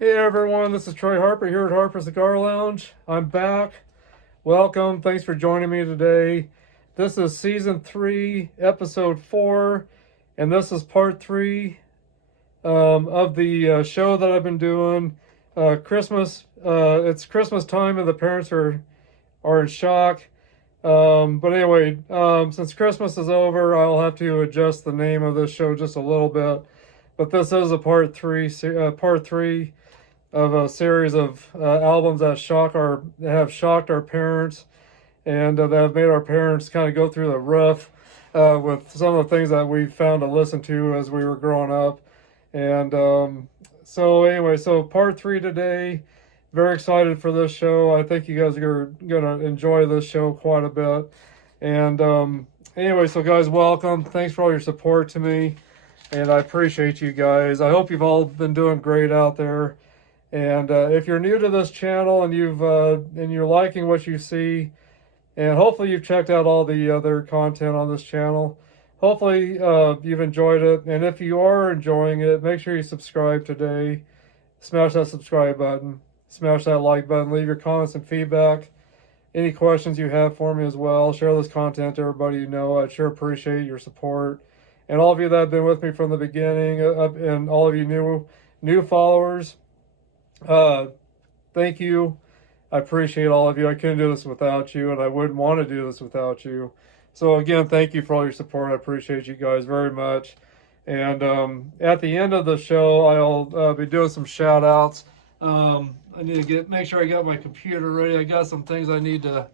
Hey everyone, this is Troy Harper here at Harper Cigar Lounge. I'm back. Welcome. Thanks for joining me today. This is season 3, episode 4, and this is part 3 of the show that I've been doing. Christmas. It's Christmas time, and the parents are in shock. But anyway, since Christmas is over, I'll have to adjust the name of this show just a little bit. But this is a part 3 of a series of albums that have shocked our parents, and that have made our parents kind of go through the roof with some of the things that we found to listen to as we were growing up. And so anyway, so part 3 today. Very excited for this show. I think you guys are gonna enjoy this show quite a bit. And anyway, so guys, welcome. Thanks for all your support to me, and I appreciate you guys. I hope you've all been doing great out there. And if you're new to this channel and you're liking what you see, and hopefully you've checked out all the other content on this channel, hopefully you've enjoyed it. And if you are enjoying it, make sure you subscribe today. Smash that subscribe button. Smash that like button. Leave your comments and feedback. Any questions you have for me as well. Share this content to everybody you know. I'd sure appreciate your support. And all of you that have been with me from the beginning, and all of you new followers, thank you. I appreciate all of you. I couldn't do this without you, and I wouldn't want to do this without you. So again, thank you for all your support. I appreciate you guys very much. And at the end of the show, I'll be doing some shout outs. I need to make sure I got my computer ready. I got some things I need to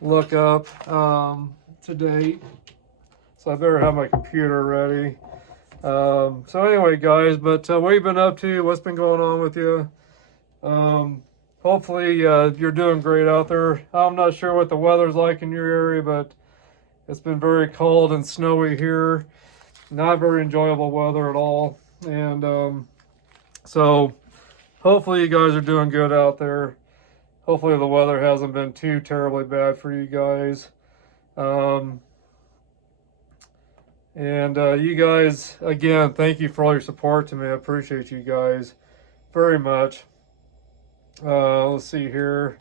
look up today, so I better have my computer ready. So anyway, guys, but what have you been up to? What's been going on with you? Hopefully you're doing great out there. I'm not sure what the weather's like in your area, but it's been very cold and snowy here. Not very enjoyable weather at all. And so hopefully you guys are doing good out there. Hopefully the weather hasn't been too terribly bad for you guys. And you guys, again, thank you for all your support to me. I appreciate you guys very much. Let's see here.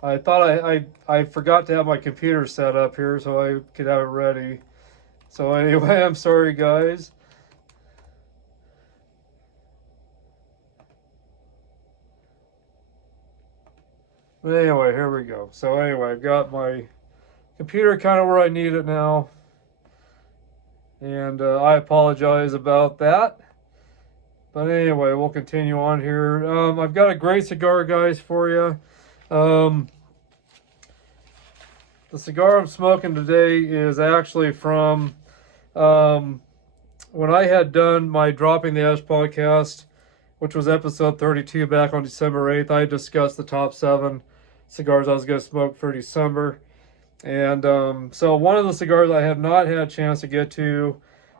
I thought I forgot to have my computer set up here so I could have it ready. So anyway, I'm sorry, guys. But anyway, here we go. So anyway, I've got my computer kind of where I need it now. And I apologize about that. But anyway, we'll continue on here. I've got a great cigar, guys, for you. The cigar I'm smoking today is actually from when I had done my Dropping the Ash podcast, which was episode 32 back on December 8th. I discussed the top 7 cigars I was going to smoke for December. And so one of the cigars I have not had a chance to get to,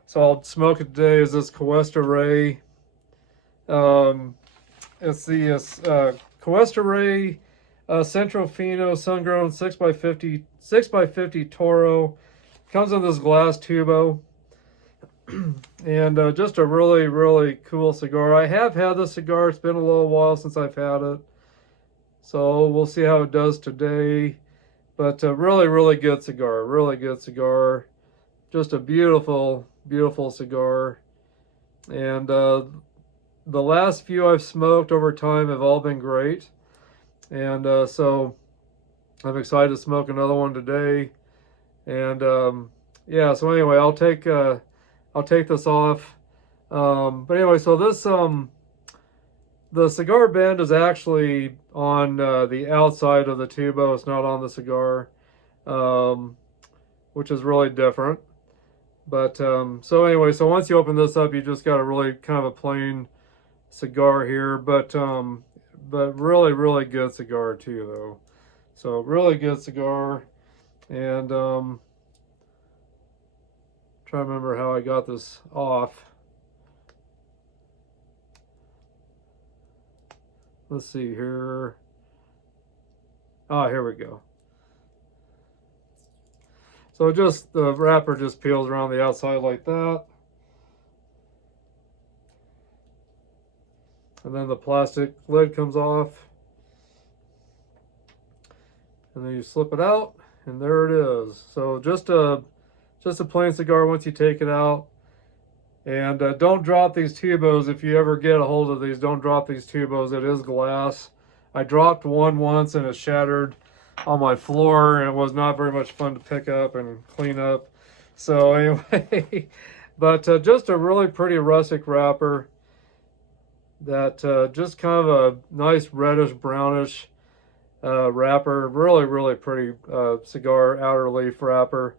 so I'll smoke it today, is this Cuesta-Rey. It's the Cuesta-Rey Centro Fino sun-grown 6x50 Toro. Comes in this glass tubo. And just a really, really cool cigar. I have had this cigar. It's been a little while since I've had it. So we'll see how it does today. But really, really good cigar. Really good cigar. Just a beautiful, beautiful cigar. And the last few I've smoked over time have all been great. And so I'm excited to smoke another one today. And yeah, so anyway, I'll take this off. But anyway, so this the cigar bend is actually on the outside of the tubo. It's not on the cigar, which is really different. But so anyway, so once you open this up, you just got a really kind of a plain cigar here, but really, really good cigar too, though. So really good cigar. And trying to remember how I got this off. Let's see here. Ah, here we go. So just the wrapper just peels around the outside like that. And then the plastic lid comes off. And then you slip it out, and there it is. So just a plain cigar once you take it out. And don't drop these tubos. If you ever get a hold of these, don't drop these tubos. It is glass. I dropped one once and it shattered on my floor, and it was not very much fun to pick up and clean up. So anyway, but just a really pretty rustic wrapper that just kind of a nice reddish brownish wrapper. Really pretty cigar outer leaf wrapper.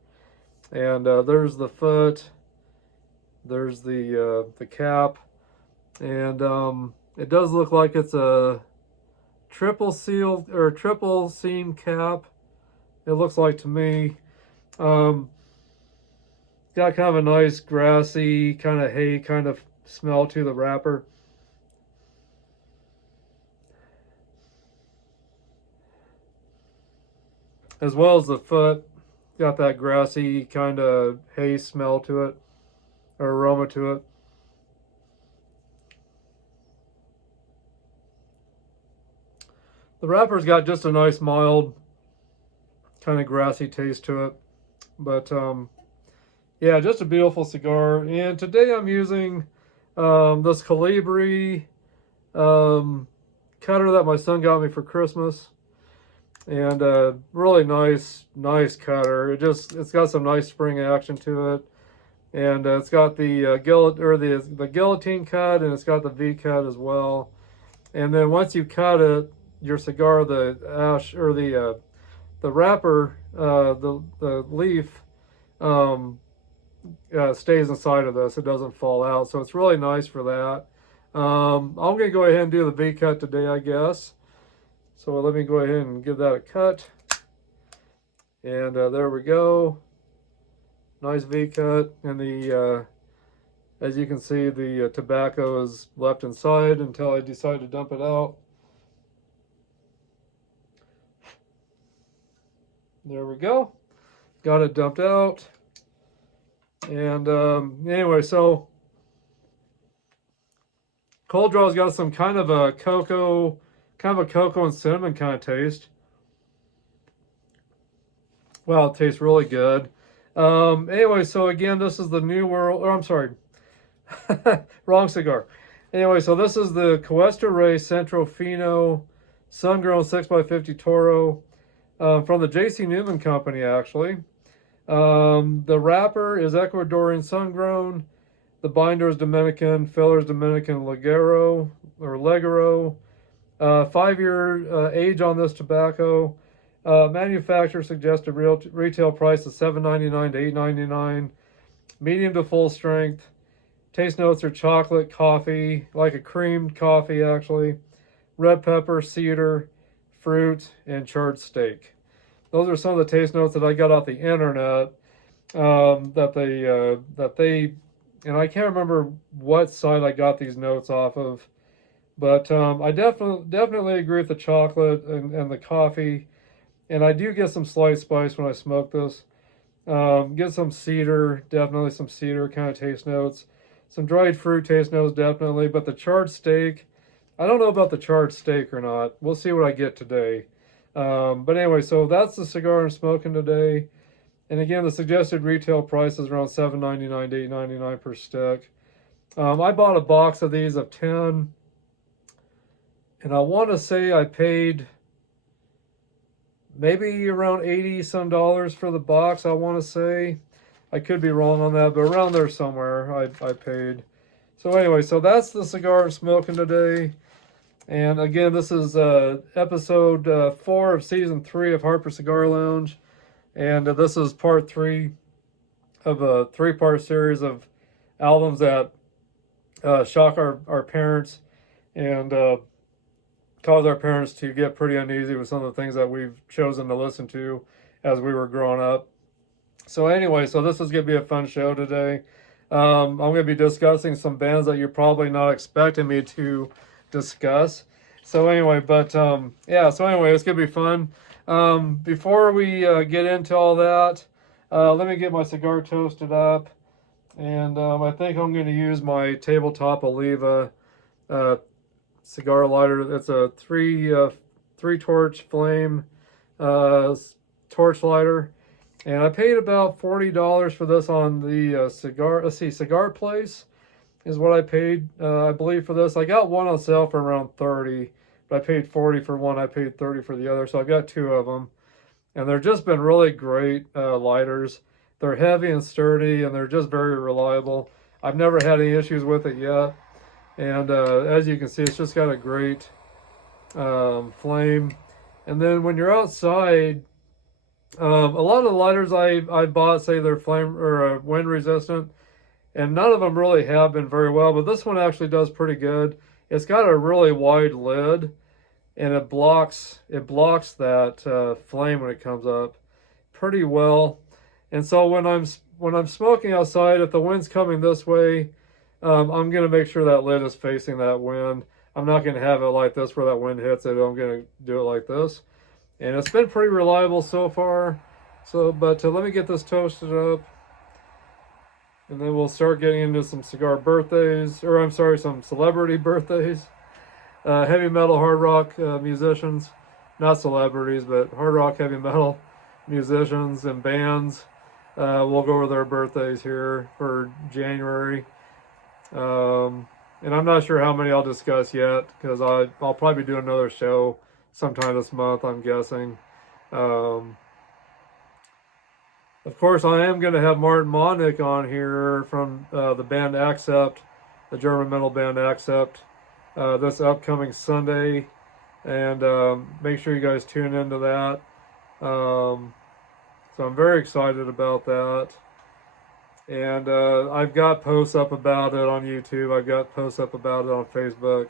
And there's the foot. There's the cap, and it does look like it's a triple sealed or triple seam cap. It looks like to me. Got kind of a nice grassy kind of hay kind of smell to the wrapper. As well as the foot, got that grassy kind of hay smell to it, or aroma to it. The wrapper's got just a nice mild kind of grassy taste to it. But yeah, just a beautiful cigar. And today I'm using this Calibri cutter that my son got me for Christmas. And really nice cutter. It's got some nice spring action to it. And it's got the guillotine cut, and it's got the V cut as well. And then once you cut it, your cigar, the ash or the wrapper, the leaf stays inside of this. It doesn't fall out, so it's really nice for that. I'm gonna go ahead and do the V cut today, I guess. So let me go ahead and give that a cut. And there we go. Nice V cut, and the as you can see, the tobacco is left inside until I decide to dump it out. There we go. Got it dumped out. And anyway, so cold draw's got some kind of a cocoa and cinnamon kind of taste. Wow, it tastes really good. Anyway, so again, this is the New World, or I'm sorry, wrong cigar. Anyway, so this is the Cuesta-Rey Centro Fino sun-grown 6x50 Toro from the J.C. Newman Company, actually. The wrapper is Ecuadorian sun-grown. The binder is Dominican. Filler is Dominican Ligero, or Legaro. 5-year age on this tobacco. Manufacturer suggested retail price is $7.99 to $8.99. Medium to full strength. Taste notes are chocolate, coffee, like a creamed coffee actually. Red pepper, cedar, fruit, and charred steak. Those are some of the taste notes that I got off the internet. That they, and I can't remember what site I got these notes off of. But I definitely agree with the chocolate and the coffee. And I do get some slight spice when I smoke this. Get some cedar, definitely some cedar kind of taste notes. Some dried fruit taste notes, definitely. But the charred steak, I don't know about the charred steak or not. We'll see what I get today. But anyway, so that's the cigar I'm smoking today. And again, the suggested retail price is around $7.99 to $8.99 per stick. I bought a box of these of 10. And I want to say I paid maybe around 80 some dollars for the box, I want to say. I could be wrong on that, but around there somewhere I paid. So anyway, so that's the cigar I'm smoking today. And again, this is episode 4 of season 3 of Harper Cigar Lounge. And this is part 3 of a 3-part series of albums that shock our parents and cause our parents to get pretty uneasy with some of the things that we've chosen to listen to as we were growing up. So anyway, so this is going to be a fun show today. I'm going to be discussing some bands that you're probably not expecting me to discuss. So anyway, but yeah, so anyway, it's going to be fun. Before we get into all that, let me get my cigar toasted up. And I think I'm going to use my Tabletop Oliva cigar lighter. It's a three torch flame torch lighter, and I paid about $40 for this on the Cigar Place is what I paid, I believe, for this. I got one on sale for around 30, but I paid 40 for one. I paid 30 for the other, so I've got two of them, and they've just been really great lighters. They're heavy and sturdy, and they're just very reliable. I've never had any issues with it yet, and as you can see, it's just got a great flame. And then when you're outside, a lot of the lighters I bought say they're flame or wind resistant, and none of them really have been very well, but this one actually does pretty good. It's got a really wide lid, and it blocks that flame when it comes up pretty well. And so when I'm smoking outside, if the wind's coming this way, I'm gonna make sure that lid is facing that wind. I'm not gonna have it like this where that wind hits it. I'm gonna do it like this, and it's been pretty reliable so far. So, but let me get this toasted up, and then we'll start getting into some cigar birthdays, or I'm sorry, some celebrity birthdays. Heavy metal, hard rock musicians, not celebrities, but hard rock, heavy metal musicians and bands. We'll go over their birthdays here for January. And I'm not sure how many I'll discuss yet, because I'll probably do another show sometime this month, I'm guessing. Of course, I am going to have Martin Monnick on here from the band Accept, the German metal band Accept, this upcoming Sunday. And make sure you guys tune into that. So I'm very excited about that. And I've got posts up about it on YouTube. I've got posts up about it on Facebook.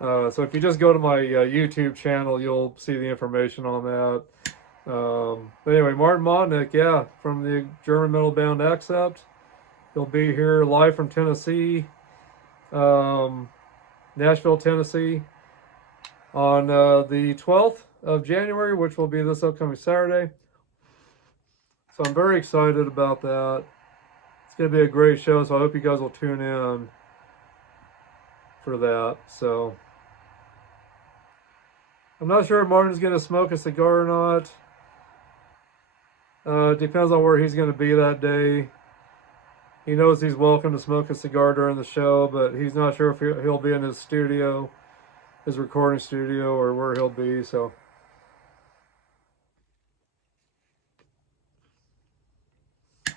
So if you just go to my YouTube channel, you'll see the information on that. But anyway, Martin Monnick, yeah, from the German metal band Accept. He'll be here live from Tennessee, Nashville, Tennessee, on the 12th of January, which will be this upcoming Saturday. So I'm very excited about that. It's going to be a great show, so I hope you guys will tune in for that. So I'm not sure if Martin's going to smoke a cigar or not. Depends on where he's going to be that day. He knows he's welcome to smoke a cigar during the show, but he's not sure if he'll be in his studio, his recording studio, or where he'll be. So I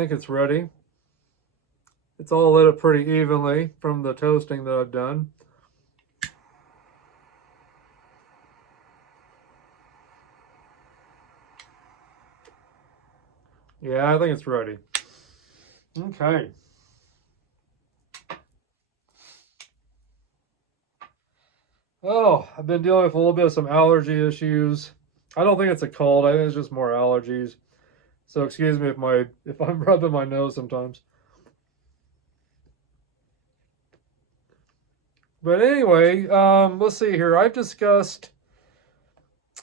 think it's ready. It's all lit up pretty evenly from the toasting that I've done. Yeah, I think it's ready. Okay. Oh, I've been dealing with a little bit of some allergy issues. I don't think it's a cold. I think it's just more allergies. So excuse me if I'm rubbing my nose sometimes. But anyway, let's see here. I've discussed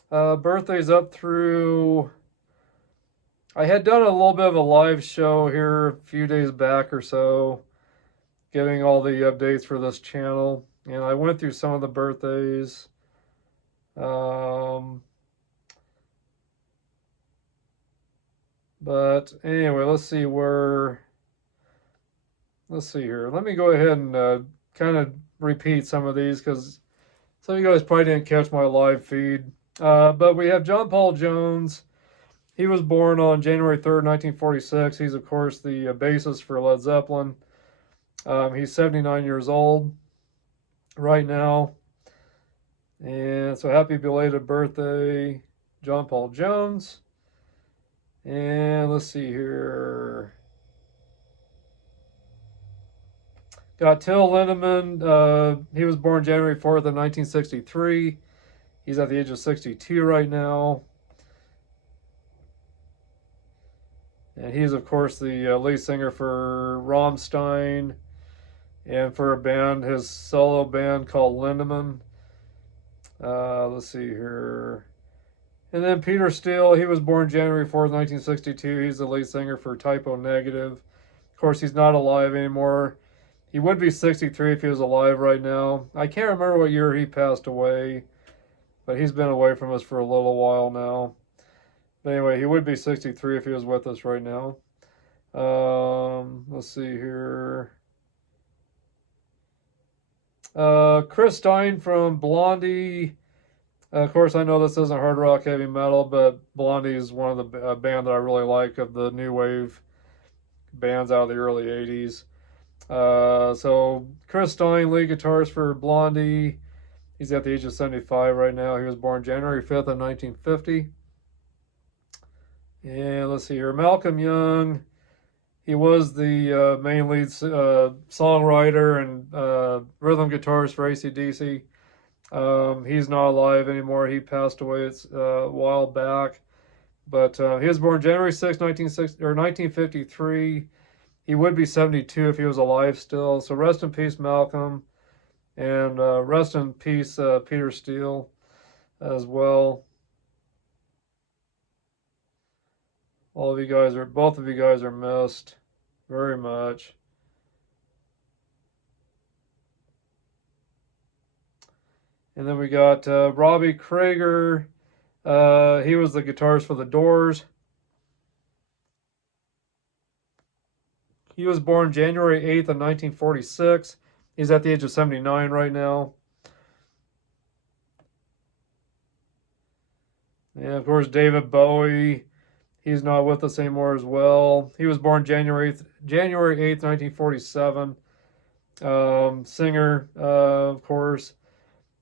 birthdays up through... I had done a little bit of a live show here a few days back or so, giving all the updates for this channel. And I went through some of the birthdays. But anyway, let's see here. Let me go ahead and kind of repeat some of these, because some of you guys probably didn't catch my live feed. But we have John Paul Jones. He was born on January 3rd, 1946. He's, of course, the bassist for Led Zeppelin. He's 79 years old right now. And so happy belated birthday, John Paul Jones. And let's see here. Got Till Lindemann. He was born January 4th of 1963. He's at the age of 62 right now. And he's, of course, the lead singer for Rammstein and for a band, his solo band called Lindemann. Let's see here. And then Peter Steele, he was born January 4th, 1962. He's the lead singer for Typo Negative Of course, he's not alive anymore. He would be 63 if he was alive right now. I can't remember what year he passed away, but he's been away from us for a little while now. But anyway, he would be 63 if he was with us right now. Let's see here. Chris Stein from Blondie. Of course, I know this isn't hard rock heavy metal, but Blondie is one of the band that I really like of the new wave bands out of the early 80s. So Chris Stein, lead guitarist for Blondie. He's at the age of 75 right now. He was born January 5th of 1950. And let's see here. Malcolm Young. He was the main lead songwriter and rhythm guitarist for AC/DC. He's not alive anymore. He passed away a while back. But he was born January 6, 1953. He would be 72 if he was alive still. So rest in peace, Malcolm. And rest in peace, Peter Steele, as well. Both of you guys are missed very much. And then we got Robbie Krieger. He was the guitarist for the Doors. He was born January 8th of 1946. He's at the age of 79 right now. And of course, David Bowie. He's not with us anymore as well. He was born January 8th, 1947. Singer, of course.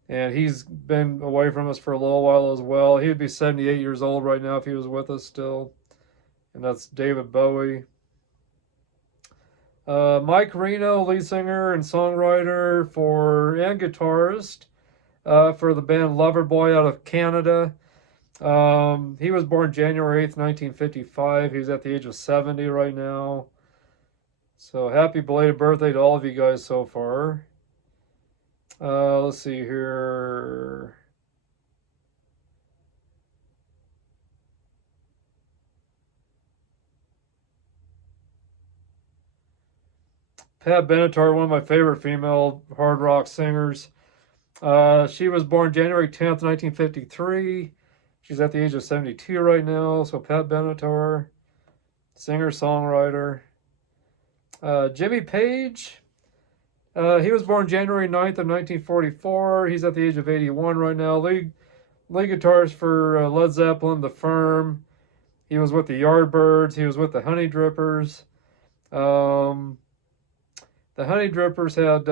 And he's been away from us for a little while as well. He would be 78 years old right now if he was with us still. And that's David Bowie. Mike Reno, lead singer and songwriter and guitarist for the band Loverboy out of Canada. He was born January 8th, 1955. He's at the age of 70 right now. So happy belated birthday to all of you guys so far. Let's see here. Pat Benatar, one of my favorite female hard rock singers. She was born January 10th, 1953. She's at the age of 72 right now. So Pat Benatar, singer-songwriter. Jimmy Page. He was born January 9th of 1944. He's at the age of 81 right now. Lead guitarist for Led Zeppelin, The Firm. He was with the Yardbirds. He was with the Honey Drippers. The Honey Drippers had,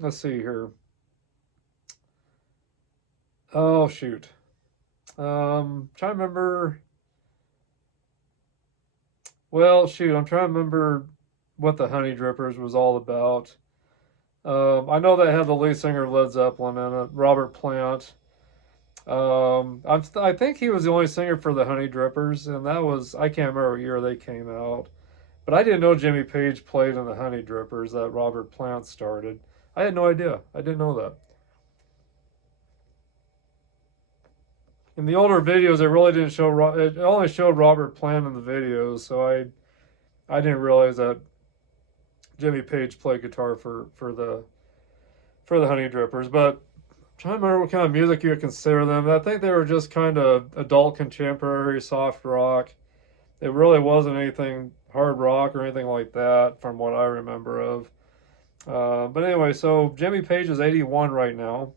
let's see here. Oh, shoot. Trying to remember. Well, shoot, I'm trying to remember what the Honey Drippers was all about. I know they had the lead singer of Led Zeppelin in it, Robert Plant. I think he was the only singer for the Honey Drippers, and that was, I can't remember what year they came out. But I didn't know Jimmy Page played in the Honey Drippers that Robert Plant started. I had no idea. I didn't know that. In the older videos, it really didn't show. It only showed Robert Plant in the videos, so I didn't realize that Jimmy Page played guitar for the Honey Drippers. But I'm trying to remember what kind of music you would consider them. I think they were just kind of adult contemporary soft rock. It really wasn't anything hard rock or anything like that, from what I remember of. But anyway, so Jimmy Page is 81 right now.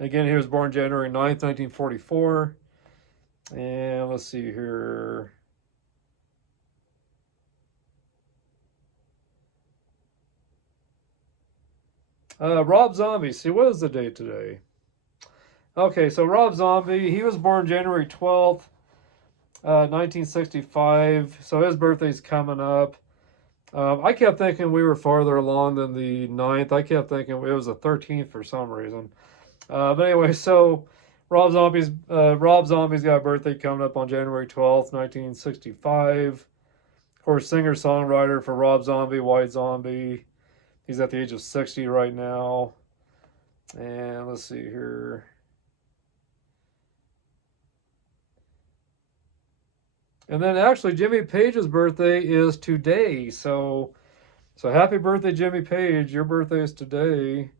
Again, he was born January 9th, 1944. And let's see here. Rob Zombie. See, what is the date today? Okay, so Rob Zombie, he was born January 12th, 1965. So his birthday's coming up. I kept thinking we were farther along than the 9th. I kept thinking it was the 13th for some reason. But anyway, so Rob Zombie's got a birthday coming up on January 12th, 1965. Of course, singer-songwriter for Rob Zombie, White Zombie. He's at the age of 60 right now. And let's see here. And then actually Jimmy Page's birthday is today. So happy birthday, Jimmy Page. Your birthday is today.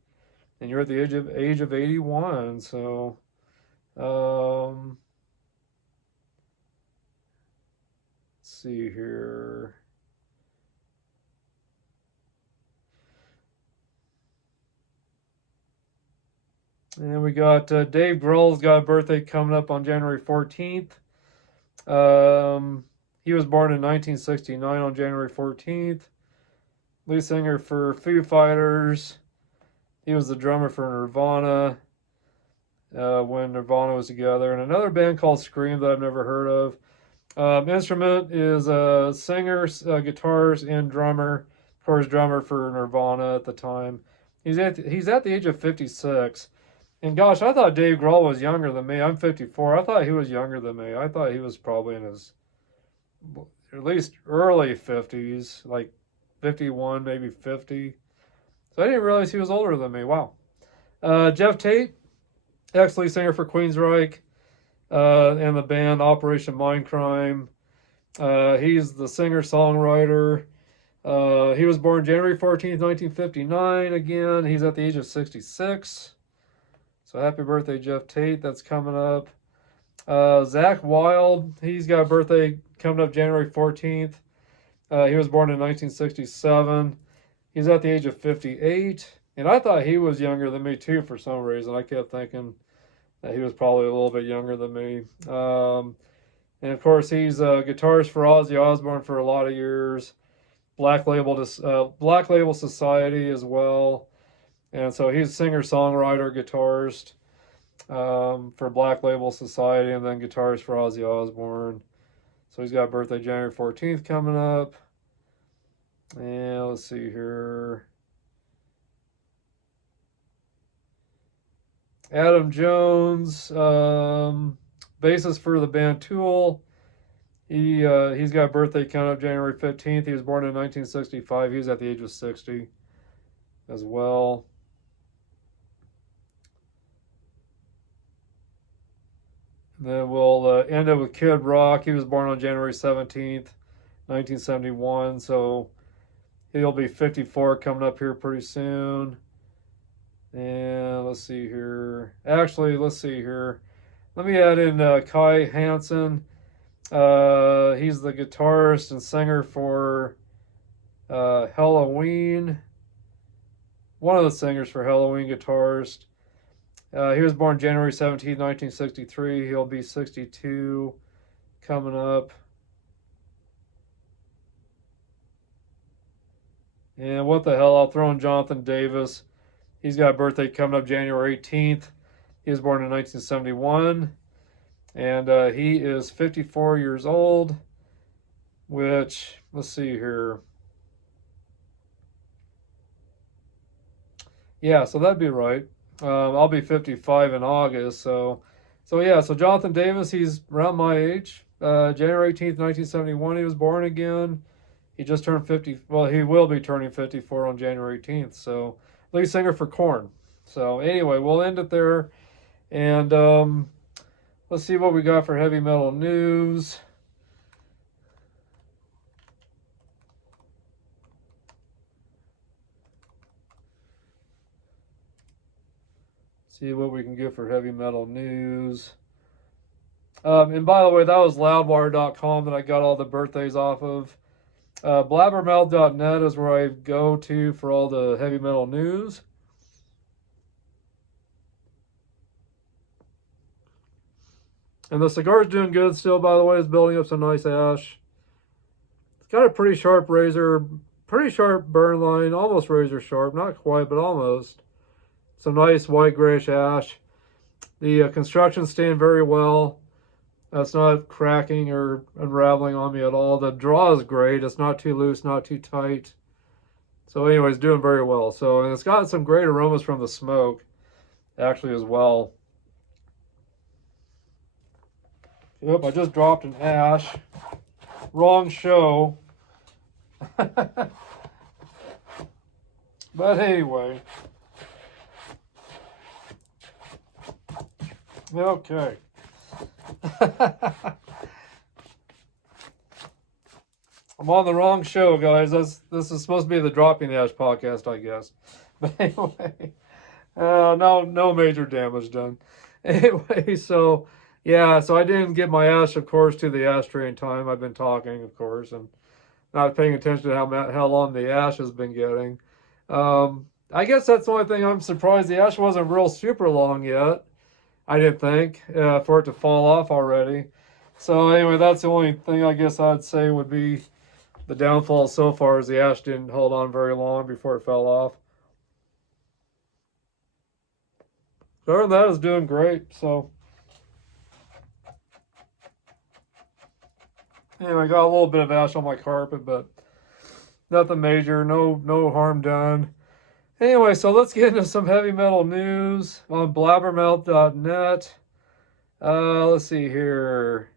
And you're at the age of 81. So let's see here. And we got Dave Grohl's got a birthday coming up on January 14th. He was born in 1969 on January 14th. Lead singer for Foo Fighters. He was the drummer for Nirvana when Nirvana was together. And another band called Scream that I've never heard of. Instrument is a singer, guitarist, and drummer. Of course, drummer for Nirvana at the time. He's at the age of 56. And gosh, I thought Dave Grohl was younger than me. I'm 54. I thought he was younger than me. I thought he was probably in his at least early 50s, like 51, maybe 50. So I didn't realize he was older than me. Wow. Jeff Tate, ex-lead singer for Queensryche and the band Operation Mindcrime. He's the singer-songwriter. He was born January 14th, 1959. Again, he's at the age of 66. So happy birthday, Jeff Tate. That's coming up. Zach Wilde, he's got a birthday coming up January 14th. He was born in 1967. He's at the age of 58. And I thought he was younger than me, too, for some reason. I kept thinking that he was probably a little bit younger than me. And, of course, he's a guitarist for Ozzy Osbourne for a lot of years. Black Label Society as well. And so he's singer-songwriter, guitarist for Black Label Society, and then guitarist for Ozzy Osbourne. So he's got a birthday January 14th coming up. And let's see here. Adam Jones, bassist for the band Tool. He's got a birthday coming up January 15th. He was born in 1965. He was at the age of 60 as well. Then we'll end it with Kid Rock. He was born on January 17th, 1971. So he'll be 54 coming up here pretty soon. And let's see here. Actually, let's see here. Let me add in Kai Hansen. He's the guitarist and singer for Halloween. One of the singers for Halloween, guitarist. He was born January 17, 1963. He'll be 62 coming up. And what the hell, I'll throw in Jonathan Davis. He's got a birthday coming up January 18th. He was born in 1971. And he is 54 years old, which, let's see here. Yeah, so that'd be right. I'll be 55 in August, so yeah. So Jonathan Davis, he's around my age. January 18th, 1971, he was born again. He just turned 50. Well, he will be turning 54 on January 18th. So lead singer for Korn. So anyway, we'll end it there, and let's see what we got for heavy metal news. See what we can get for heavy metal news. And by the way, that was loudwire.com that I got all the birthdays off of. Blabbermouth.net is where I go to for all the heavy metal news. And the cigar's doing good still, by the way. It's building up some nice ash. It's got a pretty sharp razor, pretty sharp burn line, almost razor sharp. Not quite, but almost. Some nice white grayish ash. The construction's staying very well. That's not cracking or unraveling on me at all. The draw is great. It's not too loose, not too tight. So anyways, doing very well. So, and it's got some great aromas from the smoke, actually, as well. Yep, I just dropped an ash. Wrong show. But anyway. Okay. I'm on the wrong show, guys. This is supposed to be the Dropping Ash podcast, I guess. But anyway, no major damage done. Anyway, so yeah, so I didn't get my ash, of course, to the ashtray in time. I've been talking, of course, and not paying attention to how long the ash has been getting. I guess that's the only thing I'm surprised. The ash wasn't real super long yet. I didn't think for it to fall off already. So anyway, that's the only thing I guess I'd say would be the downfall so far is the ash didn't hold on very long before it fell off. Other than that, it's doing great. So anyway, I got a little bit of ash on my carpet, but nothing major. No harm done. Anyway, so let's get into some heavy metal news on blabbermouth.net. Let's see here.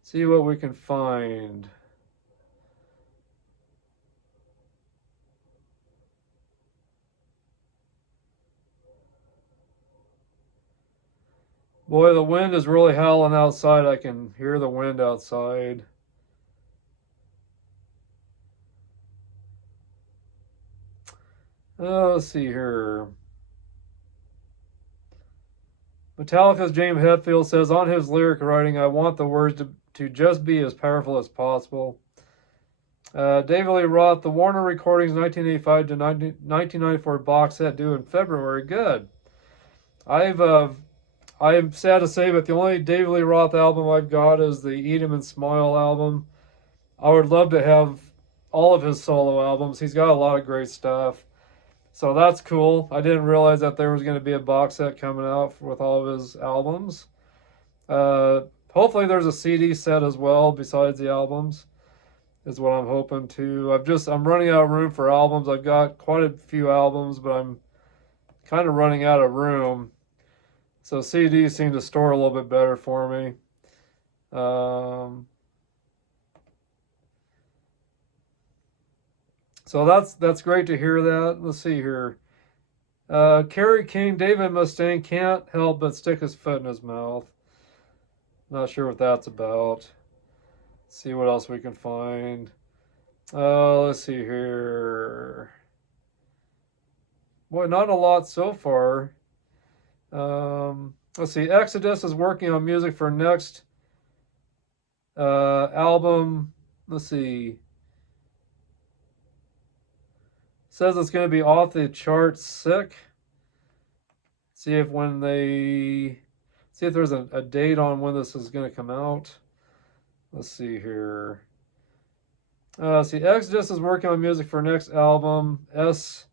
See what we can find. Boy, the wind is really howling outside. I can hear the wind outside. Let's see here. Metallica's James Hetfield says on his lyric writing, I want the words to just be as powerful as possible. David Lee Roth, the Warner Recordings 1985 to 1994 box set due in February. Good. I'm sad to say, but the only David Lee Roth album I've got is the Eat 'Em and Smile album. I would love to have all of his solo albums. He's got a lot of great stuff. So that's cool. I didn't realize that there was going to be a box set coming out with all of his albums. Hopefully there's a CD set as well besides the albums, is what I'm hoping to. I'm running out of room for albums. I've got quite a few albums, but I'm kind of running out of room. So CDs seem to store a little bit better for me. So that's great to hear that. Let's see here. Kerry King, David Mustaine can't help but stick his foot in his mouth. Not sure what that's about. Let's see what else we can find. Let's see here. Boy, not a lot so far. Let's see. Exodus is working on music for next album. Let's see. Says it's going to be off the charts sick. See if there's a date on when this is going to come out. Let's see here. See, Exodus is working on music for next album. S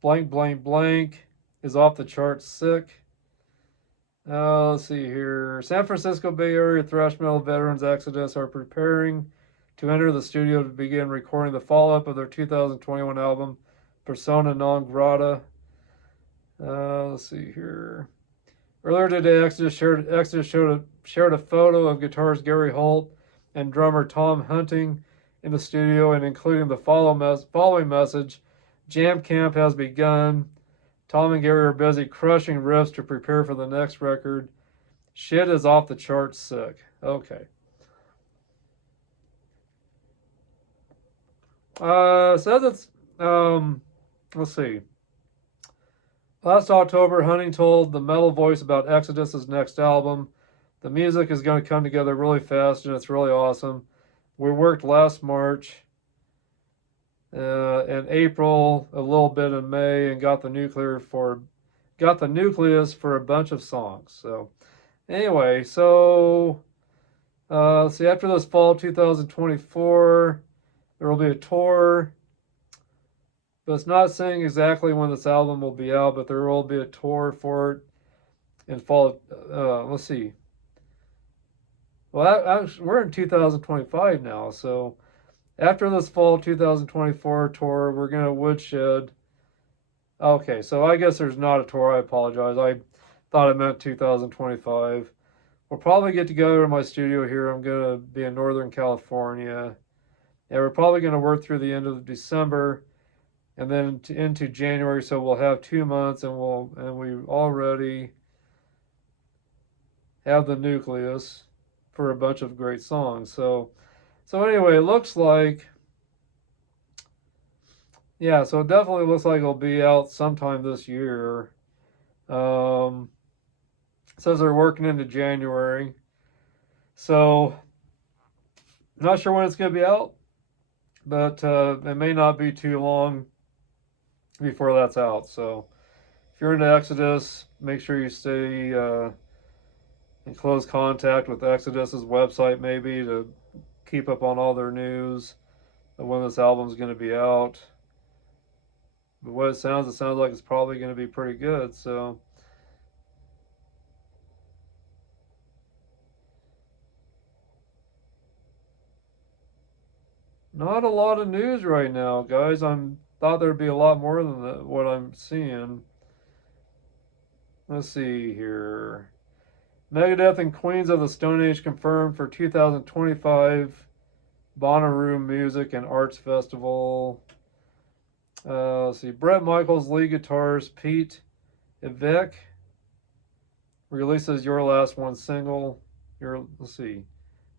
blank blank blank is off the charts sick. Let's see here. San Francisco Bay Area thrash metal veterans Exodus are preparing to enter the studio to begin recording the follow-up of their 2021 album, Persona Non Grata. Let's see here. Earlier today, Exodus shared a photo of guitarist Gary Holt and drummer Tom Hunting in the studio, and including the following message: Jam camp has begun. Tom and Gary are busy crushing riffs to prepare for the next record. Shit is off the charts sick. Okay. Says it's, let's see. Last October, Hunting told the Metal Voice about Exodus's next album. The music is going to come together really fast, and it's really awesome. We worked last March, in April, a little bit in May, and got the nucleus for a bunch of songs. So, anyway, so see, after this fall 2024. There will be a tour, but it's not saying exactly when this album will be out, but there will be a tour for it in fall. Let's see. Well, we're in 2025 now, so after this fall 2024 tour, we're going to Woodshed. Okay, so I guess there's not a tour. I apologize. I thought it meant 2025. We'll probably get together in my studio here. I'm going to be in Northern California. And we're probably going to work through the end of December and then into January. So we'll have 2 months, and we already have the nucleus for a bunch of great songs. So anyway, it looks like, yeah, so it definitely looks like it'll be out sometime this year. Says they're working into January. So, not sure when it's going to be out, but it may not be too long before that's out. So, if you're into Exodus, make sure you stay in close contact with Exodus's website, maybe, to keep up on all their news of when this album's going to be out. But what it sounds like it's probably going to be pretty good. So, not a lot of news right now, guys. Thought there'd be a lot more than what I'm seeing. Let's see here. Megadeth and Queens of the Stone Age confirmed for 2025 Bonnaroo Music and Arts Festival. Let's see. Bret Michaels lead guitarist Pete Evek releases Your Last One single. Your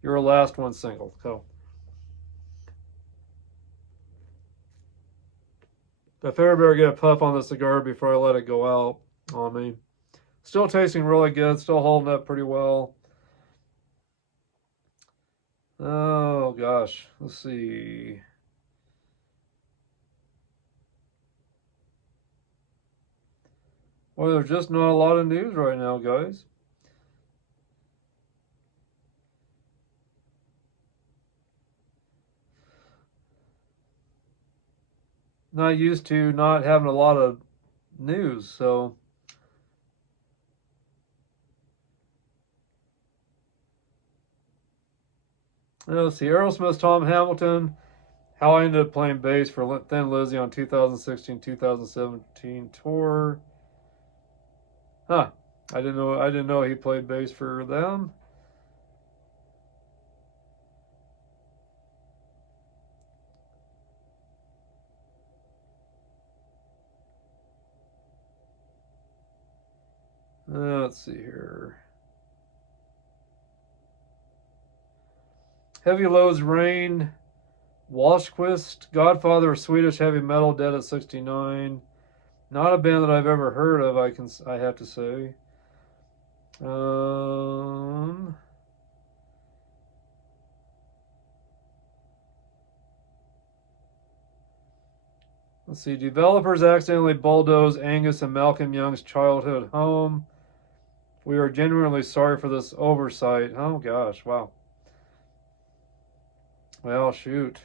Last One single. Go. I figured I better get a puff on the cigar before I let it go out on me. Still tasting really good. Still holding up pretty well. Oh, gosh. Let's see. Well, there's just not a lot of news right now, guys. Not used to not having a lot of news, so let's see. Aerosmith's Tom Hamilton. How I ended up playing bass for Thin Lizzy on 2016-2017 tour. Huh. I didn't know he played bass for them. Let's see here. Heavy Loads Rain. Washquist, Godfather of Swedish heavy metal, dead at 69. Not a band that I've ever heard of, I have to say. Let's see. Developers accidentally bulldoze Angus and Malcolm Young's childhood home. We are genuinely sorry for this oversight. Oh gosh, wow. Well, shoot.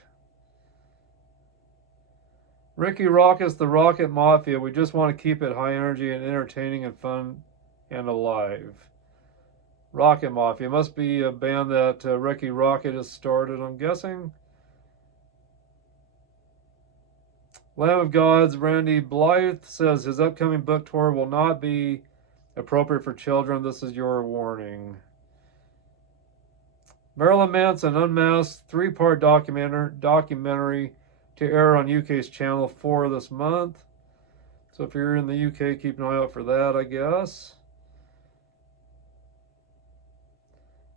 Ricky Rockets, the Rocket Mafia. We just want to keep it high energy and entertaining and fun and alive. Rocket Mafia. Must be a band that Ricky Rocket has started, I'm guessing. Lamb of God's Randy Blythe says his upcoming book tour will not be appropriate for children. This is your warning. Marilyn Manson Unmasked 3-part documentary to air on UK's Channel 4 this month. So if you're in the UK, keep an eye out for that, I guess.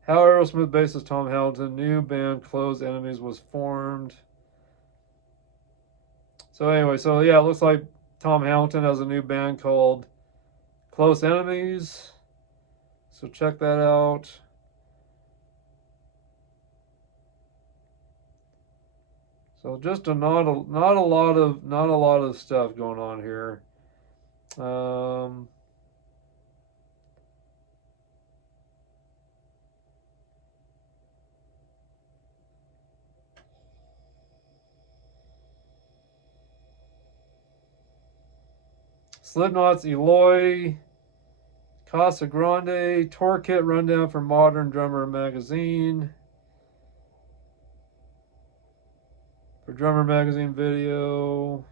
How Aerosmith bassist Tom Hamilton new band Close Enemies was formed. So anyway, so yeah, it looks like Tom Hamilton has a new band called Close Enemies. So check that out. So just not a lot of stuff going on here. Slipknot's Eloy, Casa Grande, tour kit rundown for Modern Drummer magazine. For Drummer magazine video.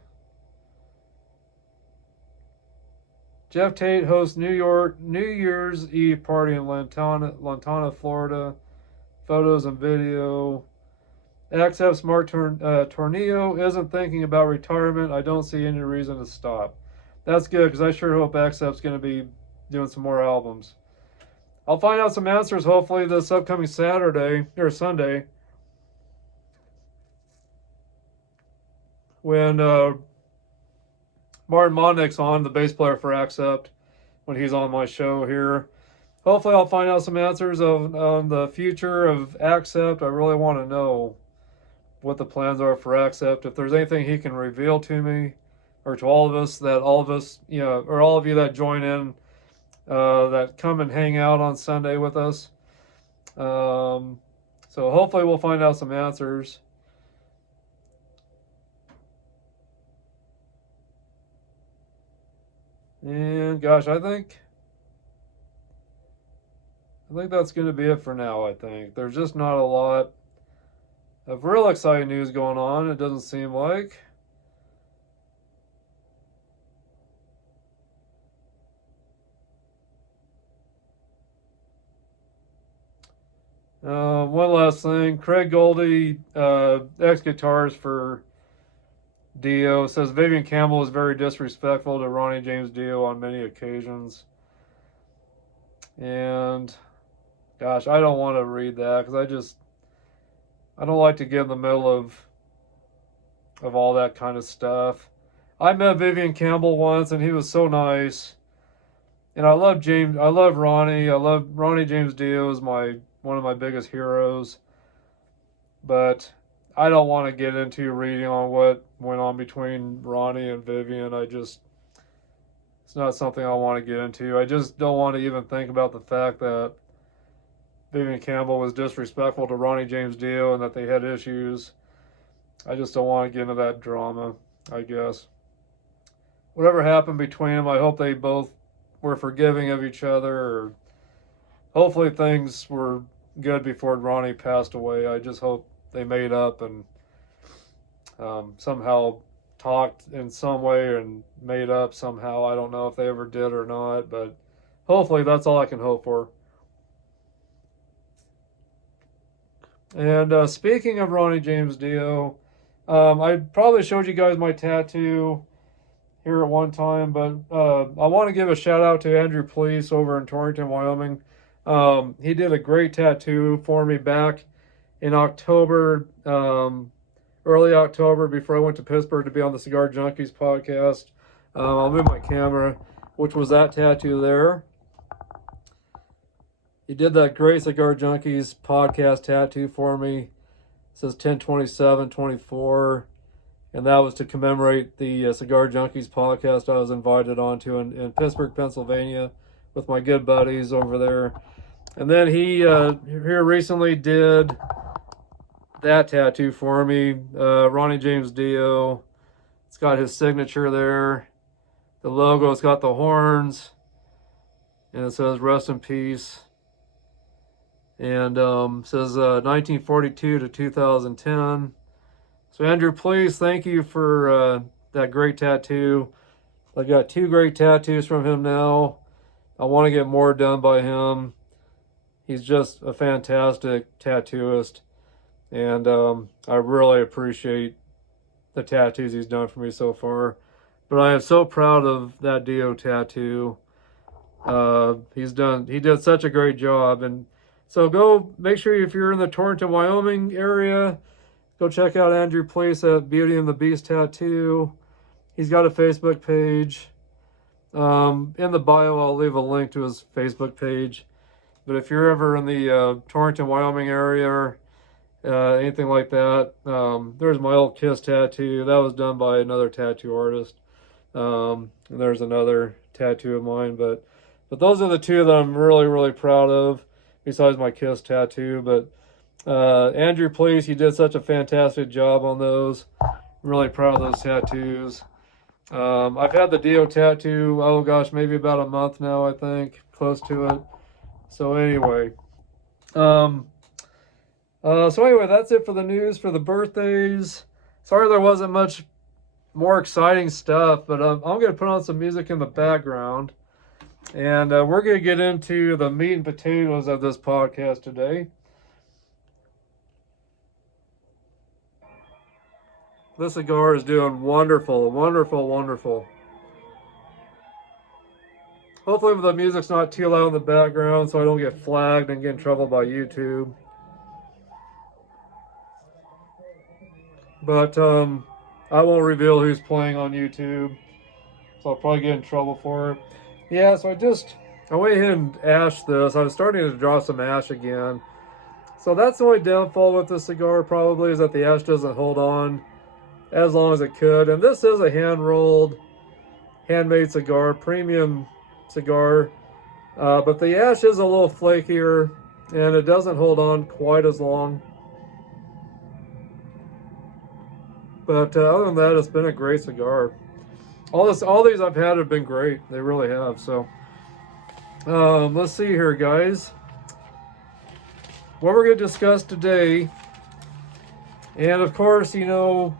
Jeff Tate hosts New Year's Eve party in Lantana, Florida. Photos and video. XF's Mark Tornillo isn't thinking about retirement. I don't see any reason to stop. That's good, because I sure hope XF's going to be doing some more albums. I'll find out some answers hopefully this upcoming Saturday or Sunday when Martin Monnick's on, the bass player for Accept, when he's on my show here. Hopefully I'll find out some answers on the future of Accept. I really want to know what the plans are for Accept. If there's anything he can reveal to me or to all of us, you know, or all of you that join in, that come and hang out on Sunday with us. So hopefully we'll find out some answers. And gosh, I think that's going to be it for now, I think. There's just not a lot of real exciting news going on, it doesn't seem like. One last thing. Craig Goldie, ex-guitarist for Dio, says Vivian Campbell is very disrespectful to Ronnie James Dio on many occasions. And gosh, I don't want to read that because I don't like to get in the middle of all that kind of stuff. I met Vivian Campbell once and he was so nice. And I love Ronnie. I love Ronnie James Dio is one of my biggest heroes. But I don't want to get into reading on what went on between Ronnie and Vivian. It's not something I want to get into. I just don't want to even think about the fact that Vivian Campbell was disrespectful to Ronnie James Dio and that they had issues. I just don't want to get into that drama, I guess. Whatever happened between them, I hope they both were forgiving of each other, or hopefully things were good before Ronnie passed away. I just hope they made up and somehow talked in some way and made up somehow. I don't know if they ever did or not, but hopefully that's all I can hope for. And speaking of Ronnie James Dio, I probably showed you guys my tattoo here at one time, but I want to give a shout out to Andrew Police over in Torrington, Wyoming. He did a great tattoo for me back in October, early October, before I went to Pittsburgh to be on the Cigar Junkies podcast. I'll move my camera, which was that tattoo there. He did that great Cigar Junkies podcast tattoo for me. It says 10/27/24, and that was to commemorate the Cigar Junkies podcast I was invited onto in Pittsburgh, Pennsylvania, with my good buddies over there. And then he here recently did that tattoo for me, Ronnie James Dio. It's got his signature there. The logo, it's got the horns, and it says "Rest in Peace." And says 1942 to 2010. So Andrew, please, thank you for that great tattoo. I got 2 great tattoos from him now. I want to get more done by him. He's just a fantastic tattooist, and I really appreciate the tattoos he's done for me so far. But I am so proud of that Dio tattoo. He did such a great job. And so go, make sure if you're in the Torrington, Wyoming area, go check out Andrew Place at Beauty and the Beast Tattoo. He's got a Facebook page. In the bio, I'll leave a link to his Facebook page. But if you're ever in the Torrington, Wyoming area, or anything like that, there's my old Kiss tattoo. That was done by another tattoo artist. And there's another tattoo of mine. But those are the 2 that I'm really, really proud of, besides my Kiss tattoo. But Andrew, please, you did such a fantastic job on those. I'm really proud of those tattoos. I've had the Dio tattoo, oh gosh, maybe about a month now, I think, close to it. So anyway, that's it for the news for the birthdays. Sorry there wasn't much more exciting stuff, but I'm going to put on some music in the background. And we're going to get into the meat and potatoes of this podcast today. This cigar is doing wonderful, wonderful, wonderful. Hopefully the music's not too loud in the background so I don't get flagged and get in trouble by YouTube. But I won't reveal who's playing on YouTube, so I'll probably get in trouble for it. Yeah, so I went ahead and ashed this. I was starting to draw some ash again. So that's the only downfall with the cigar probably, is that the ash doesn't hold on as long as it could. And this is a hand-rolled, handmade cigar, premium cigar. But the ash is a little flakier and it doesn't hold on quite as long. But other than that, it's been a great cigar. All these I've had have been great. They really have. So let's see here, guys. What we're going to discuss today, and of course, you know,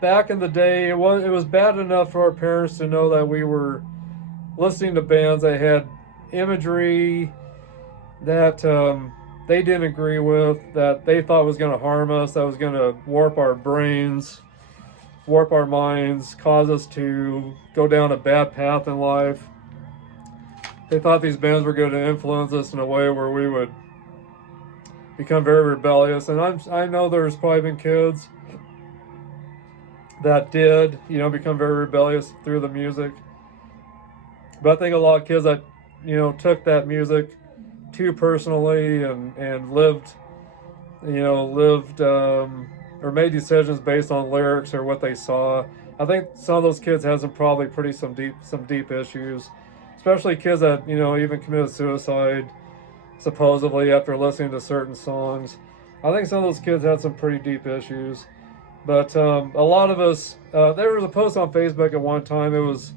back in the day, it was bad enough for our parents to know that we were listening to bands that had imagery that they didn't agree with, that they thought was going to harm us, that was going to warp our brains, warp our minds, cause us to go down a bad path in life. They thought these bands were going to influence us in a way where we would become very rebellious. And I know there's probably been kids that did, you know, become very rebellious through the music. But I think a lot of kids that, you know, took that music too personally and lived or made decisions based on lyrics or what they saw. I think some of those kids had some deep issues, especially kids that, you know, even committed suicide supposedly after listening to certain songs. I think some of those kids had some pretty deep issues. But a lot of us, there was a post on Facebook at one time. It was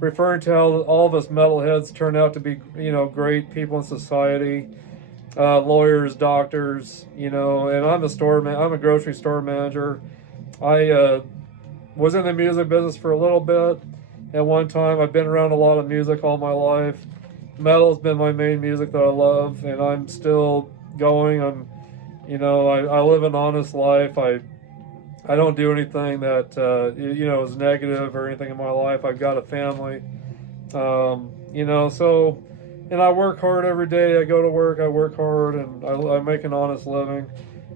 referring to how all of us metalheads turned out to be, you know, great people in society, lawyers, doctors, you know. And I'm a grocery store manager. I was in the music business for a little bit at one time. I've been around a lot of music all my life. Metal's been my main music that I love, and I'm still going. I live an honest life. I don't do anything that you know, is negative or anything in my life. I've got a family, you know. So, and I work hard every day. I go to work. I work hard, and I make an honest living,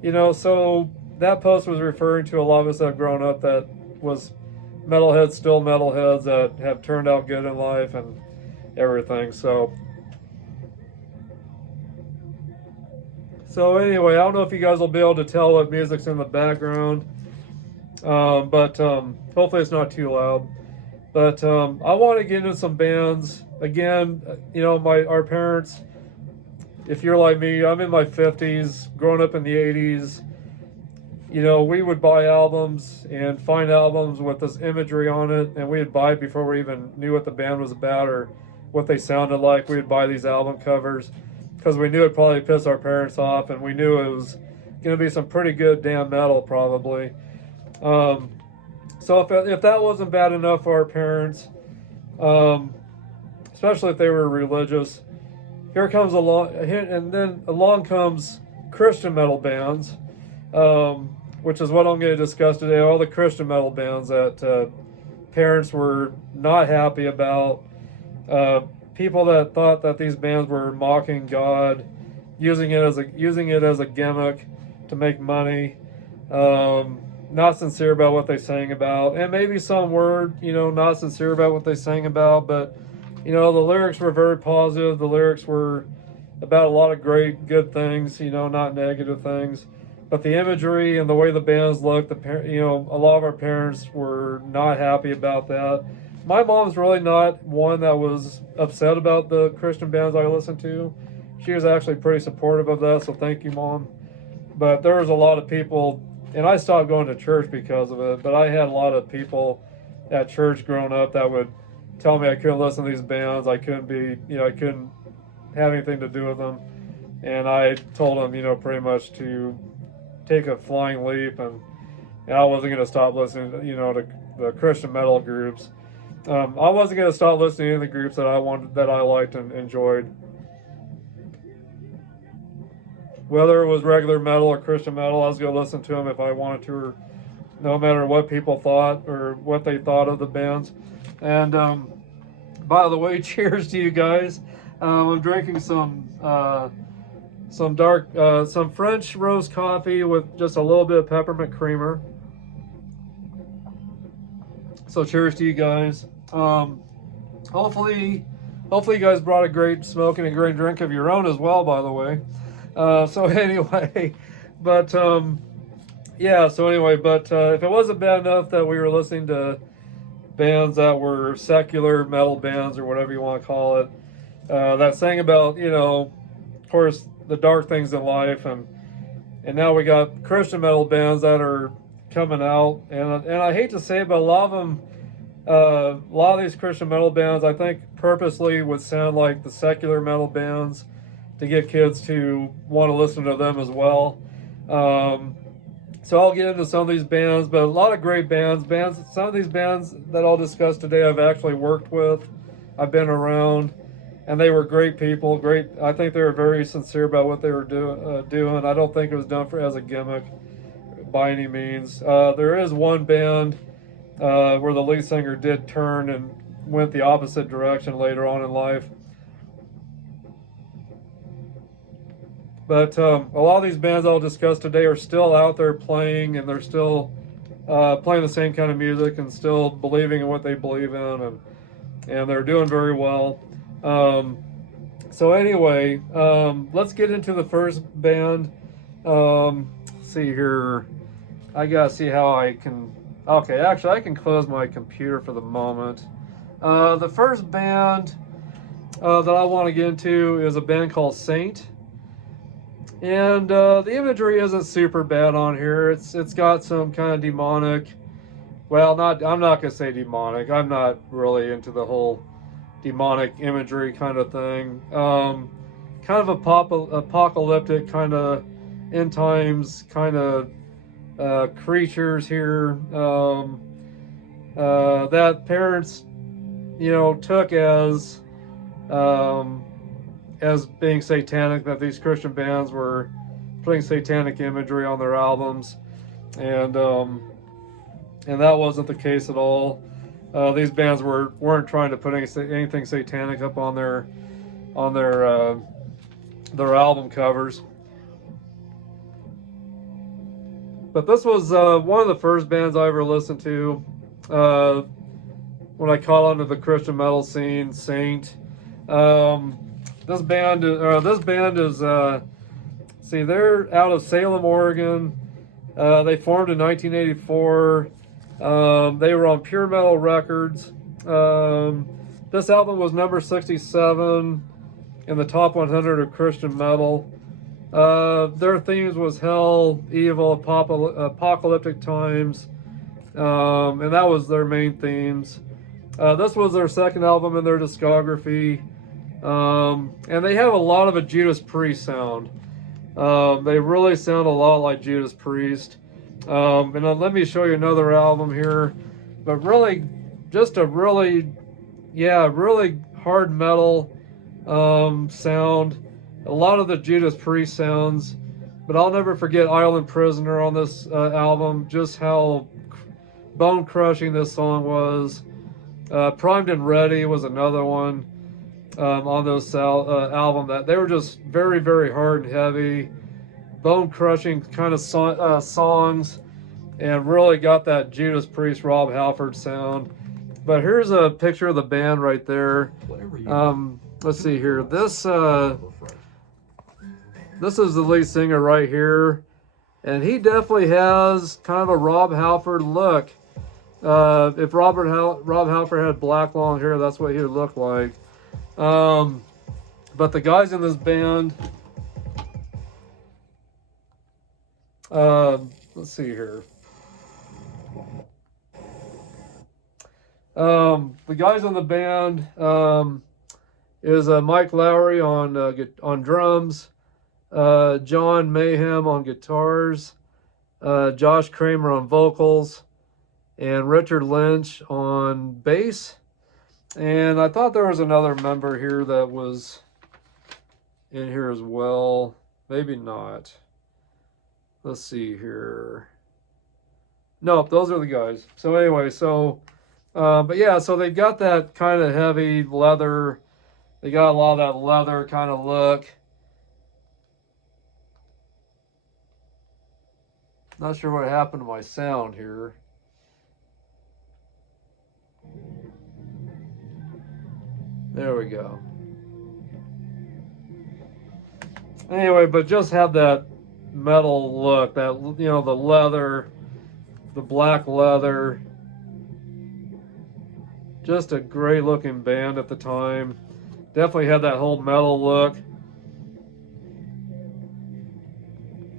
you know. So that post was referring to a lot of us that have grown up that was metalheads, still metalheads that have turned out good in life and everything. So anyway, I don't know if you guys will be able to tell what music's in the background, but hopefully it's not too loud. But I want to get into some bands again. You know, our parents, if you're like me, I'm in my 50s, growing up in the 80s. You know, we would buy albums and find albums with this imagery on it, and we'd buy it before we even knew what the band was about or what they sounded like. We'd buy these album covers because we knew it'd probably piss our parents off, and we knew it was going to be some pretty good damn metal probably. So if that wasn't bad enough for our parents, especially if they were religious, along comes Christian metal bands, which is what I'm going to discuss today. All the Christian metal bands that parents were not happy about. People that thought that these bands were mocking God, using it as a gimmick to make money, not sincere about what they sang about, and maybe some were, you know, not sincere about what they sang about. But you know, the lyrics were very positive. The lyrics were about a lot of great, good things, you know, not negative things. But the imagery and the way the bands looked, you know, a lot of our parents were not happy about that. My mom's really not one that was upset about the Christian bands I listened to. She was actually pretty supportive of that, so thank you, Mom. But there was a lot of people, and I stopped going to church because of it, but I had a lot of people at church growing up that would tell me I couldn't listen to these bands, I couldn't have anything to do with them. And I told them, you know, pretty much to take a flying leap, and I wasn't going to stop listening, you know, to the Christian metal groups. I wasn't going to stop listening to any of the groups that I liked and enjoyed. Whether it was regular metal or Christian metal, I was going to listen to them if I wanted to, or no matter what people thought or what they thought of the bands. And by the way, cheers to you guys. I'm drinking some French roast coffee with just a little bit of peppermint creamer. So cheers to you guys. Hopefully you guys brought a great smoke and a great drink of your own as well, by the way. So anyway, but yeah, so anyway, but if it wasn't bad enough that we were listening to bands that were secular metal bands or whatever you want to call it, that sang about, you know, of course, the dark things in life, and now we got Christian metal bands that are coming out, and I hate to say it, but a lot of these Christian metal bands, I think, purposely would sound like the secular metal bands to get kids to want to listen to them as well. So I'll get into some of these bands, but a lot of great bands. Some of these bands that I'll discuss today I've actually worked with. I've been around, and they were great people. Great. I think they were very sincere about what they were doing. I don't think it was done as a gimmick by any means. There is one band where the lead singer did turn and went the opposite direction later on in life. But a lot of these bands I'll discuss today are still out there playing, and they're still playing the same kind of music and still believing in what they believe in, and they're doing very well. So anyway, let's get into the first band. Let's see here. I gotta see how I can... Okay, actually I can close my computer for the moment. The first band that I want to get into is a band called Saint. And the imagery isn't super bad on here. It's got some kind of demonic... Well, I'm not gonna say demonic. I'm not really into the whole demonic imagery kind of thing. Kind of apocalyptic, kind of end times kind of creatures here that parents, you know, took as being satanic, that these Christian bands were putting satanic imagery on their albums, and that wasn't the case at all. These bands weren't trying to put anything satanic up on their album covers. But this was one of the first bands I ever listened to when I caught onto the Christian metal scene. Saint. This band is see, they're out of Salem, Oregon. They formed in 1984. They were on Pure Metal Records. This album was number 67 in the top 100 of Christian metal. Their themes was hell, evil, apocalyptic times, and that was their main themes. This was their second album in their discography, and they have a lot of a Judas Priest sound. They really sound a lot like Judas Priest. And let me show you another album here, but really, just a really hard metal sound. A lot of the Judas Priest sounds, but I'll never forget Island Prisoner on this album, just how bone crushing this song was. Primed and Ready was another one on this album that they were just very, very hard and heavy, bone crushing kind of songs, and really got that Judas Priest, Rob Halford sound. But here's a picture of the band right there. Let's see here. This is the lead singer right here, and he definitely has kind of a Rob Halford look. If Rob Halford had black long hair, that's what he would look like. But the guys in this band, let's see here. The guys in the band is Mike Lowry on drums, John Mayhem on guitars, Josh Kramer on vocals, and Richard Lynch on bass. And I thought there was another member here that was in here as well. Maybe not. Let's see here. Nope, those are the guys. So anyway, so But yeah, so they got that kind of heavy leather. They got a lot of that leather kind of look. Not sure what happened to my sound here. There we go. Anyway, but just have that metal look, that, you know, the leather, the black leather. Just a great looking band at the time. Definitely had that whole metal look.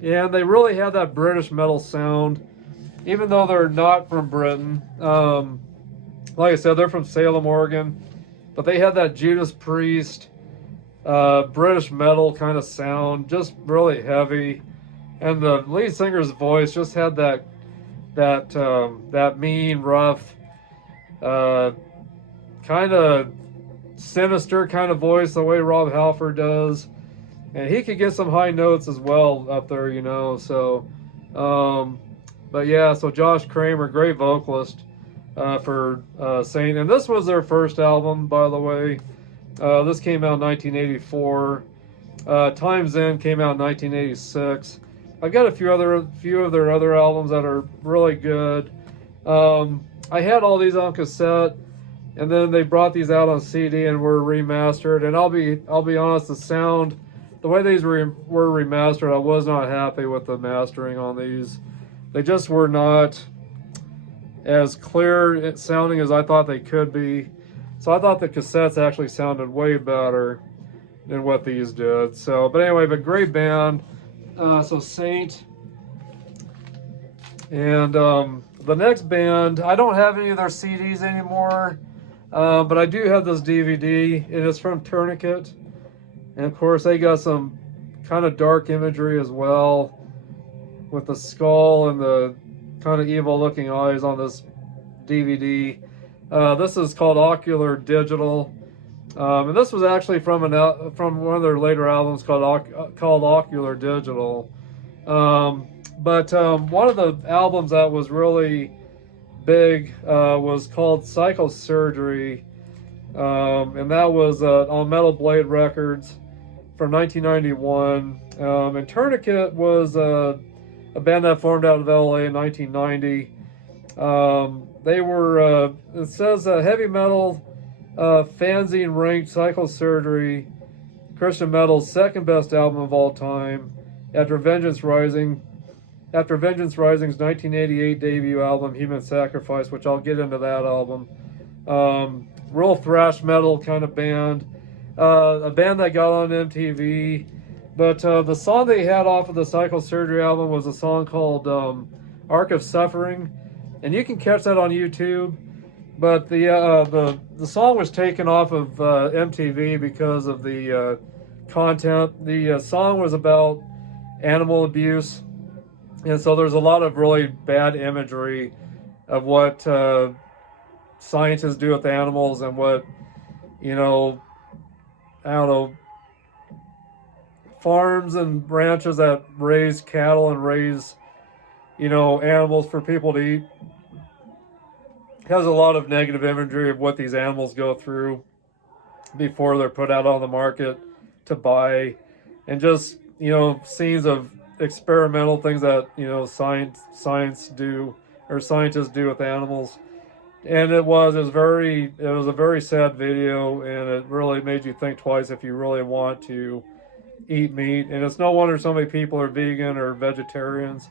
Yeah, and they really had that British metal sound, even though they're not from Britain. Like I said, they're from Salem, Oregon, but they had that Judas Priest, British metal kind of sound, just really heavy. And the lead singer's voice just had that mean, rough, kind of sinister kind of voice, the way Rob Halford does. And he could get some high notes as well up there, you know. So, but yeah, so Josh Kramer, great vocalist for Saint. And this was their first album, by the way. This came out in 1984. Time's End came out in 1986. I've got a few of their other albums that are really good. I had all these on cassette, and then they brought these out on CD and were remastered. And I'll be honest, the sound, the way these were remastered, I was not happy with the mastering on these. They just were not as clear sounding as I thought they could be. So I thought the cassettes actually sounded way better than what these did. So, but anyway, but great band. So Saint. And the next band, I don't have any of their CDs anymore, but I do have this DVD, and it's from Tourniquet. And of course, they got some kind of dark imagery as well, with the skull and the kind of evil looking eyes on this DVD. This is called Ocular Digital, and this was actually from one of their later albums called Ocular Digital. But one of the albums that was really big was called Psychosurgery, and that was on Metal Blade Records from 1991. And Tourniquet was a band that formed out of LA in 1990. They were, it says, heavy metal, fanzine ranked Psychosurgery, Christian metal's second best album of all time, after Vengeance Rising's 1988 debut album, Human Sacrifice, which I'll get into that album. Real thrash metal kind of band. A band that got on MTV. But the song they had off of the Psychosurgery album was a song called Arc of Suffering. And you can catch that on YouTube. But the song was taken off of MTV because of the content. The song was about animal abuse. And so there's a lot of really bad imagery of what scientists do with animals and what, you know, I don't know, farms and ranches that raise cattle and raise, you know, animals for people to eat. It has a lot of negative imagery of what these animals go through before they're put out on the market to buy, and just, you know, scenes of experimental things that, you know, science do, or scientists do with animals. And it was a very sad video, and it really made you think twice if you really want to eat meat. And it's no wonder so many people are vegan or vegetarians.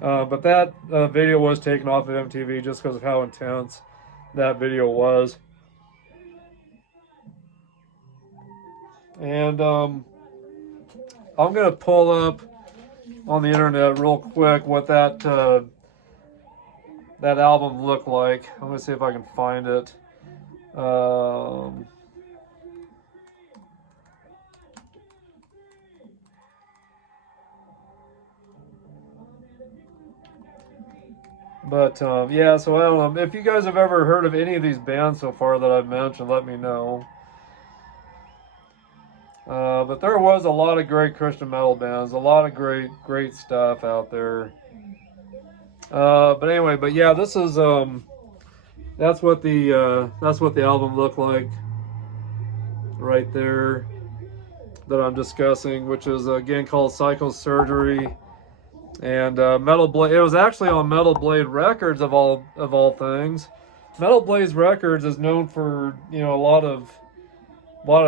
But that video was taken off of MTV just because of how intense that video was. And I'm going to pull up on the internet real quick what that album looked like. I'm going to see if I can find it. But yeah, so I don't know. If you guys have ever heard of any of these bands so far that I've mentioned, let me know. But there was a lot of great Christian metal bands, a lot of great stuff out there. But anyway, but yeah, this is that's what the album looked like right there that I'm discussing, which is again called Psychosurgery. And Metal Blade. It was actually on Metal Blade Records of all things. Metal Blade Records is known for a lot of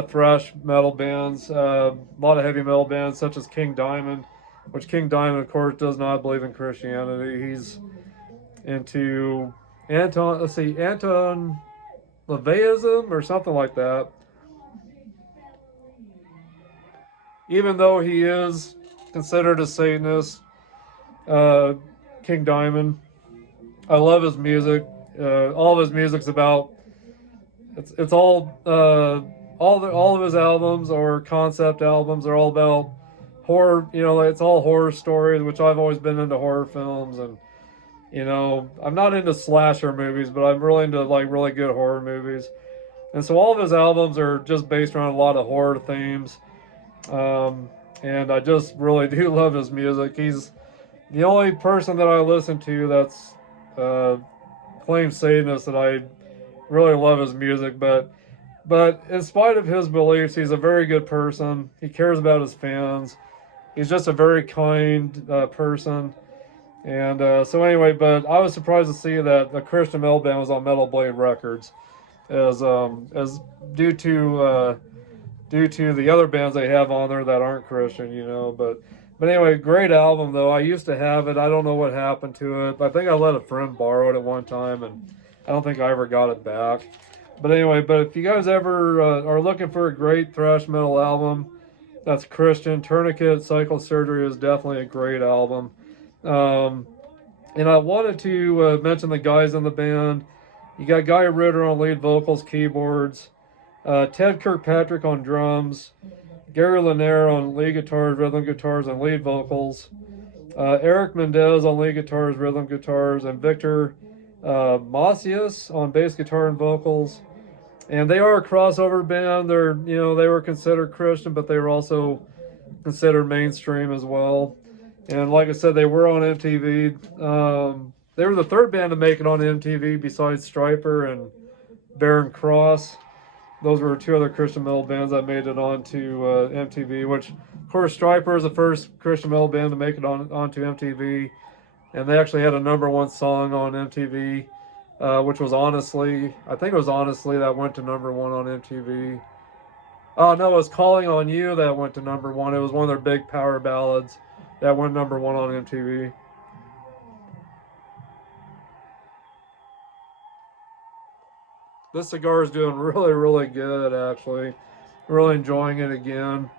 thrash metal bands, a lot of heavy metal bands such as King Diamond, which King Diamond of course does not believe in Christianity. He's into Anton LaVeyism or something like that. Even though he is considered a Satanist, King Diamond, I love his music. All of his music's about. It's all of his albums or concept albums are all about horror. It's all horror stories, which I've always been into horror films, and I'm not into slasher movies, but I'm really into like really good horror movies. And so all of his albums are just based around a lot of horror themes. And I just really do love his music. He's the only person that I listen to that's claimed Satanist that I really love his music. But in spite of his beliefs, he's a very good person. He cares about his fans. He's just a very kind person. And so anyway, but I was surprised to see that a Christian metal band was on Metal Blade Records, as due to the other bands they have on there that aren't Christian, But anyway, great album though. I used to have it. I don't know what happened to it. I think I let a friend borrow it at one time, and I don't think I ever got it back. But anyway, if you guys ever are looking for a great thrash metal album that's Christian, Tourniquet Psychosurgery is definitely a great album. And I wanted to mention the guys in the band. You got Guy Ritter on lead vocals, keyboards, Ted Kirkpatrick on drums, Gary Lanier on lead guitars, rhythm guitars, and lead vocals, Eric Mendez on lead guitars, rhythm guitars, and Victor Macias on bass guitar and vocals. And they are a crossover band. They were considered Christian, but they were also considered mainstream as well. And like I said, they were on MTV. They were the third band to make it on MTV besides Stryper and Barren Cross. Those were two other Christian metal bands that made it onto MTV, which, of course, Stryper is the first Christian metal band to make it onto MTV. And they actually had a #1 song on MTV, which was Honestly. I think it was Honestly that went to #1 on MTV. Oh, no, it was Calling on You that went to #1. It was one of their big power ballads that went #1 on MTV. This cigar is doing really, really good, actually. Really enjoying it again.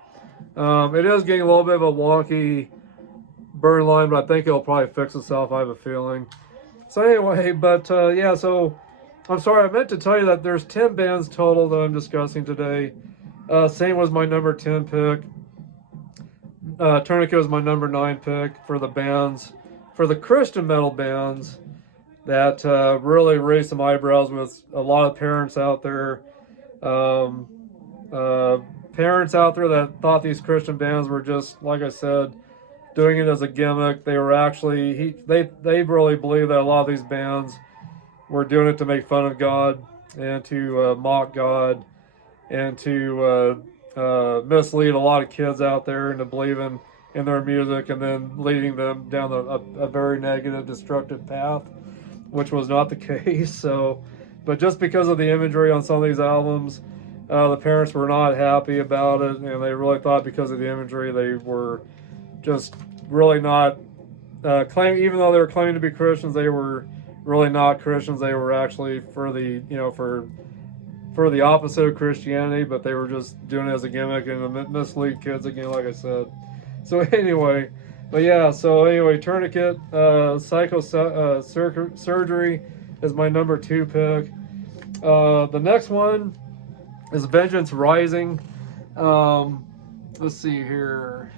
It is getting a little bit of a wonky burn line, but I think it'll probably fix itself, I have a feeling. So anyway, yeah, so I'm sorry, I meant to tell you that there's 10 bands total that I'm discussing today. Same was my number 10 pick. Tourniquet was my number 9 pick for the bands. For the Christian metal bands that really raised some eyebrows with a lot of parents out there. Parents out there that thought these Christian bands were just, like I said, doing it as a gimmick. They were actually, they really believe that a lot of these bands were doing it to make fun of God and to mock God and to mislead a lot of kids out there into believing in their music and then leading them down a very negative, destructive path, which was not the case. So, but just because of the imagery on some of these albums, the parents were not happy about it, and they really thought because of the imagery they were just really not claiming, even though they were claiming to be Christians, they were really not Christians. They were actually for the for the opposite of Christianity, but they were just doing it as a gimmick and to mislead kids again, like I said. So anyway, Tourniquet Psychosurgery is my number 2 pick. The next one is Vengeance Rising. Let's see here.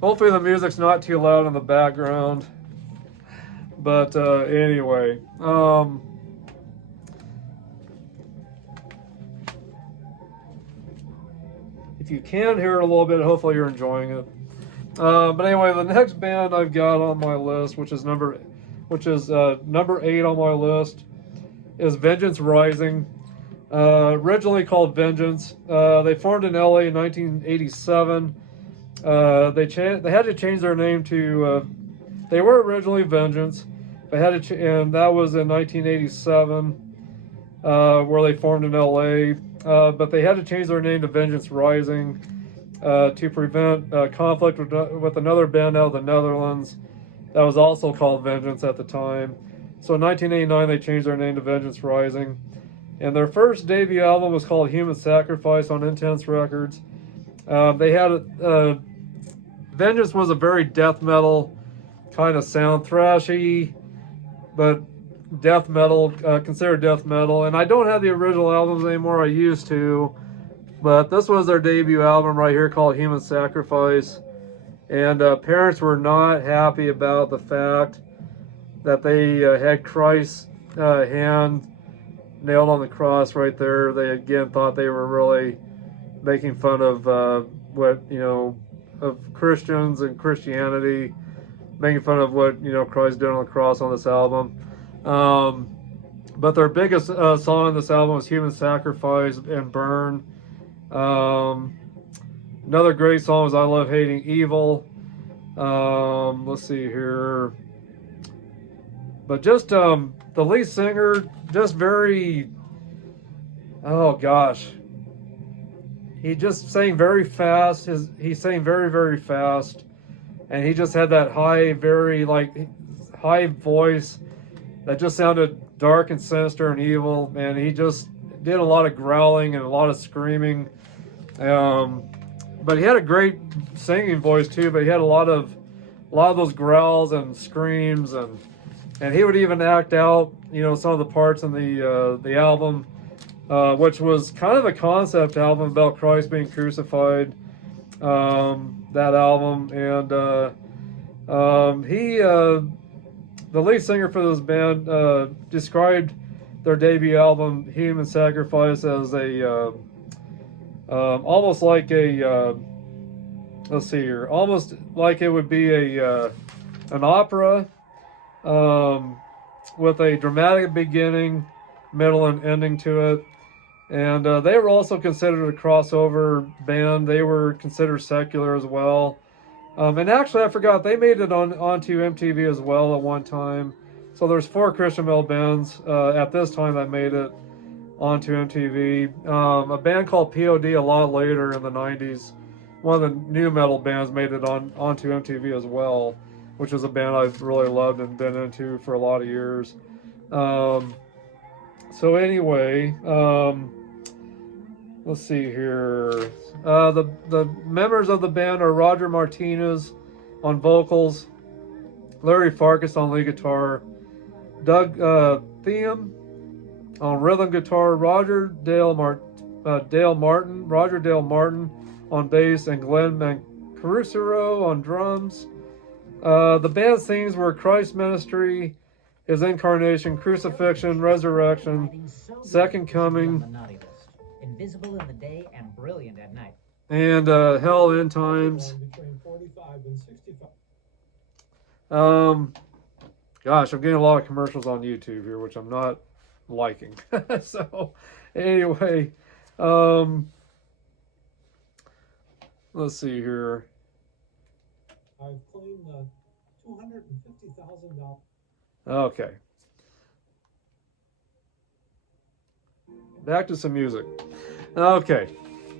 Hopefully the music's not too loud in the background. But anyway, if you can hear it a little bit, hopefully you're enjoying it. But anyway, the next band I've got on my list, which is number 8 on my list, is Vengeance Rising. Originally called Vengeance. They formed in LA in 1987. They had to change their name to. They were originally Vengeance. They had to, and that was in 1987, where they formed in LA. But they had to change their name to Vengeance Rising to prevent conflict with another band out of the Netherlands that was also called Vengeance at the time. So in 1989, they changed their name to Vengeance Rising. And their first debut album was called Human Sacrifice on Intense Records. They had Vengeance was a very death metal kind of sound, thrashy, but death metal, considered death metal. And I don't have the original albums anymore. I used to, but this was their debut album right here called Human Sacrifice. And parents were not happy about the fact that they had Christ's hand nailed on the cross right there. They again thought they were really making fun of of Christians and Christianity, making fun of what Christ did on the cross on this album. But their biggest song on this album was Human Sacrifice and Burn. Another great song was I Love Hating Evil. Let's see here. But just the lead singer, just very, oh gosh, he just sang very fast. He sang very, very fast, and he just had that high, very high voice that just sounded dark and sinister and evil. And he just did a lot of growling and a lot of screaming. But he had a great singing voice too. But he had a lot of those growls and screams, and he would even act out some of the parts in the album, which was kind of a concept album about Christ being crucified. That album, and the lead singer for this band described their debut album Human Sacrifice as a almost like a let's see here, almost like it would be an opera with a dramatic beginning, middle, and ending to it. And they were also considered a crossover band. They were considered secular as well. And actually, I forgot, they made it onto MTV as well at one time. So there's 4 Christian metal bands at this time that made it onto MTV. A band called POD a lot later in the 90s. One of the new metal bands made it onto MTV as well, which is a band I've really loved and been into for a lot of years. So anyway, let's see here. The members of the band are Roger Martinez on vocals, Larry Farkas on lead guitar, Doug Thiem on rhythm guitar, Roger Dale Martin on bass, and Glenn Mancuso on drums. The band's themes were Christ's ministry, His incarnation, crucifixion, resurrection, second coming, invisible in the day and brilliant at night, and hell, end times. Gosh, I'm getting a lot of commercials on YouTube here, which I'm not liking. So, anyway, let's see here. I've claimed $250,000. Okay. Back to some music. Okay.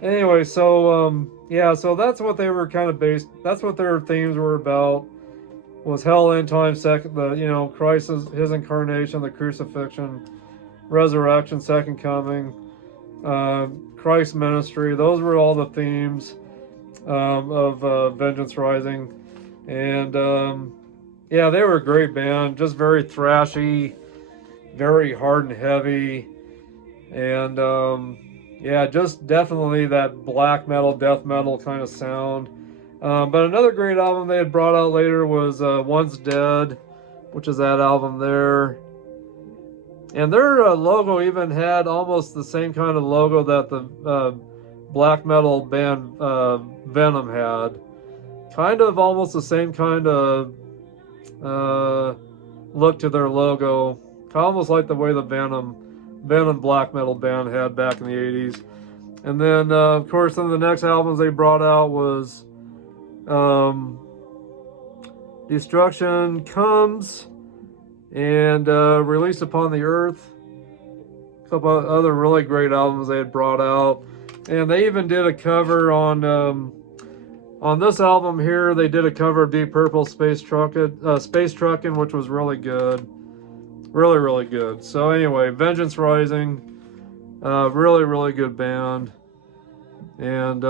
Anyway, so yeah, so that's what they were kind of based. That's what their themes were about. Was hell, end time, second, Christ, his incarnation, the crucifixion, resurrection, second coming, Christ's ministry. Those were all the themes of Vengeance Rising, and yeah, they were a great band. Just very thrashy, very hard and heavy, and yeah, just definitely that black metal, death metal kind of sound. But another great album they had brought out later was Once Dead, which is that album there. And their logo even had almost the same kind of logo that the black metal band Venom had. kind of almost the same kind of look to their logo, almost like the way the Venom black metal band had back in the 80s. And then of course some of the next albums they brought out was Destruction Comes and Release Upon the Earth. A couple of other really great albums they had brought out, and they even did a cover on this album here. They did a cover of Deep Purple Space Truckin', which was really good, really good. So anyway, Vengeance Rising, really good band. And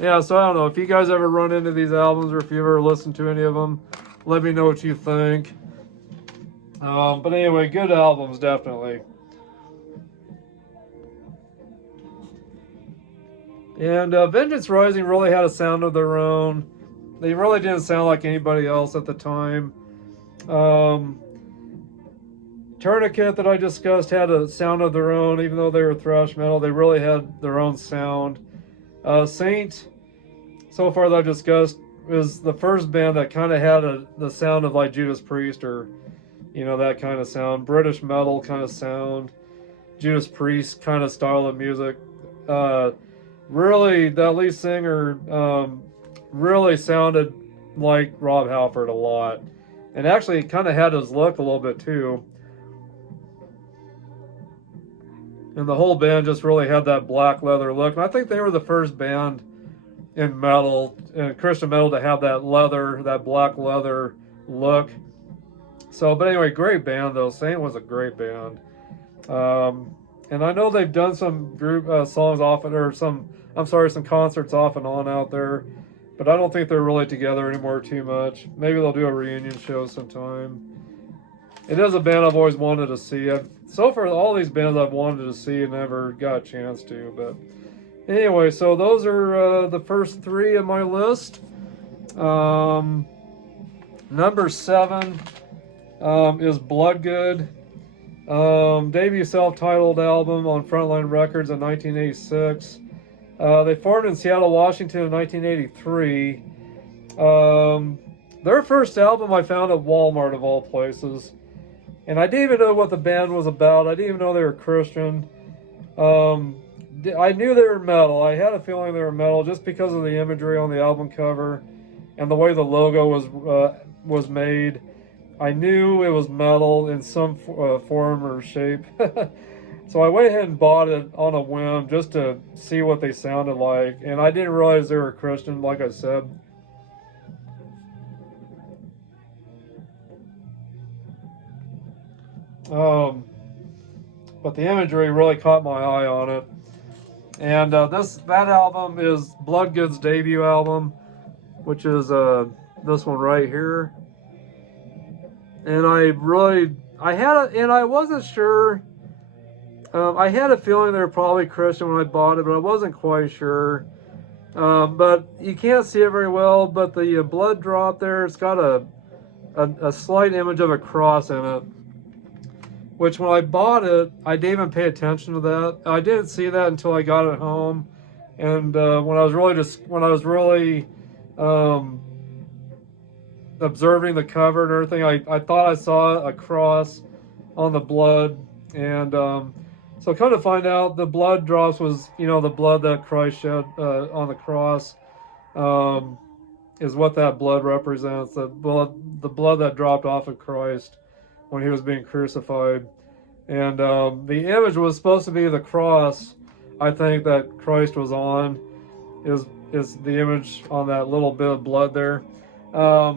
yeah, so I don't know if you guys ever run into these albums or if you ever listened to any of them, let me know what you think. But anyway, good albums, definitely. And Vengeance Rising really had a sound of their own. They really didn't sound like anybody else at the time. Tourniquet that I discussed had a sound of their own, even though they were thrash metal. They really had their own sound. Saint, so far that I've discussed, is the first band that kind of had the sound of like Judas Priest, or that kind of sound. British metal kind of sound. Judas Priest kind of style of music. Really, that lead singer really sounded like Rob Halford a lot. And actually kind of had his look a little bit too. And the whole band just really had that black leather look. And I think they were the first band in metal, in Christian metal, to have that black leather look. So, but anyway, great band though. Saint was a great band. And I know they've done some group songs off, or some concerts off and on out there, but I don't think they're really together anymore too much. Maybe they'll do a reunion show sometime. It is a band I've always wanted to see. So far, all these bands I've wanted to see and never got a chance to. But anyway, so those are the first three of my list. Number 7 is Bloodgood. Debut self-titled album on Frontline Records in 1986. They formed in Seattle, Washington in 1983. Their first album I found at Walmart, of all places. And I didn't even know what the band was about. I didn't even know they were Christian. I knew they were metal. I had a feeling they were metal just because of the imagery on the album cover and the way the logo was made. I knew it was metal in some form or shape. So I went ahead and bought it on a whim just to see what they sounded like. And I didn't realize they were Christian, like I said. But the imagery really caught my eye on it. And that album is Bloodgood's debut album, which is this one right here. And I wasn't sure. I had a feeling they were probably Christian when I bought it, but I wasn't quite sure. But you can't see it very well, but the blood drop there, it's got a slight image of a cross in it. Which when I bought it, I didn't even pay attention to that. I didn't see that until I got it home. And when I was really observing the cover and everything, I thought I saw a cross on the blood. And so come to find out, the blood drops was, the blood that Christ shed on the cross is what that blood represents. The blood that dropped off of Christ when he was being crucified. And the image was supposed to be the cross, I think, that Christ was on, is the image on that little bit of blood there. Let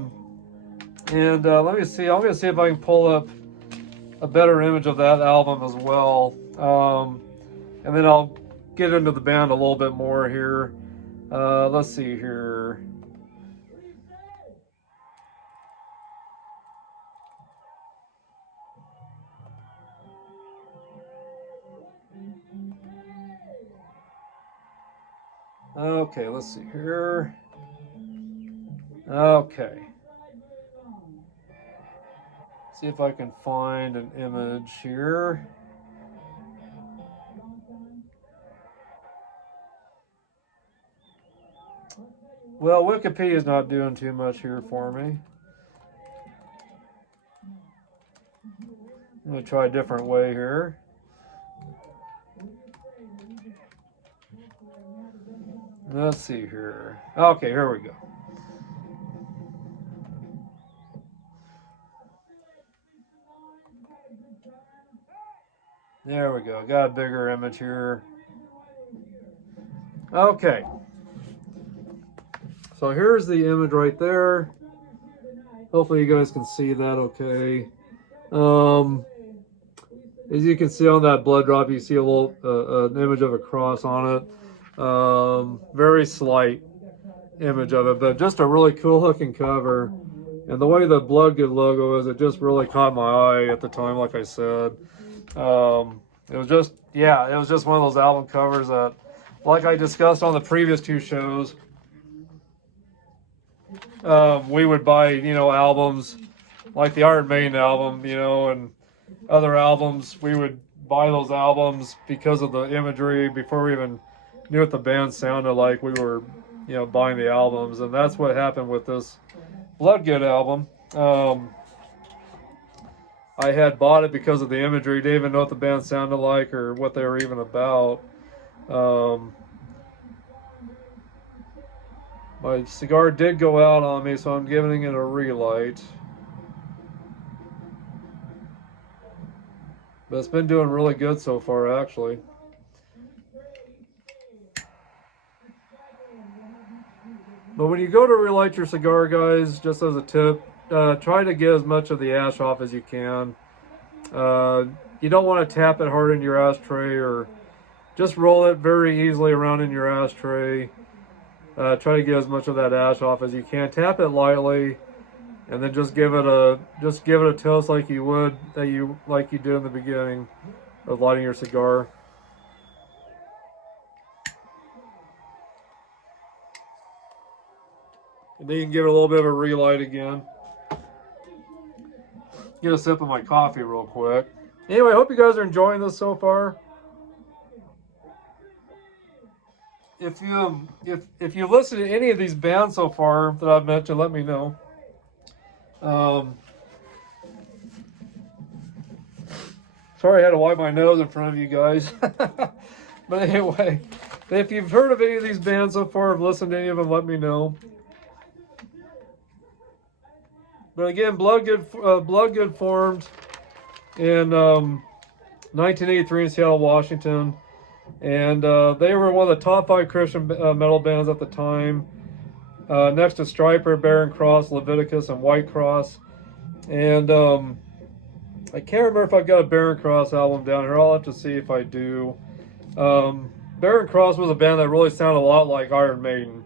me see. I'm going to see if I can pull up a better image of that album as well. And then I'll get into the band a little bit more here. Let's see here. Okay, let's see here. Okay. See if I can find an image here. Well, Wikipedia's not doing too much here for me. Let me try a different way here. Let's see here. Okay, here we go. There we go. Got a bigger image here. Okay. So here's the image right there. Hopefully you guys can see that okay. As you can see on that blood drop, you see a little an image of a cross on it. Very slight image of it, but just a really cool looking cover. And the way the Bloodgood logo is, it just really caught my eye at the time, like I said. It was just, yeah, it was just one of those album covers that, like I discussed on the previous two shows, we would buy, you know, albums like the Iron Maiden album, you know, and other albums. We would buy those albums because of the imagery. Before we even knew what the band sounded like, we were, you know, buying the albums. And that's what happened with this Bloodgood album. I had bought it because of the imagery. Didn't even know what the band sounded like or what they were even about. My cigar did go out on me, so I'm giving it a relight. But it's been doing really good so far, actually. But when you go to relight your cigar, guys, just as a tip, try to get as much of the ash off as you can. You don't want to tap it hard in your ashtray, or just roll it very easily around in your ashtray. Try to get as much of that ash off as you can. Tap it lightly, and then just give it a toast like you would like you did in the beginning of lighting your cigar. And then you can give it a little bit of a relight again. Get a sip of my coffee real quick. Anyway, I hope you guys are enjoying this so far. If you listen to any of these bands so far that I've mentioned, let me know. Sorry I had to wipe my nose in front of you guys. But anyway, if you've heard of any of these bands so far, have listened to any of them, let me know. But again, Bloodgood formed in 1983 in Seattle, Washington. And they were one of the top 5 Christian metal bands at the time. Next to Stryper, Barren Cross, Leviticus, and White Cross. And I can't remember if I've got a Barren Cross album down here. I'll have to see if I do. Barren Cross was a band that really sounded a lot like Iron Maiden.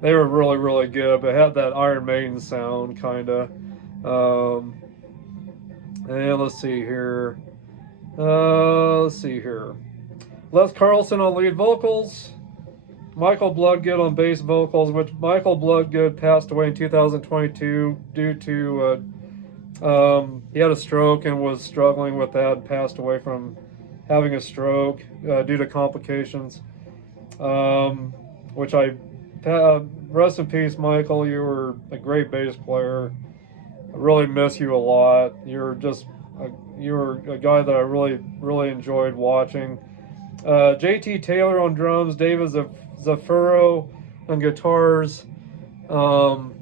They were really, really good, but had that Iron Maiden sound, kind of. And let's see here. Les Carlson on lead vocals. Michael Bloodgood on bass vocals, which Michael Bloodgood passed away in 2022 due to, he had a stroke and was struggling with that and passed away from having a stroke due to complications. Which rest in peace, Michael. You were a great bass player. I really miss you a lot. You were a guy that I really, really enjoyed watching. JT Taylor on drums, David Zafuro on guitars, and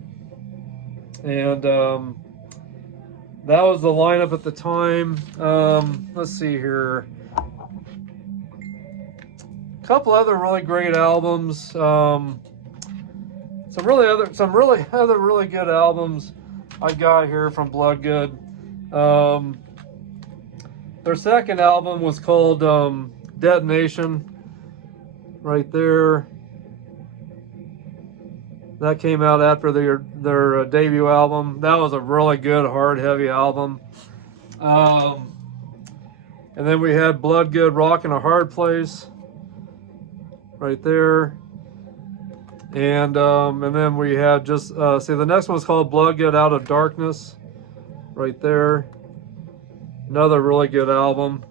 that was the lineup at the time. Let's see here. A couple other really great albums. Some really good albums I got here from Bloodgood. Their second album was called Detonation, right there. That came out after their debut album. That was a really good, hard, heavy album. And then we had Bloodgood, Rockin' a Hard Place, right there. And then we had just the next one's called Bloodgood, Out of Darkness, right there. Another really good album.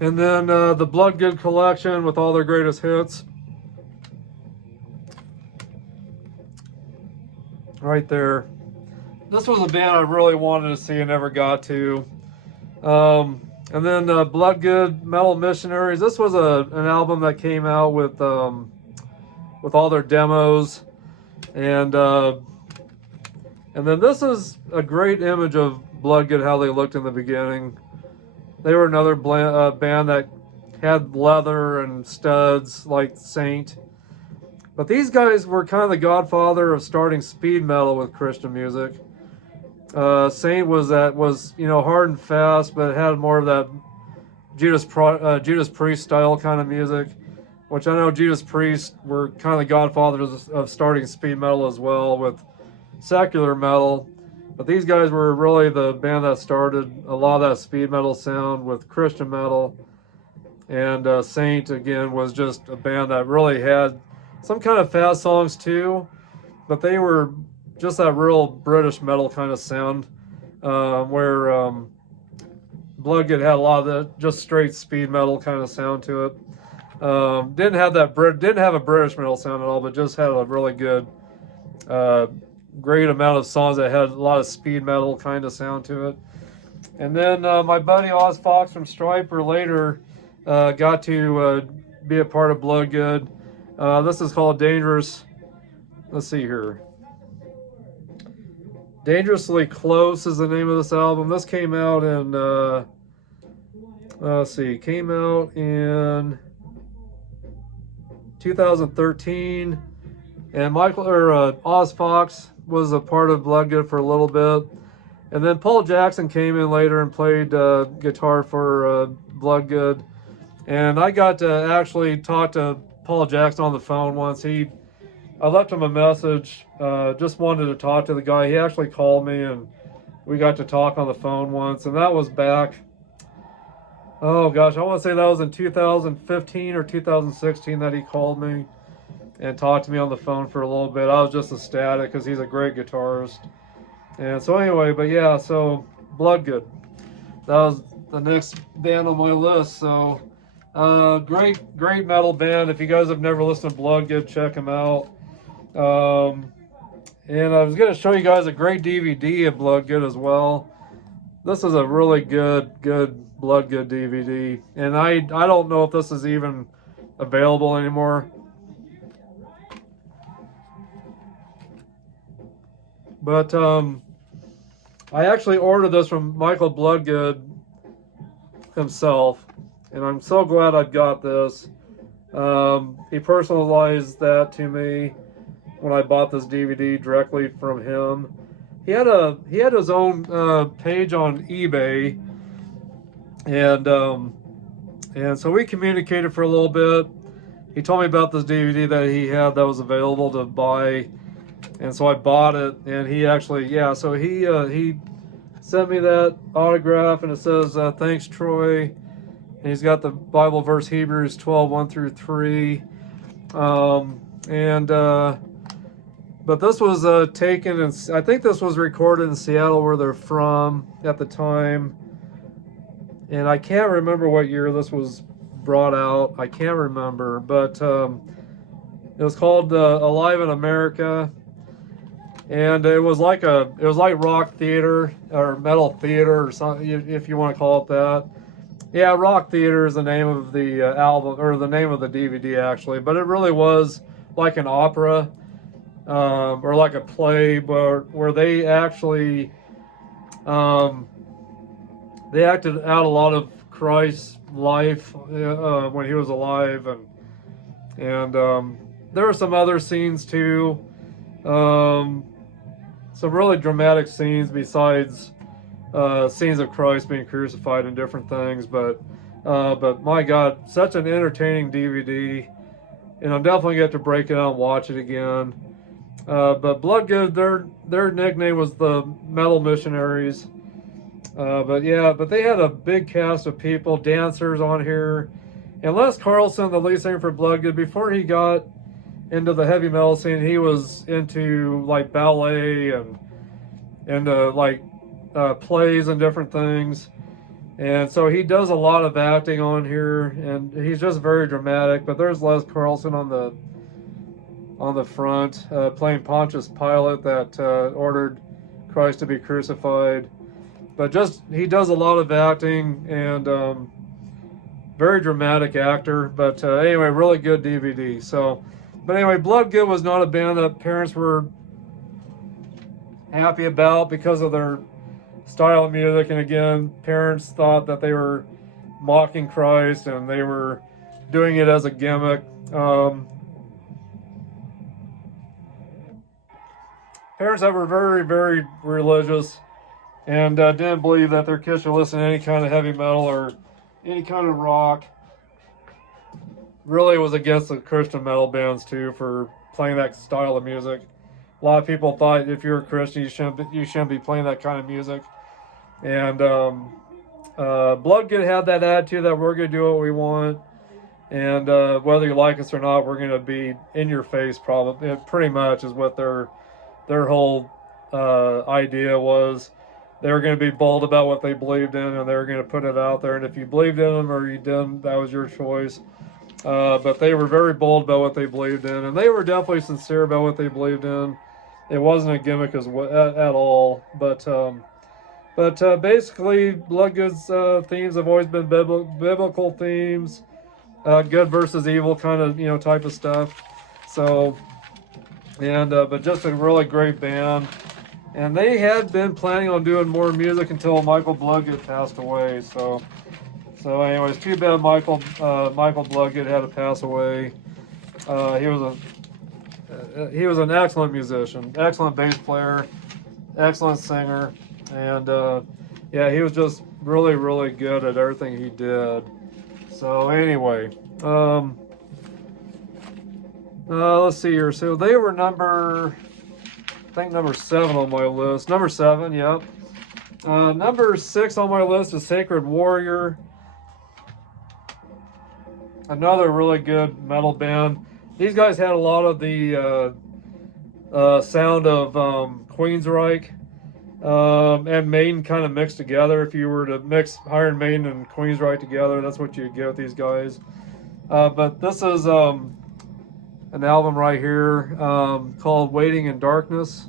And then the Bloodgood collection with all their greatest hits. right there. This was a band I really wanted to see and never got to. And then Bloodgood Metal Missionaries. This was an album that came out with all their demos, and then this is a great image of Bloodgood, how they looked in the beginning. They were another band that had leather and studs like Saint. But these guys were kind of the godfather of starting speed metal with Christian music. Saint was hard and fast, but it had more of that Judas Priest style kind of music, which I know Judas Priest were kind of the godfathers of starting speed metal as well with secular metal. But these guys were really the band that started a lot of that speed metal sound with Christian metal. And Saint, again, was just a band that really had some kind of fast songs too, but they were just that real British metal kind of sound, where Bloodgood had a lot of the just straight speed metal kind of sound to it. Didn't have a British metal sound at all, but just had a really good, great amount of songs that had a lot of speed metal kind of sound to it. And then my buddy Oz Fox from Striper later got to be a part of Bloodgood. This is called Dangerous. Let's see here. Dangerously Close is the name of this album. This came out in, came out in 2013. And Oz Fox was a part of Bloodgood for a little bit. And then Paul Jackson came in later and played guitar for Bloodgood. And I got to actually talk to Paul Jackson on the phone once. I left him a message, just wanted to talk to the guy. He actually called me and we got to talk on the phone once. And that was back, oh gosh, I want to say that was in 2015 or 2016 that he called me and talked to me on the phone for a little bit. I was just ecstatic because he's a great guitarist. And so anyway, but yeah, so Bloodgood. That was the next band on my list. So great metal band. If you guys have never listened to Bloodgood, check them out. And I was going to show you guys a great DVD of Bloodgood as well. This is a really good Bloodgood DVD. And I don't know if this is even available anymore. But I actually ordered this from Michael Bloodgood himself, and I'm so glad I got this. He personalized that to me when I bought this DVD directly from him. He had his own page on eBay, and so we communicated for a little bit. He told me about this DVD that he had that was available to buy. And so I bought it, and he actually, so he sent me that autograph, and it says, thanks, Troy. And he's got the Bible verse, Hebrews 12, 1 through 3. But this was taken, and I think this was recorded in Seattle, where they're from at the time. And I can't remember what year this was brought out. I can't remember, but it was called Alive in America. And it was like rock theater or metal theater or something, if you want to call it that. Yeah, Rock Theater is the name of the album, or the name of the DVD actually. But it really was like an opera or like a play, where they actually they acted out a lot of Christ's life when he was alive, and there were some other scenes too. Some really dramatic scenes besides scenes of Christ being crucified and different things, but my God, such an entertaining DVD, and I'm definitely going to break it out and watch it again. But Bloodgood, their nickname was the Metal Missionaries. But they had a big cast of people, dancers on here, and Les Carlson, the lead singer for Bloodgood, before he got into the heavy metal scene, he was into like ballet and plays and different things, and so he does a lot of acting on here, and he's just very dramatic. But there's Les Carlson on on the front, playing Pontius Pilate that ordered Christ to be crucified. But just, he does a lot of acting, and very dramatic actor. But anyway, really good DVD. So, but anyway, Bloodgood was not a band that parents were happy about because of their style of music. And again, parents thought that they were mocking Christ and they were doing it as a gimmick. Parents that were very, very religious and didn't believe that their kids should listen to any kind of heavy metal or any kind of rock. Really was against the Christian metal bands too for playing that style of music. A lot of people thought if you're a Christian, you shouldn't be playing that kind of music. And Bloodgood had that attitude that we're going to do what we want, and whether you like us or not, we're going to be in your face. Probably, it pretty much is what their whole idea was. They were going to be bold about what they believed in, and they were going to put it out there. And if you believed in them or you didn't, that was your choice. But they were very bold about what they believed in, and they were definitely sincere about what they believed in. It wasn't a gimmick at all. But basically, Bloodgood's themes have always been biblical themes, good versus evil kind of type of stuff. So, and but just a really great band. And they had been planning on doing more music until Michael Bloodgood passed away. So anyways, too bad Michael Bloodgood had to pass away. He was an excellent musician, excellent bass player, excellent singer, and yeah, he was just really, really good at everything he did. So anyway, let's see here. So they were number 7 on my list. Number 7, yep. Number 6 on my list is Sacred Warrior. Another really good metal band. These guys had a lot of the sound of Queensryche and Maiden kind of mixed together. If you were to mix Iron Maiden and Queensryche together, that's what you'd get with these guys. But this is an album right here called Waiting in Darkness.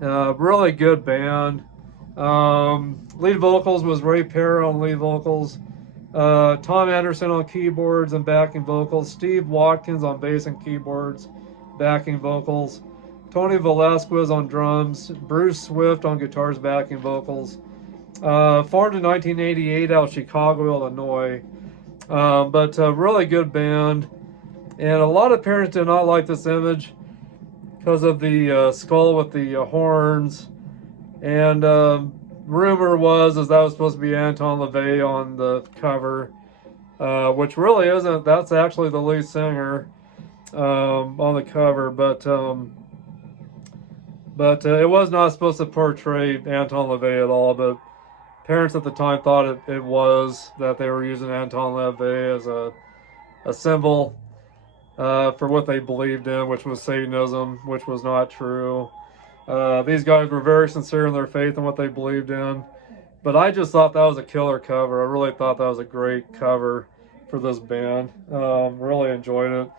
Really good band. Lead vocals was Ray Perra on lead vocals. Tom Anderson on keyboards and backing vocals. Steve Watkins on bass and keyboards, backing vocals. Tony Velasquez on drums. Bruce Swift on guitars, backing vocals. Formed in 1988 out of Chicago, Illinois. But a really good band. And a lot of parents did not like this image because of the skull with the horns. And rumor was that was supposed to be Anton LaVey on the cover, which really isn't. That's actually the lead singer on the cover, but it was not supposed to portray Anton LaVey at all. But parents at the time thought it was, that they were using Anton LaVey as a symbol for what they believed in, which was Satanism, which was not true. These guys were very sincere in their faith and what they believed in. But I just thought that was a killer cover. I really thought that was a great cover for this band. Really enjoyed it.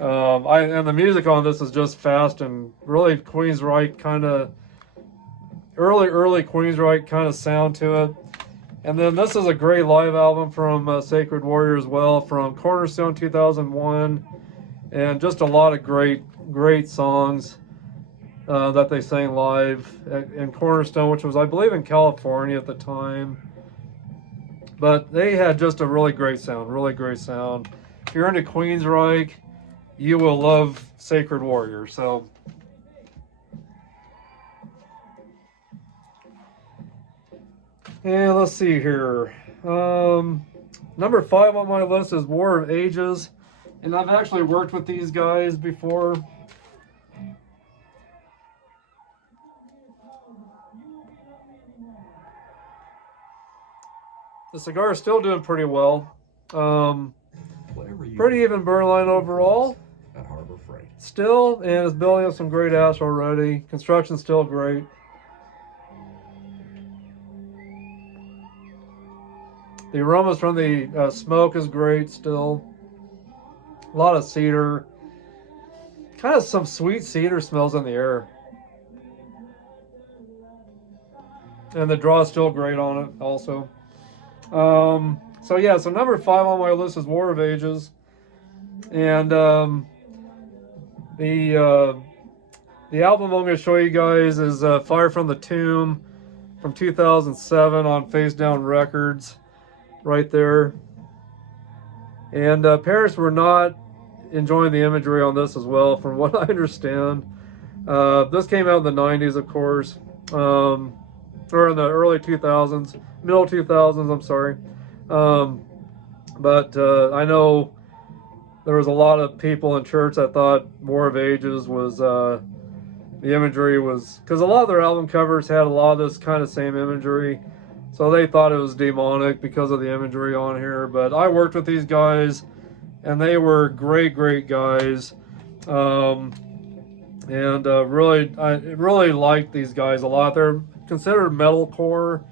And the music on this is just fast and really Queensryche kind of, early Queensryche kind of sound to it. And then this is a great live album from Sacred Warrior as well, from Cornerstone 2001. And just a lot of great songs that they sang live in Cornerstone, which was, I believe, in California at the time. But they had just a really great sound, If you're into Queensryche, you will love Sacred Warrior. So, and let's see here. Number 5 on my list is War of Ages. And I've actually worked with these guys before. The cigar is still doing pretty well. Pretty even burn line overall. At Harbor Freight. Still, and it's building up some great ash already. Construction's still great. The aromas from the smoke is great still. A lot of cedar. kind of some sweet cedar smells in the air. And the draw is still great on it also. So yeah, so number 5 on my list is War of Ages. And the album I'm going to show you guys is Fire from the Tomb from 2007 on Face Down Records, right there. And parents were not enjoying the imagery on this as well, from what I understand. This came out in the 90s, of course, or in the early 2000s, middle 2000s, I'm sorry. But I know there was a lot of people in church that thought War of Ages was, the imagery was, because a lot of their album covers had a lot of this kind of same imagery. So they thought it was demonic because of the imagery on here. But I worked with these guys, and they were great, great guys. I really liked these guys a lot. They're considered metalcore.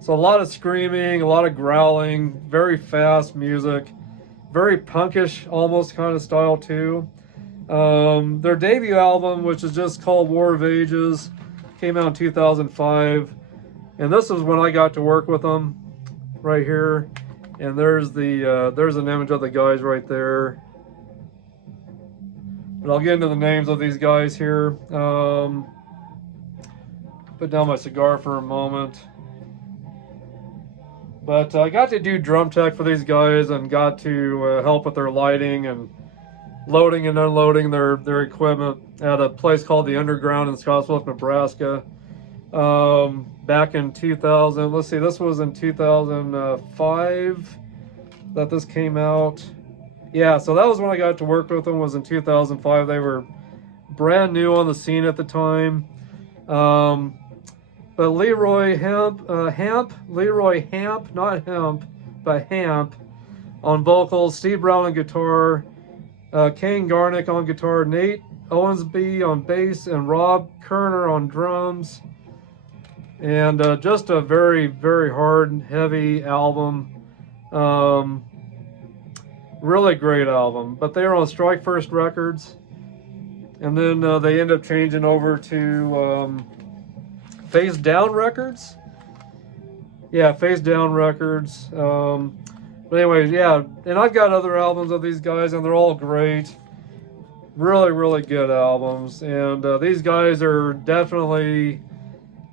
So a lot of screaming, a lot of growling, very fast music, very punkish almost kind of style too. Their debut album, which is just called War of Ages, came out in 2005. And this is when I got to work with them, right here. And there's an image of the guys right there. But I'll get into the names of these guys here. Put down my cigar for a moment. But I got to do drum tech for these guys and got to help with their lighting and loading and unloading their equipment at a place called the Underground in Scottsbluff, Nebraska. Back in 2000, let's see, this was in 2005 that this came out. Yeah, so that was when I got to work with them, was in 2005. They were brand new on the scene at the time. But Leroy Hamp, not Hemp, but Hamp on vocals, Steve Brown on guitar, Kane Garnick on guitar, Nate Owensby on bass, and Rob Kerner on drums. And just a very, very hard and heavy album. Really great album. But they were on Strike First Records. And then they ended up changing over to Face Down Records. Yeah, Face Down Records. But anyway, yeah. And I've got other albums of these guys, and they're all great. Really, really good albums. And these guys are definitely...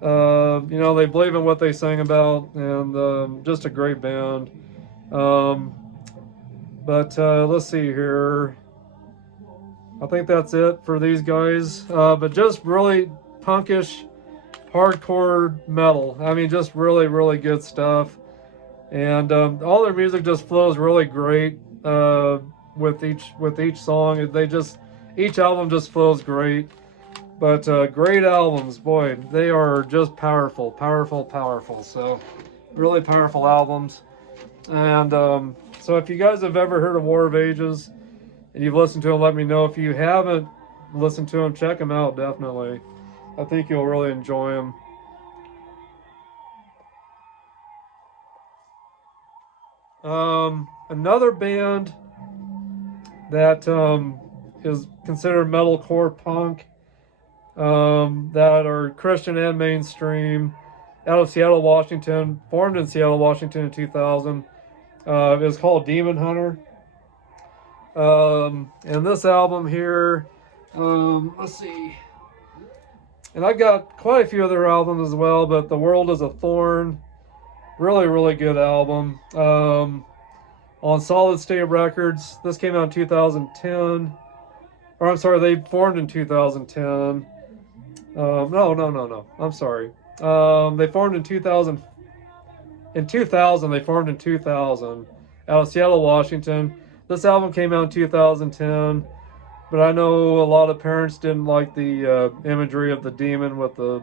they believe in what they sing about, and just a great band. But let's see here. I think that's it for these guys. But just really punkish, hardcore metal. I mean, just really, really good stuff. And all their music just flows really great with each song. Each album just flows great. But great albums, boy, they are just powerful, powerful, powerful. So, really powerful albums. And so if you guys have ever heard of War of Ages, and you've listened to them, let me know. If you haven't listened to them, check them out, definitely. I think you'll really enjoy them. Another band that is considered metalcore punk, that are Christian and mainstream, out of Seattle, Washington, formed in Seattle, Washington in 2000. Is called Demon Hunter. And this album here, let's see. And I've got quite a few other albums as well, but The World is a Thorn, really, really good album. On Solid State Records, this came out in 2010. Or I'm sorry, they formed in 2010. No. I'm sorry. They formed in 2000. In 2000, they formed in 2000 out of Seattle, Washington. This album came out in 2010, but I know a lot of parents didn't like the imagery of the demon with the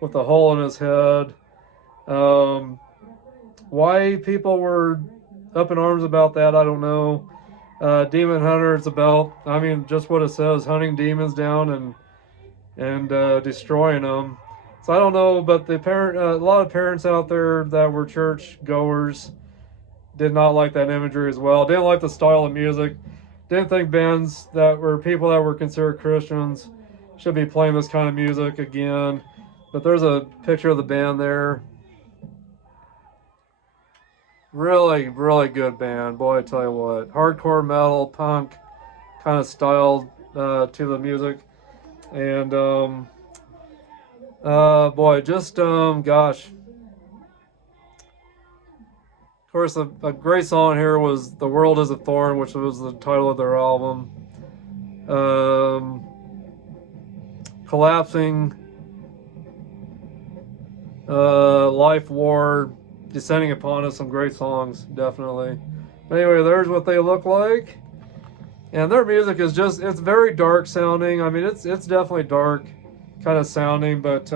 hole in his head. Why people were up in arms about that, I don't know. Demon Hunter, it's about, I mean, just what it says, hunting demons down and destroying them. So I don't know, but a lot of parents out there that were church goers did not like that imagery as well. Didn't like the style of music. didn't think bands that were people that were considered Christians should be playing this kind of music again. But there's a picture of the band there. Really, really good band. Boy, I tell you what. Hardcore metal, punk kind of style to the music. And, boy, just, gosh. Of course, a great song here was The World is a Thorn, which was the title of their album. Collapsing, Life, War, Descending Upon Us, some great songs, definitely. But anyway, there's what they look like. And their music is just, it's very dark sounding. I mean, it's definitely dark kind of sounding, but,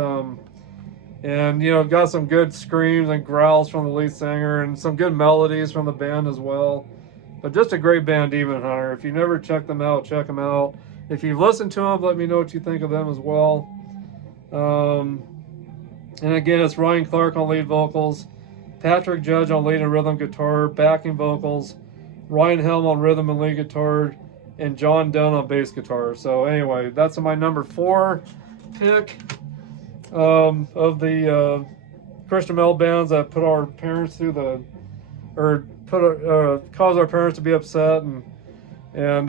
and, you know, got some good screams and growls from the lead singer and some good melodies from the band as well. But just a great band, Demon Hunter. If you never checked them out, check them out. If you've listened to them, let me know what you think of them as well. And again, it's Ryan Clark on lead vocals, Patrick Judge on lead and rhythm guitar, backing vocals, Ryan Helm on rhythm and lead guitar, and John Dunn on bass guitar. So anyway, that's my number 4 pick of the Christian metal bands that put our parents through the, or cause our parents to be upset and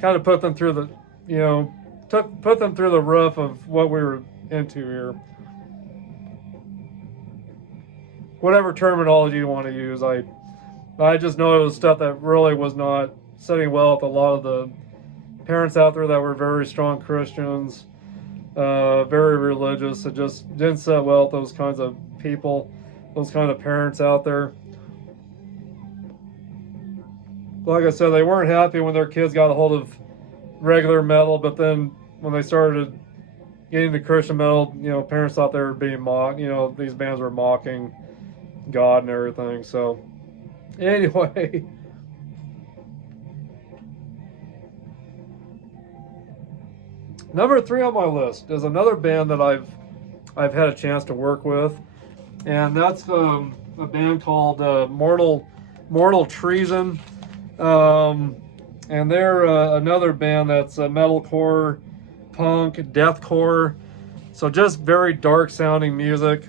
kind of put them through the, you know, put them through the roof of what we were into here. Whatever terminology you want to use, I just know it was stuff that really was not sitting well with a lot of the parents out there that were very strong Christians, very religious. It just didn't sit well with those kinds of people, those kind of parents out there. Like I said, they weren't happy when their kids got a hold of regular metal, but then when they started getting to Christian metal, you know, parents thought they were being mocked. You know, these bands were mocking God and everything. So anyway, number 3 on my list is another band that I've had a chance to work with, and that's a band called Mortal Treason. And they're another band that's metalcore, punk, deathcore, so just very dark sounding music.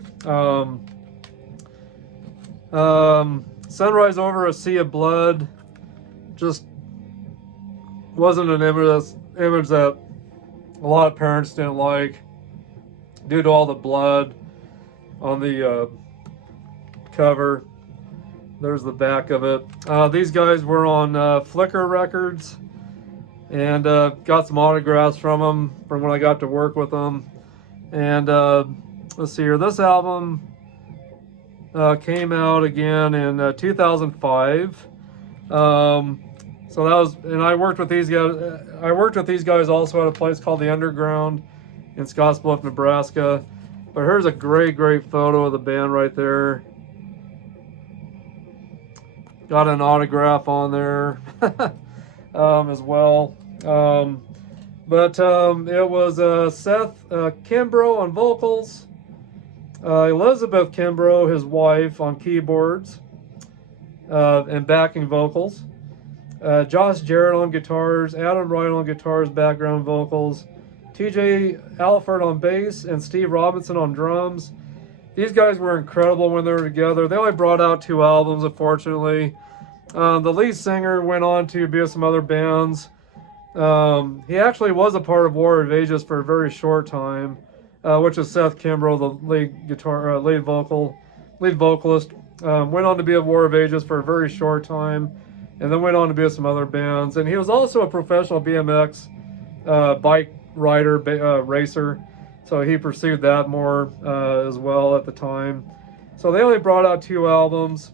Sunrise Over a Sea of Blood just wasn't an image that a lot of parents didn't like due to all the blood on the cover. There's the back of it. These guys were on Flickr Records, and got some autographs from them from when I got to work with them. And let's see here, this album came out again in 2005. So that was, and I worked with these guys. I worked with these guys also at a place called the Underground in Scottsbluff, Nebraska. But here's a great photo of the band right there. Got an autograph on there as well. But it was Seth Kimbrough on vocals, Elizabeth Kimbrough, his wife, on keyboards and backing vocals, Josh Jarrett on guitars, Adam Wright on guitars, background vocals, TJ Alford on bass, and Steve Robinson on drums. These guys were incredible when they were together. They only brought out 2 albums, unfortunately. The lead singer went on to be with some other bands. He actually was a part of War of Ages for a very short time, which is Seth Kimbrough, the lead vocalist. Went on to be at War of Ages for a very short time, and then went on to be with some other bands. And he was also a professional BMX bike rider, racer. So he pursued that more as well at the time. So they only brought out 2 albums,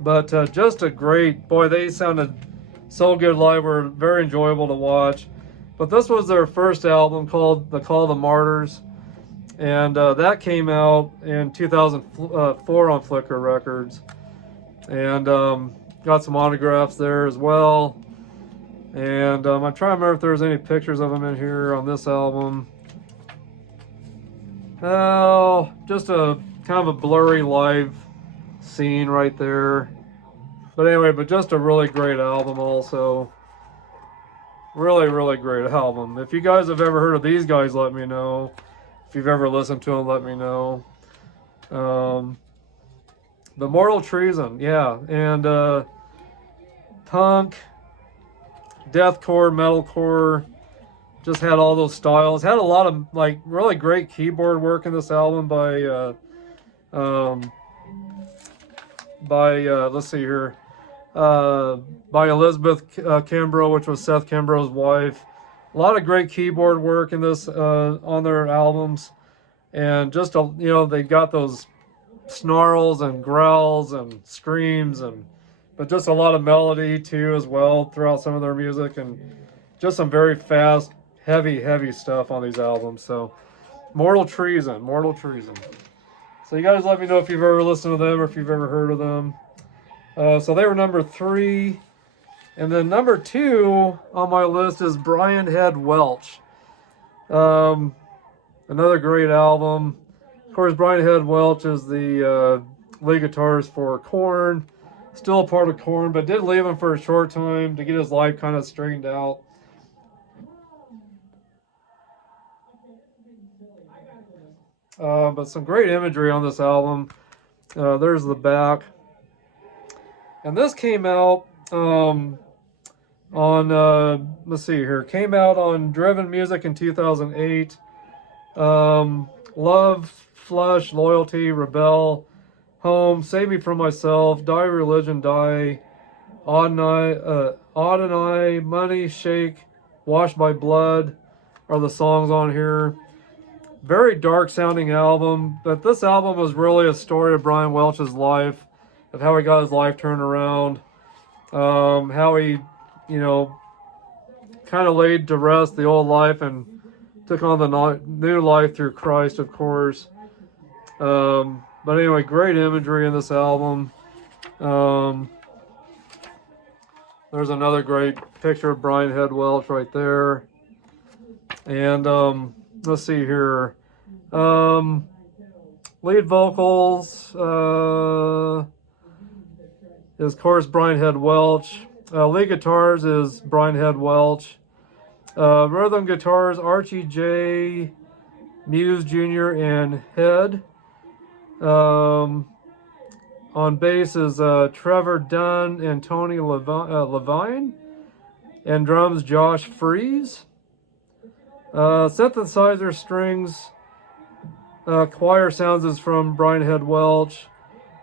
but just a great, boy, they sounded so good live, were very enjoyable to watch. But this was their first album called The Call of the Martyrs, and that came out in 2004 on Flickr Records, and got some autographs there as well. And I'm trying to remember if there's any pictures of them in here on this album. Oh, just a kind of a blurry live scene right there. But anyway, but just a really great album also. Really, really great album. If you guys have ever heard of these guys, let me know. If you've ever listened to them, let me know. The Mortal Treason, yeah, and punk, deathcore, metalcore, just had all those styles. Had a lot of like really great keyboard work in this album by let's see here, by Elizabeth Kimbrough, which was Seth Kimbrough's wife. A lot of great keyboard work in this on their albums, and just they got those snarls and growls and screams, but just a lot of melody too as well throughout some of their music, and just some very fast, heavy stuff on these albums. So Mortal Treason. So you guys let me know if you've ever listened to them or if you've ever heard of them. So they were number 3. And then number 2 on my list is Brian Head Welch. Another great album. Of course, Brian Head Welch is the lead guitarist for Korn. Still a part of Korn, but did leave him for a short time to get his life kind of straightened out. But some great imagery on this album. There's the back. And this came out on, let's see here, came out on Driven Music in 2008. Love, Flush, Loyalty, Rebel, Home, Save Me From Myself, Die Religion, Die, Odd and I, Money, Shake, Washed by Blood are the songs on here. Very dark sounding album, but this album was really a story of Brian Welch's life, of how he got his life turned around, how he, kind of laid to rest the old life and took on the new life through Christ, of course. But anyway, great imagery in this album. There's another great picture of Brian Head Welch right there. And let's see here. Lead vocals is, of course, Brian Head Welch. Lead guitars is Brian Head Welch. Rhythm guitars, Archie J. Muse Jr. and Head. On bass is Trevor Dunn and Tony Levine. And drums, Josh Freeze. Synthesizer strings, choir sounds is from Brian Head Welch.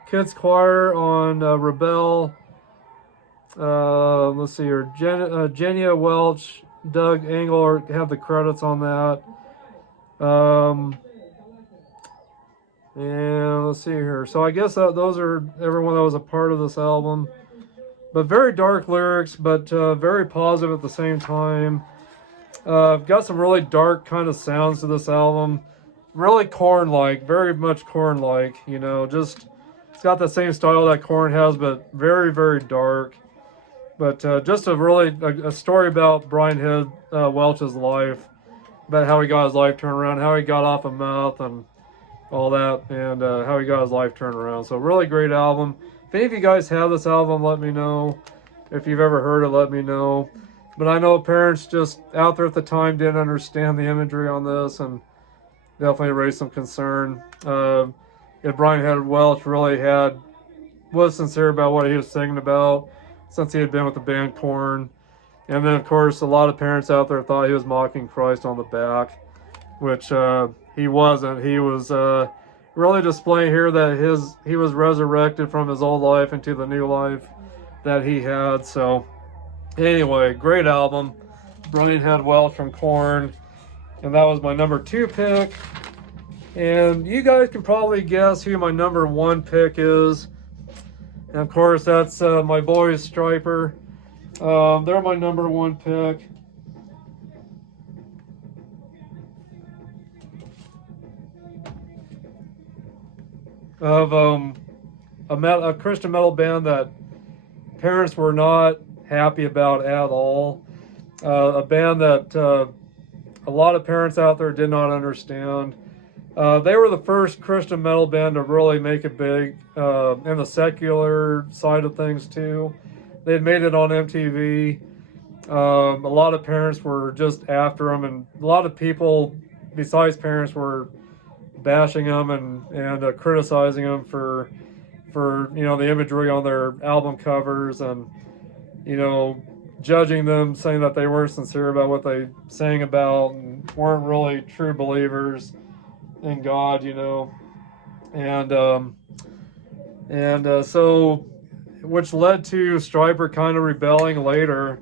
Kids choir on Rebel. Let's see here. Genia Welch, Doug Engel have the credits on that. And let's see here. So I guess those are everyone that was a part of this album. But very dark lyrics, but very positive at the same time. Got some really dark kind of sounds to this album. Really Korn-like, very much Korn-like, just it's got the same style that Korn has, but very, very dark. But just a story about Brian Head Welch's life, about how he got his life turned around, how he got off of meth and all that, and how he got his life turned around. So really great album. If any of you guys have this album, let me know. If you've ever heard it, let me know. But I know parents just out there at the time didn't understand the imagery on this, and definitely raised some concern. If Brian Head Welch really was sincere about what he was singing about, since he had been with the band Korn. And then, of course, a lot of parents out there thought he was mocking Christ on the back, which he wasn't. He was really displaying here that he was resurrected from his old life into the new life that he had. So anyway, great album. Brian Head Welch from Korn. And that was my number 2 pick. And you guys can probably guess who my number 1 pick is. And of course, that's my boys Striper. They're my number 1 pick. Of a Christian metal band that parents were not happy about at all. A band that a lot of parents out there did not understand. They were the first Christian metal band to really make it big in the secular side of things too. They had made it on MTV. A lot of parents were just after him, and a lot of people besides parents were bashing him and criticizing him for the imagery on their album covers, and judging them, saying that they weren't sincere about what they sang about and weren't really true believers in God, so which led to Stryper kind of rebelling later,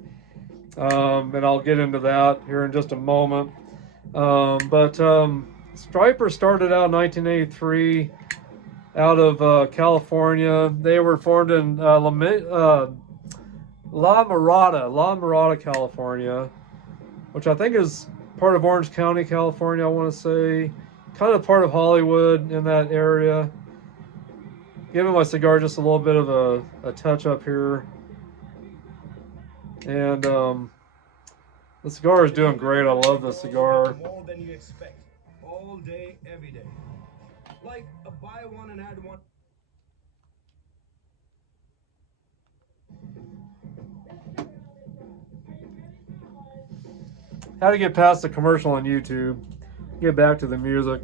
and I'll get into that here in just a moment. But Stryper started out in 1983 out of California. They were formed in La Mirada, California, which I think is part of Orange County, California, I want to say. Kind of part of Hollywood in that area. Giving my cigar just a little bit of a touch up here. And the cigar is doing great. I love the cigar. More than you expect. All day, every day. Like a buy one and add one. How to get past the commercial on YouTube. Get back to the music.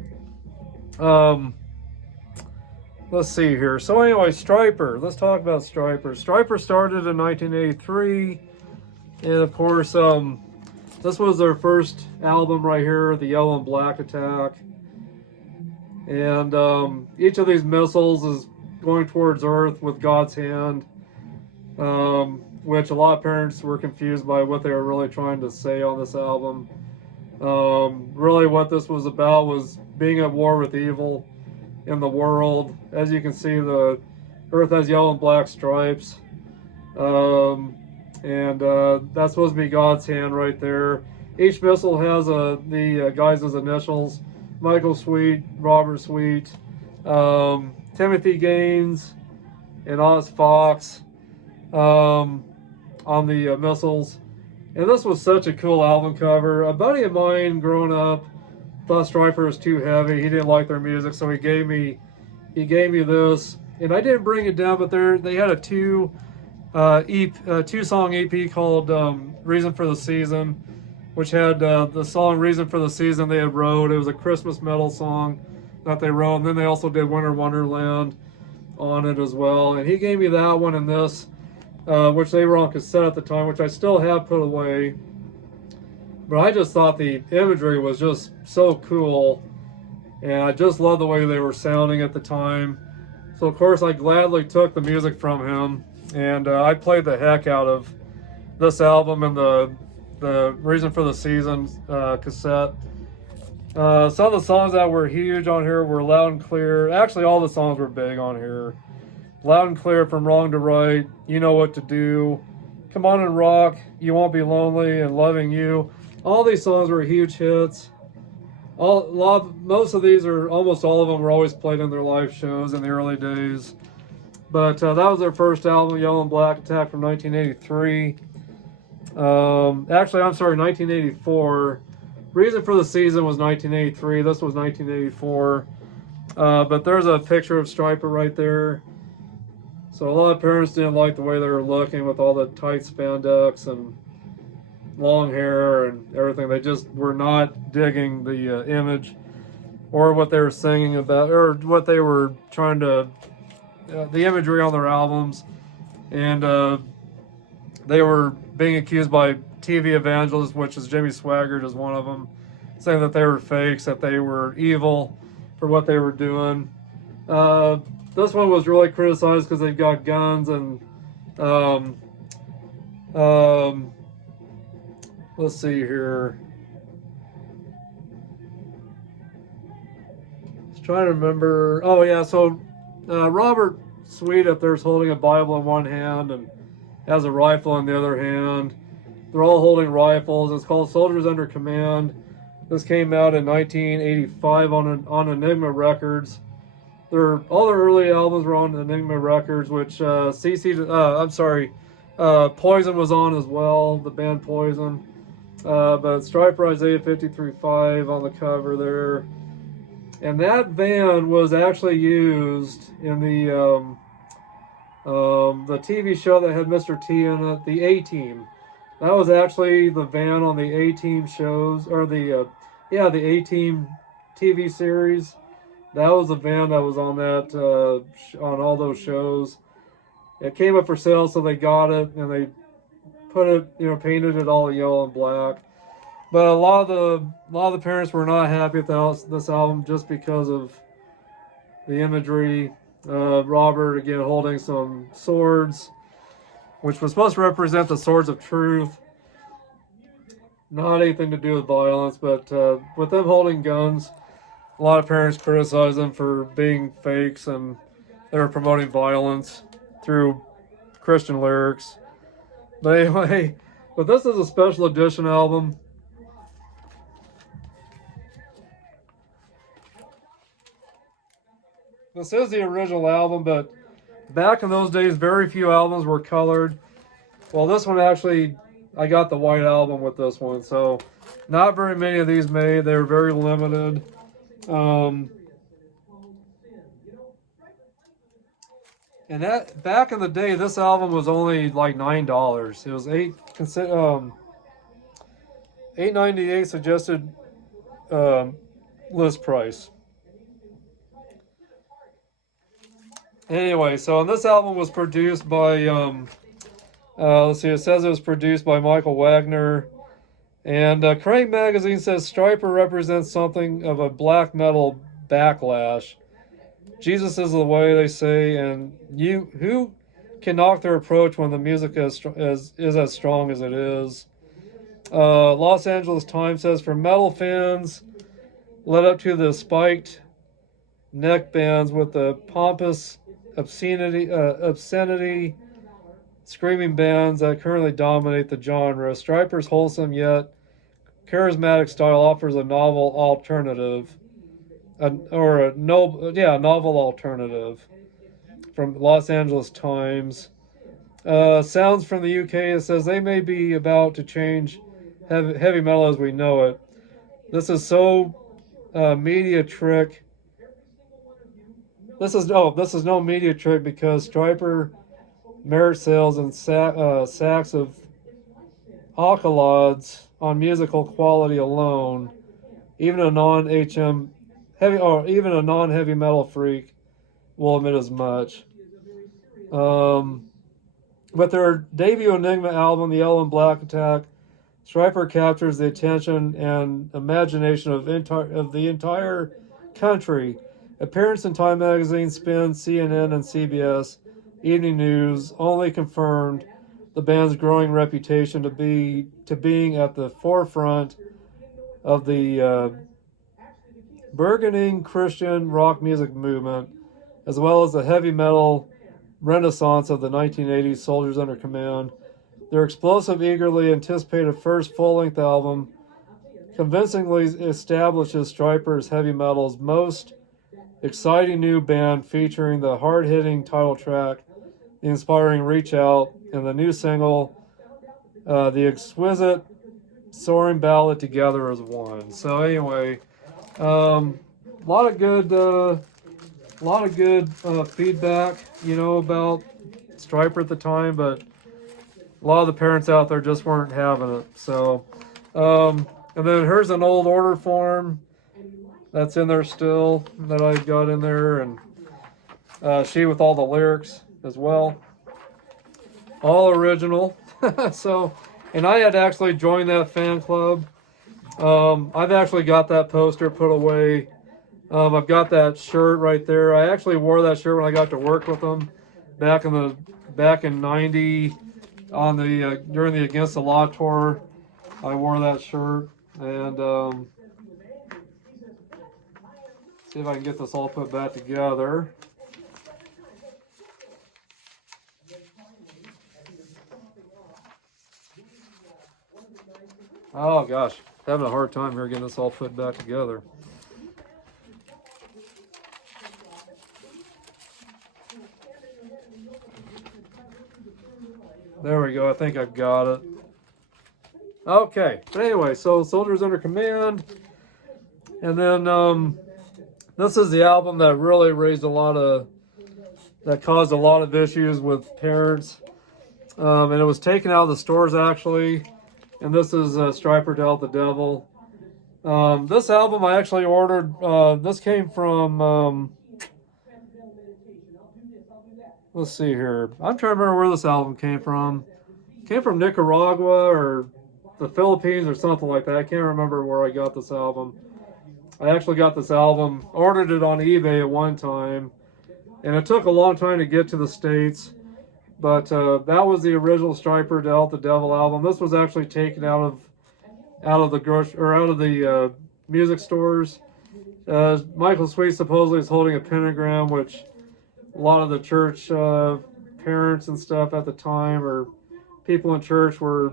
Let's see here. So anyway, Stryper. Let's talk about Stryper. Stryper started in 1983. And of course, this was their first album right here, the Yellow and Black Attack. And each of these missiles is going towards Earth with God's hand, which a lot of parents were confused by what they were really trying to say on this album. Really what this was about was being at war with evil in the world. As you can see, the Earth has yellow and black stripes. That's supposed to be God's hand right there. Each missile has the guys' initials: Michael Sweet, Robert Sweet, Timothy Gaines, and Oz Fox on the missiles. And this was such a cool album cover. A buddy of mine growing up thought Stryper was too heavy. He didn't like their music, so he gave me this. And I didn't bring it down, but they had a two-song EP called Reason for the Season, which had the song Reason for the Season they had wrote. It was a Christmas metal song that they wrote, and then they also did Winter Wonderland on it as well. And he gave me that one and this, which they were on cassette at the time, which I still have put away. But I just thought the imagery was just so cool, and I just loved the way they were sounding at the time. So of course I gladly took the music from him, and I played the heck out of this album and the Reason for the Season cassette. Some of the songs that were huge on here were Loud and Clear. Actually, all the songs were big on here. Loud and Clear, From Wrong to Right, You Know What to Do, Come On and Rock, You Won't Be Lonely, and Loving You. All these songs were huge hits. Most of these, or almost all of them, were always played in their live shows in the early days. But that was their first album, Yellow and Black Attack, from 1983. Actually, I'm sorry, 1984. Reason for the Season was 1983. This was 1984. But there's a picture of Stryper right there. So a lot of parents didn't like the way they were looking with all the tight spandex and long hair and everything. They just were not digging the image or what they were singing about, or what they were trying to, the imagery on their albums. And they were being accused by TV evangelists, which is Jimmy Swaggart is one of them, saying that they were fakes, that they were evil for what they were doing. This one was really criticized because they've got guns and let's see here. Just trying to remember. Oh yeah, so Robert Sweet up there's holding a Bible in one hand and has a rifle in the other hand. They're all holding rifles. It's called Soldiers Under Command. This came out in 1985 on Enigma Records. All their early albums were on Enigma Records, which Poison was on as well, the band Poison. But Stryper Isaiah 53.5 on the cover there. And that van was actually used in the TV show that had Mr. T in it, the A-Team. That was actually the van on the A-Team shows, or the A-Team TV series. That was the van that was on that on all those shows. It came up for sale, so they got it and they put it, painted it all yellow and black. But a lot of the parents were not happy with this album just because of the imagery. Robert again holding some swords, which was supposed to represent the swords of truth. Not anything to do with violence, but with them holding guns, a lot of parents criticize them for being fakes and they were promoting violence through Christian lyrics. But anyway, but this is a special edition album. This is the original album, but back in those days, very few albums were colored. Well, this one actually, I got the white album with this one, so not very many of these made. They were very limited. And that back in the day, this album was only like $9. It was $8.98 suggested list price. Anyway, so this album was produced by let's see, it says it was produced by Michael Wagner. And Crank Magazine says Stryper represents something of a black metal backlash. Jesus is the way, they say, and who can knock their approach when the music is as strong as it is. Los Angeles Times says for metal fans, led up to the spiked neck bands with the pompous obscenity screaming bands that currently dominate the genre, Stryper's wholesome yet charismatic style offers a novel alternative. Novel alternative from Los Angeles Times. Sounds from the UK, it says they may be about to change heavy metal as we know it. This is so media trick. This is no media trick because Stryper merit sales and sacks of accolades on musical quality alone. Even a non-heavy metal freak will admit as much. With their debut Enigma album, The Yellow and Black Attack, Stryper captures the attention and imagination of the entire country. Appearance in Time Magazine, Spin, CNN, and CBS Evening News only confirmed the band's growing reputation to being at the forefront of the burgeoning Christian rock music movement, as well as the heavy metal renaissance of the 1980s Soldiers Under Command. Their explosive, eagerly anticipated first full-length album convincingly establishes Stryper as heavy metal's most exciting new band, featuring the hard-hitting title track, the inspiring Reach Out, and the new single, the exquisite soaring ballad Together as One. So anyway, a lot of good feedback, about Stryper at the time, but a lot of the parents out there just weren't having it. So, and then here's an old order form that's in there still that I got in there, and sheet with all the lyrics as well, all original. So, and I had actually joined that fan club. I've actually got that poster put away. I've got that shirt right there. I actually wore that shirt when I got to work with them back in '90 on the during the Against the Law tour. I wore that shirt, and see if I can get this all put back together. Oh gosh, having a hard time here getting this all put back together. There we go. I think I've got it. Okay. But anyway, so Soldiers Under Command. And then this is the album that really caused a lot of issues with parents. and it was taken out of the stores actually. And this is Striper to Help the Devil. This album I actually ordered. This came from. Let's see here. I'm trying to remember where this album came from. It came from Nicaragua or the Philippines or something like that. I can't remember where I got this album. I actually got this album, ordered it on eBay at one time, and it took a long time to get to the States. But that was the original Striper to Help the Devil album. This was actually taken out of the music stores. Michael Sweet supposedly is holding a pentagram, which a lot of the church parents and stuff at the time, or people in church, were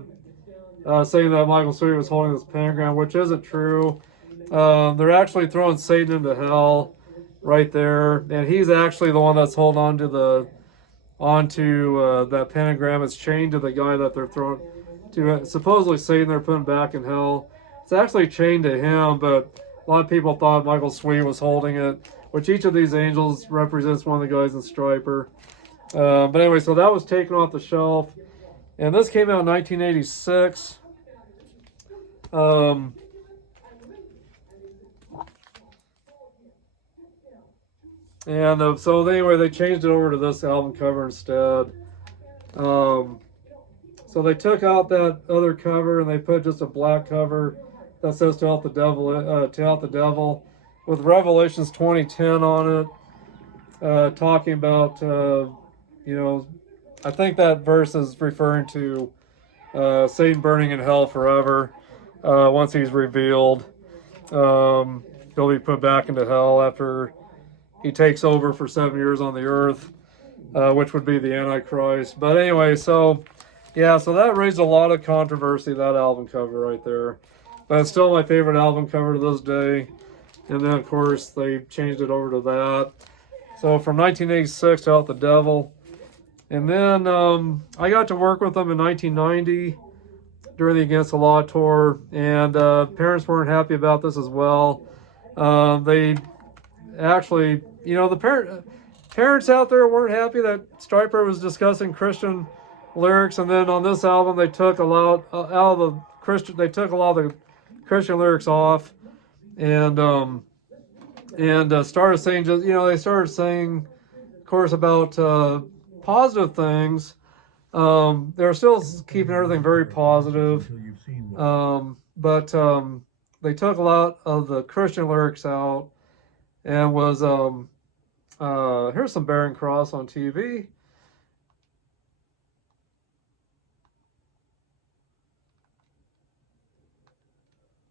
saying that Michael Sweet was holding this pentagram, which isn't true. They're actually throwing Satan into hell right there, and he's actually the one that's holding onto that pentagram. It's chained to the guy that they're throwing to. Supposedly Satan they're putting back in hell. It's actually chained to him, but a lot of people thought Michael Sweet was holding it, which each of these angels represents one of the guys in Striper. But anyway, so that was taken off the shelf, and this came out in 1986. So anyway, they changed it over to this album cover instead. So they took out that other cover and they put just a black cover that says "To Help the Devil," with Revelations 20:10 on it, talking about I think that verse is referring to Satan burning in hell forever once he's revealed. He'll be put back into hell after he takes over for 7 years on the earth, which would be the Antichrist. But anyway, so that raised a lot of controversy, that album cover right there. But it's still my favorite album cover to this day. And then, of course, they changed it over to that. So from 1986 to Help the Devil. And then I got to work with them in 1990 during the Against the Law tour. And parents weren't happy about this as well. They actually, the parents out there weren't happy that Striper was discussing Christian lyrics, and then on this album they took a lot of the Christian lyrics off, and started saying they started saying, of course, about positive things. They're still keeping everything very positive, but they took a lot of the Christian lyrics out. And was here's some Barren Cross on TV.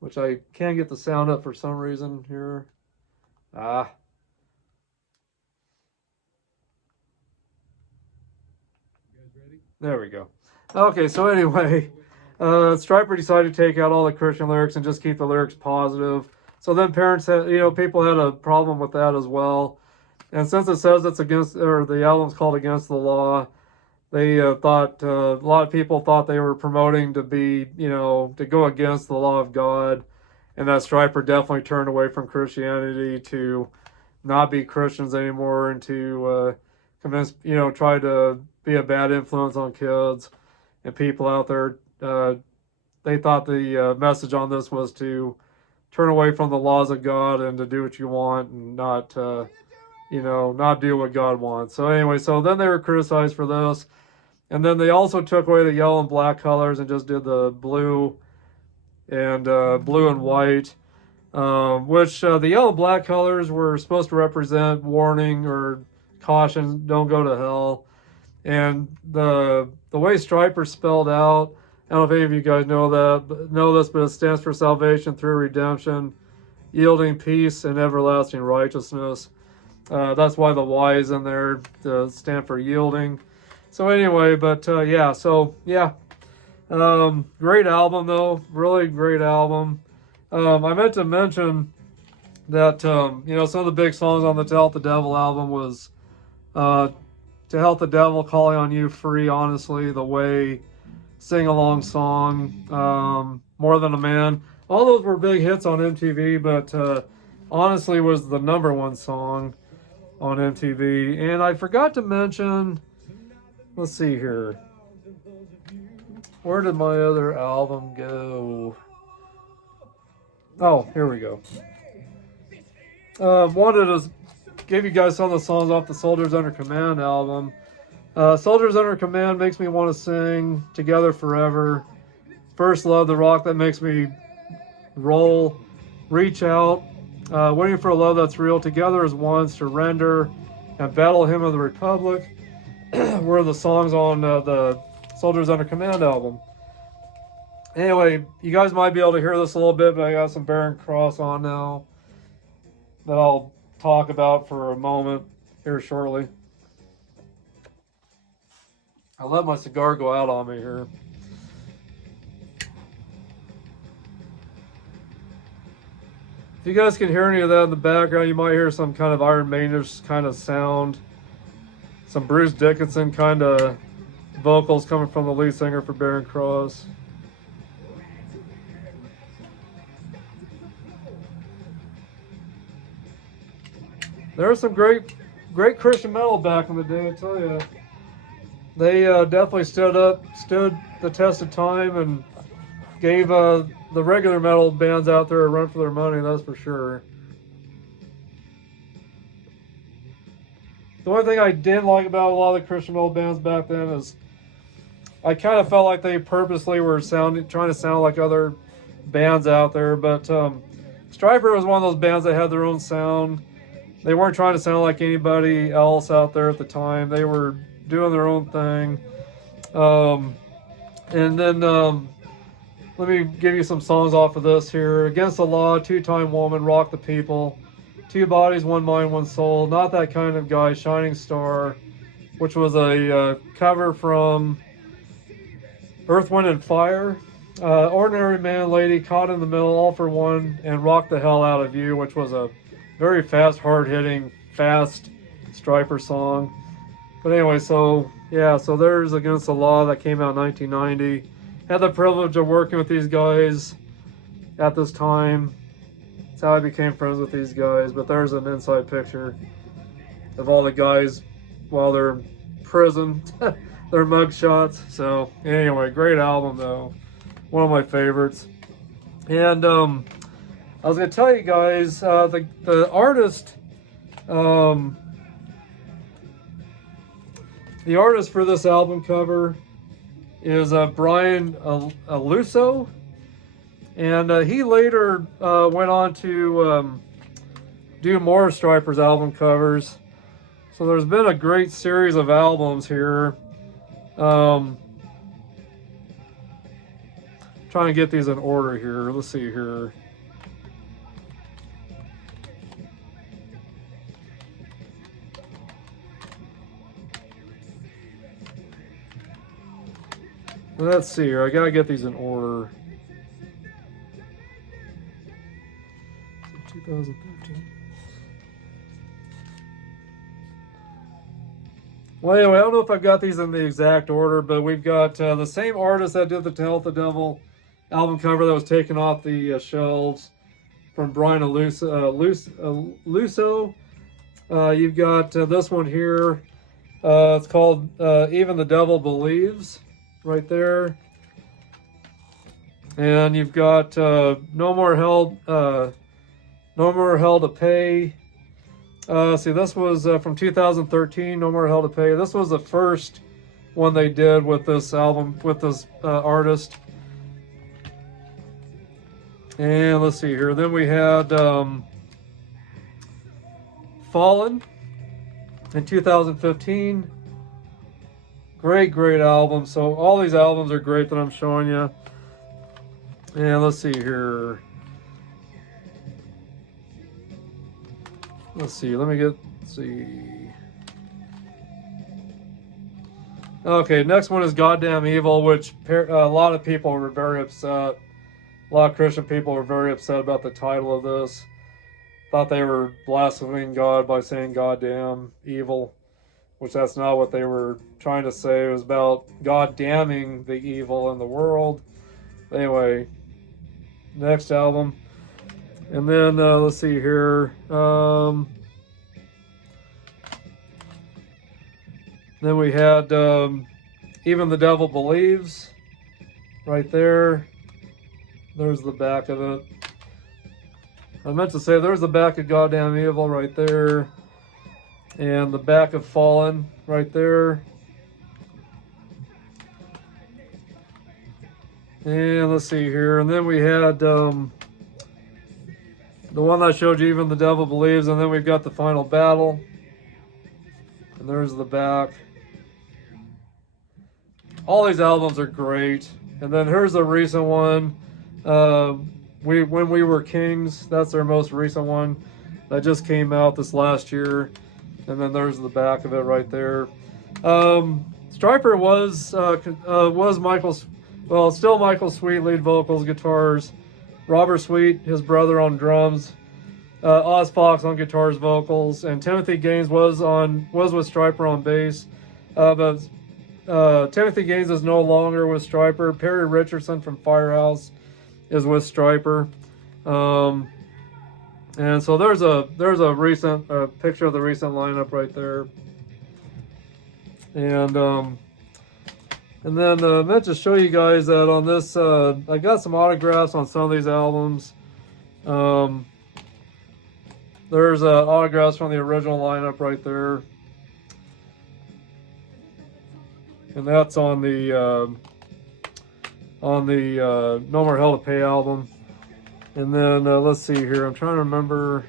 Which I can't get the sound up for some reason here. There we go. Okay, so anyway, Striper decided to take out all the Christian lyrics and just keep the lyrics positive. So then parents had, people had a problem with that as well. And since it says it's against, or the album's called Against the Law, they thought, a lot of people thought they were promoting to be, to go against the law of God. And that Striper definitely turned away from Christianity to not be Christians anymore and to convince, try to be a bad influence on kids and people out there. They thought the message on this was to turn away from the laws of God and to do what you want and not, not do what God wants. So anyway, so then they were criticized for this. And then they also took away the yellow and black colors and just did the blue and white, which the yellow and black colors were supposed to represent warning or caution, don't go to hell. And the way Striper spelled out, I don't know if any of you guys know this, but it stands for salvation through redemption, yielding peace and everlasting righteousness. That's why the Y is in there to stand for yielding. So anyway, but great album though, really great album. I meant to mention that some of the big songs on the To Help the Devil album was To Help the Devil, Calling on You, Free, Honestly, The Way, Sing Along Song, More Than a Man. All those were big hits on MTV, but Honestly was the #1 song on MTV. And I forgot to mention, let's see here. Where did my other album go? Oh, here we go. Wanted to give you guys some of the songs off the Soldiers Under Command album. Soldiers Under Command makes me want to sing Together Forever. First Love, The Rock That Makes Me Roll, Reach Out, Waiting for a Love That's Real, Together as One, Surrender, and Battle Hymn of the Republic were the songs on the Soldiers Under Command album. Anyway, you guys might be able to hear this a little bit, but I got some Barren Cross on now that I'll talk about for a moment here shortly. I'll let my cigar go out on me here. If you guys can hear any of that in the background, you might hear some kind of Iron Maidenish kind of sound. Some Bruce Dickinson kind of vocals coming from the lead singer for Barren Cross. There was some great Christian metal back in the day, I tell you. They definitely stood the test of time and gave the regular metal bands out there a run for their money, that's for sure. The only thing I didn't like about a lot of the Christian metal bands back then is I kind of felt like they purposely were trying to sound like other bands out there, but Stryper was one of those bands that had their own sound. They weren't trying to sound like anybody else out there at the time. They were doing their own thing. And then let me give you some songs off of this here. Against the Law, Two-Time Woman, Rock the People, Two Bodies, One Mind, One Soul, Not That Kind of Guy, Shining Star, which was a cover from Earth, Wind, and Fire. Ordinary Man, Lady, Caught in the Middle, All for One, and Rock the Hell Out of You, which was a very fast, hard-hitting, fast Stryper song. But anyway, so there's Against the Law that came out in 1990. Had the privilege of working with these guys at this time. That's how I became friends with these guys. But there's an inside picture of all the guys while they're in prison. Their mug shots. So anyway, great album though. One of my favorites. And I was going to tell you guys, the artist, for this album cover is Brian Aluso, and he later went on to do more Stryper's album covers. So there's been a great series of albums here. Trying to get these in order here. Let's see here. Let's see here. I gotta get these in order. 2013. Well, anyway, I don't know if I've got these in the exact order, but we've got the same artist that did the To Hell with the Devil album cover that was taken off the shelves from Brian Aluso. You've got this one here. It's called Even the Devil Believes, right there. And you've got No More Hell to Pay. See, this was from 2013, No More Hell to Pay. This was the first one they did with this album, with this artist. And let's see here. Then we had Fallen in 2015. Great album. So all these albums are great that I'm showing you. And let's see here. Let's see. Let's see. Okay, next one is Goddamn Evil, which a lot of people were very upset. A lot of Christian people were very upset about the title of this. Thought they were blaspheming God by saying goddamn evil, which that's not what they were trying to say. It was about God damning the evil in the world. Anyway, next album. And then let's see here. Then we had Even the Devil Believes. right there. There's the back of it. I meant to say there's the back of Goddamn Evil right there. And the back of Fallen right there. And let's see here. And then we had the one I showed you, Even the Devil Believes. And then we've got the Final Battle. And there's the back. All these albums are great. And then here's a recent one. When We Were Kings. That's their most recent one. That just came out this last year. And then there's the back of it right there. Stryper was Michael's, well, still Michael Sweet lead vocals, guitars. Robert Sweet, his brother, on drums. Oz Fox on guitars, vocals, and Timothy Gaines was with Stryper on bass. But Timothy Gaines is no longer with Stryper. Perry Richardson from Firehouse is with Stryper. And so there's a recent picture of the recent lineup right there. And then I meant to show you guys that on this, I got some autographs on some of these albums. There's autographs from the original lineup right there. And that's on the No More Hell to Pay album. And then let's see here. I'm trying to remember.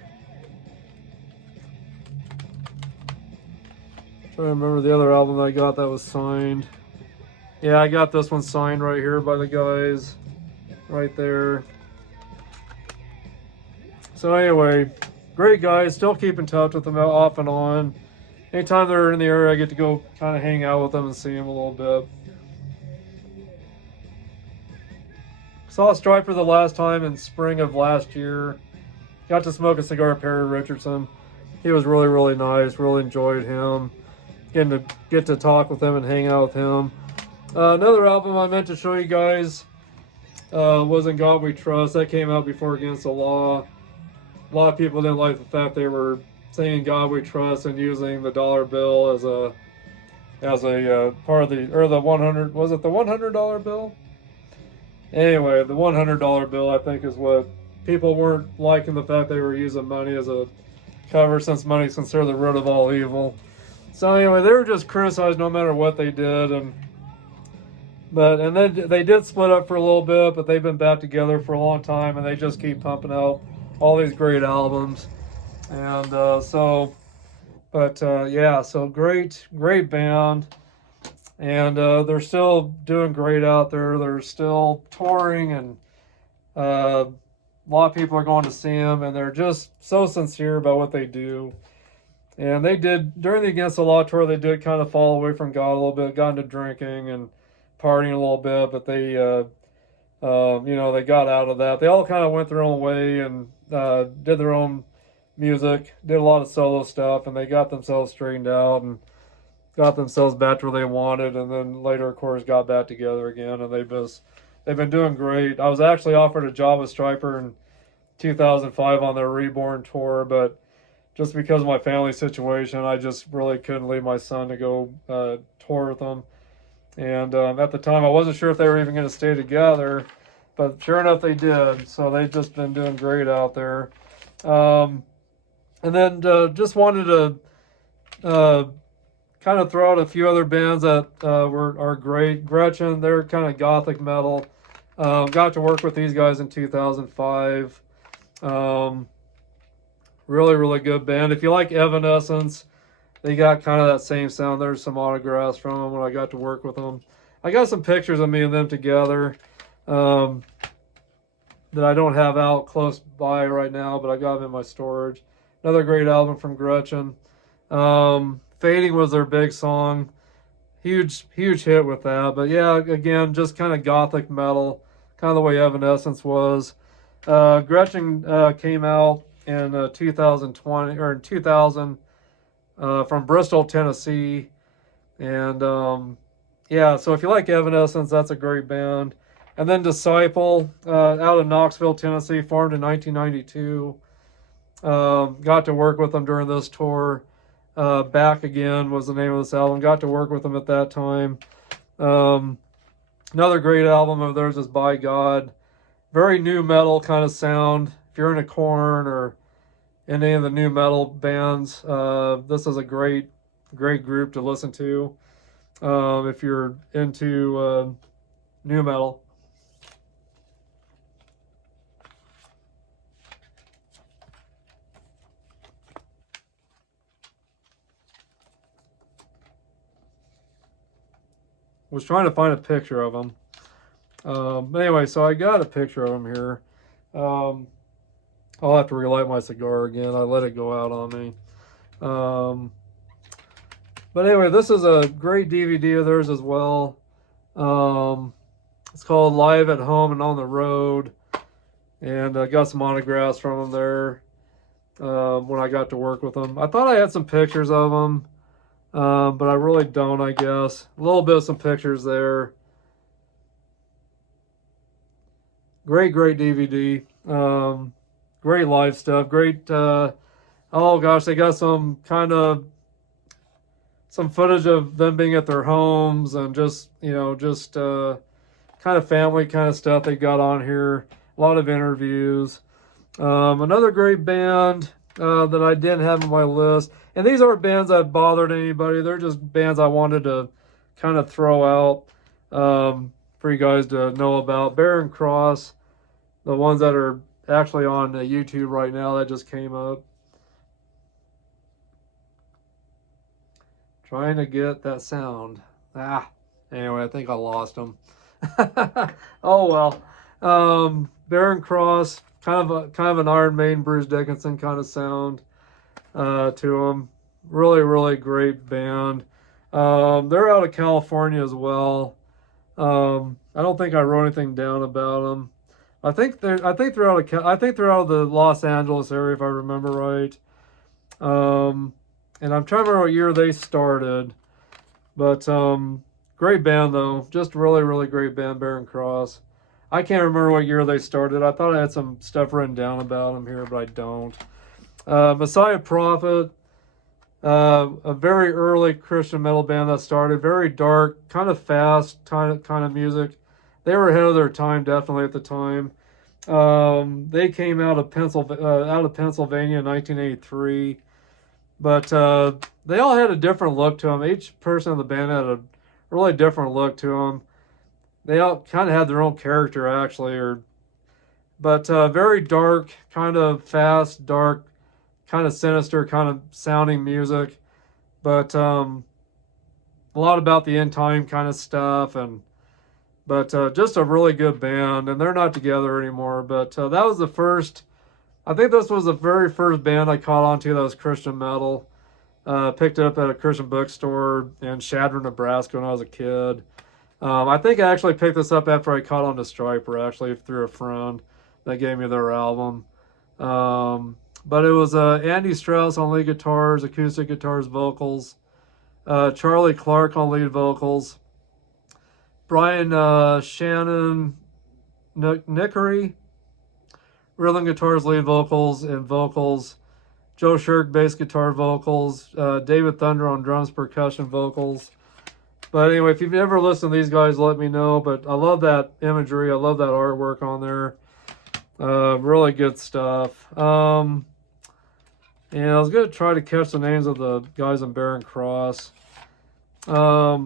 The other album that I got that was signed. Yeah, I got this one signed right here by the guys, right there. So anyway, great guys. Still keep in touch with them off and on. Anytime they're in the area, I get to go kind of hang out with them and see them a little bit. Saw Stryper the last time in spring of last year. Got to smoke a cigar with Perry Richardson. He was really, really nice. Really enjoyed him. Get to talk with him and hang out with him. Another album I meant to show you guys was In God We Trust. That came out before Against the Law. A lot of people didn't like the fact they were saying God We Trust and using the dollar bill as a part of the 100, was it the $100 bill? Anyway, the $100 bill, I think, is what people weren't liking, the fact they were using money as a cover, since money is considered the root of all evil. So anyway, they were just criticized no matter what they did, and then they did split up for a little bit, but they've been back together for a long time, and they just keep pumping out all these great albums. And so great band. And they're still doing great out there. They're still touring, and a lot of people are going to see them, and they're just so sincere about what they do. And they did, during the Against the Law tour, they did kind of fall away from God a little bit, got into drinking and partying a little bit, but they, they got out of that. They all kind of went their own way and did their own music, did a lot of solo stuff, and they got themselves straightened out and got themselves back to where they wanted, and then later, of course, got back together again, and they've been doing great. I was actually offered a job with Stryper in 2005 on their Reborn tour, but just because of my family situation, I just really couldn't leave my son to go tour with them. And at the time, I wasn't sure if they were even going to stay together, but sure enough, they did. So they've just been doing great out there. And then just wanted to kind of throw out a few other bands that are great. Gretchen, they're kind of gothic metal. Got to work with these guys in 2005. Really, really good band. If you like Evanescence, they got kind of that same sound. There's some autographs from them when I got to work with them. I got some pictures of me and them together that I don't have out close by right now, but I got them in my storage. Another great album from Gretchen. Fading was their big song. Huge hit with that. But yeah, again, just kind of gothic metal, kind of the way Evanescence was. Gretchen came out in 2020 or in 2000 from Bristol, Tennessee. And so if you like Evanescence, that's a great band. And then Disciple, out of Knoxville, Tennessee, formed in 1992. Got to work with them during this tour. Back Again was the name of this album. Got to work with them at that time. Another great album of theirs is By God. Very new metal kind of sound. If you're into Korn or any of the new metal bands, this is a great group to listen to if you're into new metal. Was trying to find a picture of them. But anyway, so I got a picture of them here. I'll have to relight my cigar again. I let it go out on me. But anyway, this is a great DVD of theirs as well. It's called Live at Home and on the Road. And I got some autographs from them there when I got to work with them. I thought I had some pictures of them, but I really don't, I guess. A little bit of some pictures there. Great DVD. Great live stuff. Great, oh gosh, they got some footage of them being at their homes and just kind of family kind of stuff they got on here. A lot of interviews. Another great band that I didn't have on my list. And these aren't bands that bothered anybody. They're just bands I wanted to kind of throw out for you guys to know about. Bear and Cross, the ones that are actually on YouTube right now that just came up. Trying to get that sound. Anyway, I think I lost them. Oh well. Bear and Cross, kind of an Iron Maiden, Bruce Dickinson kind of sound to them. Really great band. They're out of California as well. I don't think I wrote anything down about them. I think they're out of the Los Angeles area if I remember right. And I'm trying to remember what year they started, but great band though. Just really great band, Bear and Cross. I can't remember what year they started. I thought I had some stuff written down about them here, but I don't. Messiah Prophet, a very early Christian metal band that started. Very dark, kind of fast, kind of music. They were ahead of their time, definitely at the time. They came out of Pennsylvania in 1983, but they all had a different look to them. Each person in the band had a really different look to them. They all kind of had their own character, actually, but very dark, kind of fast, dark, kind of sinister, kind of sounding music, but a lot about the end time kind of stuff, but just a really good band, and they're not together anymore. But that was the first. I think this was the very first band I caught on to that was Christian metal. Picked it up at a Christian bookstore in Shadron, Nebraska when I was a kid. I think I actually picked this up after I caught on to Striper, actually, through a friend that gave me their album. But it was Andy Strauss on lead guitars, acoustic guitars, vocals. Charlie Clark on lead vocals. Brian Shannon Nickery, rhythm guitars, lead vocals, and vocals. Joe Shirk, bass guitar, vocals. David Thunder on drums, percussion, vocals. But anyway, if you've never listened to these guys, let me know. But I love that imagery. I love that artwork on there. Really good stuff. And I was going to try to catch the names of the guys in Bear and Cross. Yeah,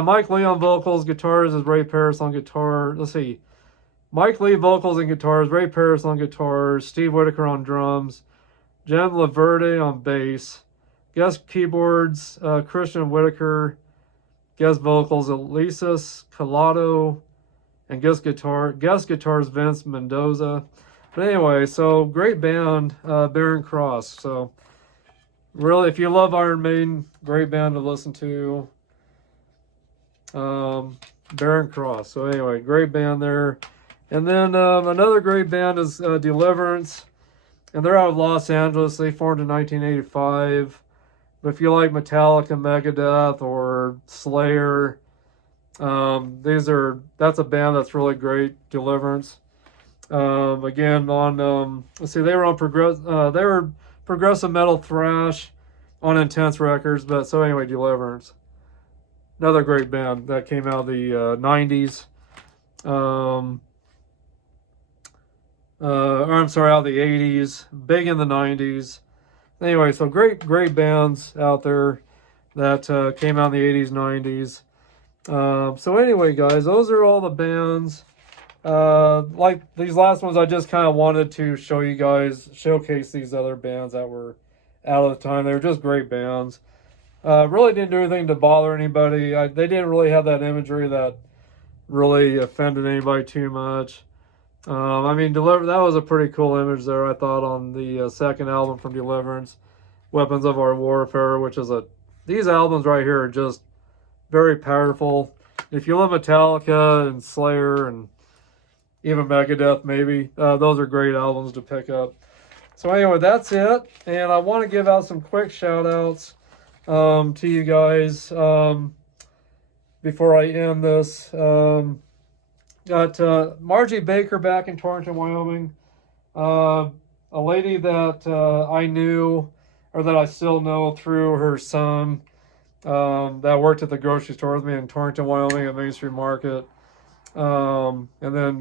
Mike Lee on vocals, guitars is Ray Paris on guitar. Let's see. Mike Lee vocals and guitars, Ray Paris on guitars, Steve Whitaker on drums, Jem Laverde on bass, guest keyboards, Christian Whitaker, guest vocals, Elises Collado, and guest guitars, Vince Mendoza. But anyway, so great band, Bear and Cross. So really, if you love Iron Maiden, great band to listen to. Bear and Cross. So anyway, great band there. And then another great band is Deliverance, and they're out of Los Angeles. They formed in 1985. But if you like Metallica, Megadeth, or Slayer, that's a band that's really great. Deliverance. Again, on let's see, they were on progressive metal thrash on Intense Records. But so anyway, Deliverance. Another great band that came out of the 90s. Or I'm sorry, out of the 80s, big in the 90s. Anyway, so great bands out there that came out in the 80s, 90s. So anyway, guys, those are all the bands. Like these last ones, I just kind of wanted to show you guys, showcase these other bands that were out of the time. They were just great bands. Really didn't do anything to bother anybody. They didn't really have that imagery that really offended anybody too much. I mean, that was a pretty cool image there, I thought, on the second album from Deliverance, Weapons of Our Warfare, which is these albums right here are just very powerful. If you love Metallica and Slayer and even Megadeth, maybe, those are great albums to pick up. So anyway, that's it. And I want to give out some quick shout outs to you guys before I end this. Got Margie Baker back in Torrington, Wyoming. A lady that I knew, or that I still know through her son, that worked at the grocery store with me in Torrington, Wyoming at Main Street Market. And then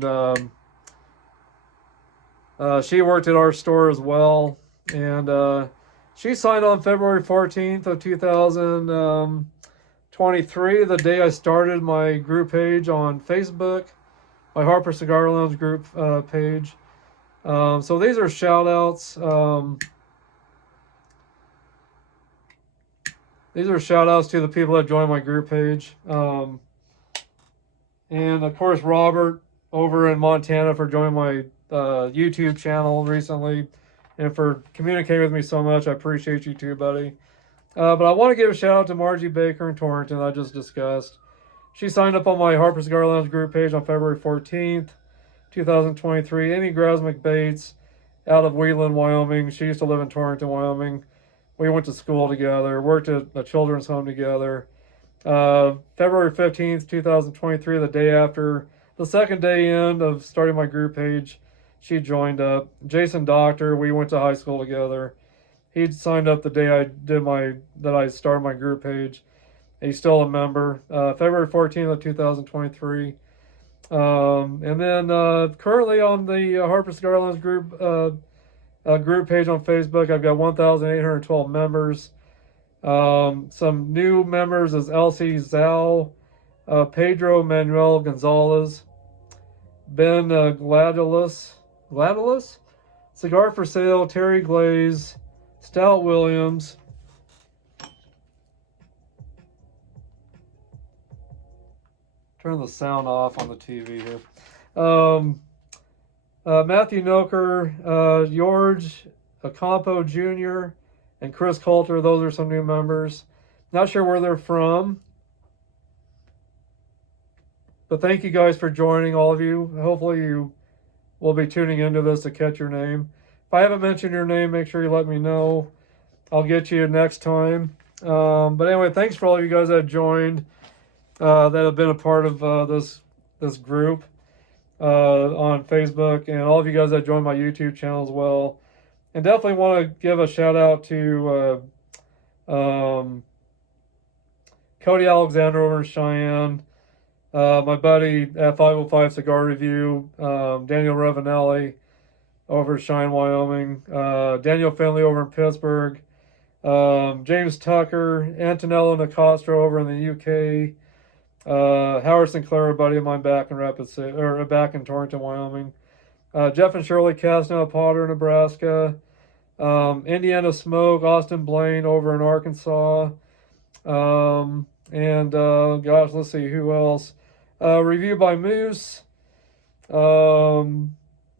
she worked at our store as well. And she signed on February 14th of 2023, the day I started my group page on Facebook. My Harper Cigar Lounge group page. So these are shout outs. These are shout outs to the people that joined my group page. And of course, Robert over in Montana for joining my YouTube channel recently and for communicating with me so much. I appreciate you too, buddy. But I want to give a shout out to Margie Baker in Torrington, I just discussed. She signed up on my Harper Cigar Lounge group page on February 14th, 2023. Amy Grasmick Bates out of Wheatland, Wyoming. She used to live in Torrington, Wyoming. We went to school together, worked at a children's home together. February 15th, 2023, the day after, the second day in of starting my group page, she joined up. Jason Doctor, we went to high school together. He signed up the day I started my group page. He's still a member. February 14th of 2023. And then currently on the Harper Cigar Lounge group page on Facebook, I've got 1,812 members. Some new members is Elsie Zhao, Pedro Manuel Gonzalez, Ben Gladiolus, Cigar for Sale, Terry Glaze, Stout Williams, turn the sound off on the TV here. Matthew Noker, George Acampo Jr., and Chris Coulter. Those are some new members. Not sure where they're from. But thank you guys for joining, all of you. Hopefully you will be tuning into this to catch your name. If I haven't mentioned your name, make sure you let me know. I'll get you next time. But anyway, thanks for all of you guys that joined. That have been a part of this group on Facebook, and all of you guys that joined my YouTube channel as well. And definitely want to give a shout out to Cody Alexander over in Cheyenne, my buddy at 505 Cigar Review, Daniel Ravanelli over in Cheyenne, Wyoming, Daniel Finley over in Pittsburgh, James Tucker, Antonello Nicastro over in the UK, Howard Sinclair, a buddy of mine back in back in Torrington, Wyoming. Jeff and Shirley Castnell Potter, Nebraska. Indiana Smoke, Austin Blaine over in Arkansas. And gosh, let's see who else. Review by Moose. And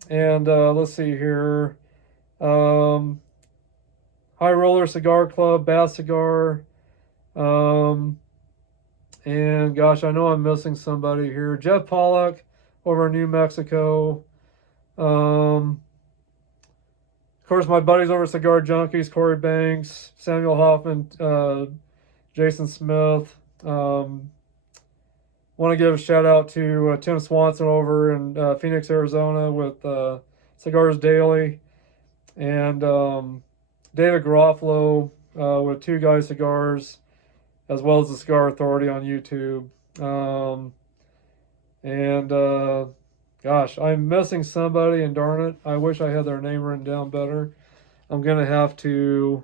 let's see here. High Roller Cigar Club, Bass Cigar. And gosh, I know I'm missing somebody here. Jeff Pollock over in New Mexico. Of course, my buddies over at Cigar Junkies, Corey Banks, Samuel Hoffman, Jason Smith. Want to give a shout out to Tim Swanson over in Phoenix, Arizona with Cigars Daily. And David Garofalo with Two Guys Cigars as well as the Cigar Authority on YouTube. Gosh, I'm missing somebody, and darn it, I wish I had their name written down better. I'm gonna have to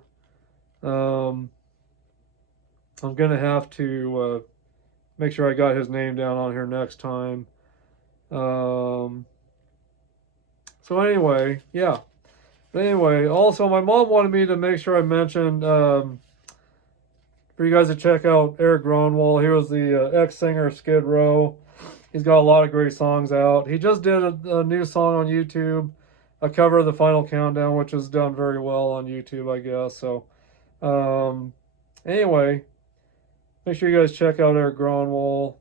make sure I got his name down on here next time. So anyway, yeah. But anyway, also my mom wanted me to make sure I mentioned for you guys to check out Eric Gronwall. He was the ex-singer of Skid Row. He's got a lot of great songs out. He just did a new song on YouTube, a cover of The Final Countdown, which has done very well on YouTube, I guess. So anyway, make sure you guys check out Eric Gronwall.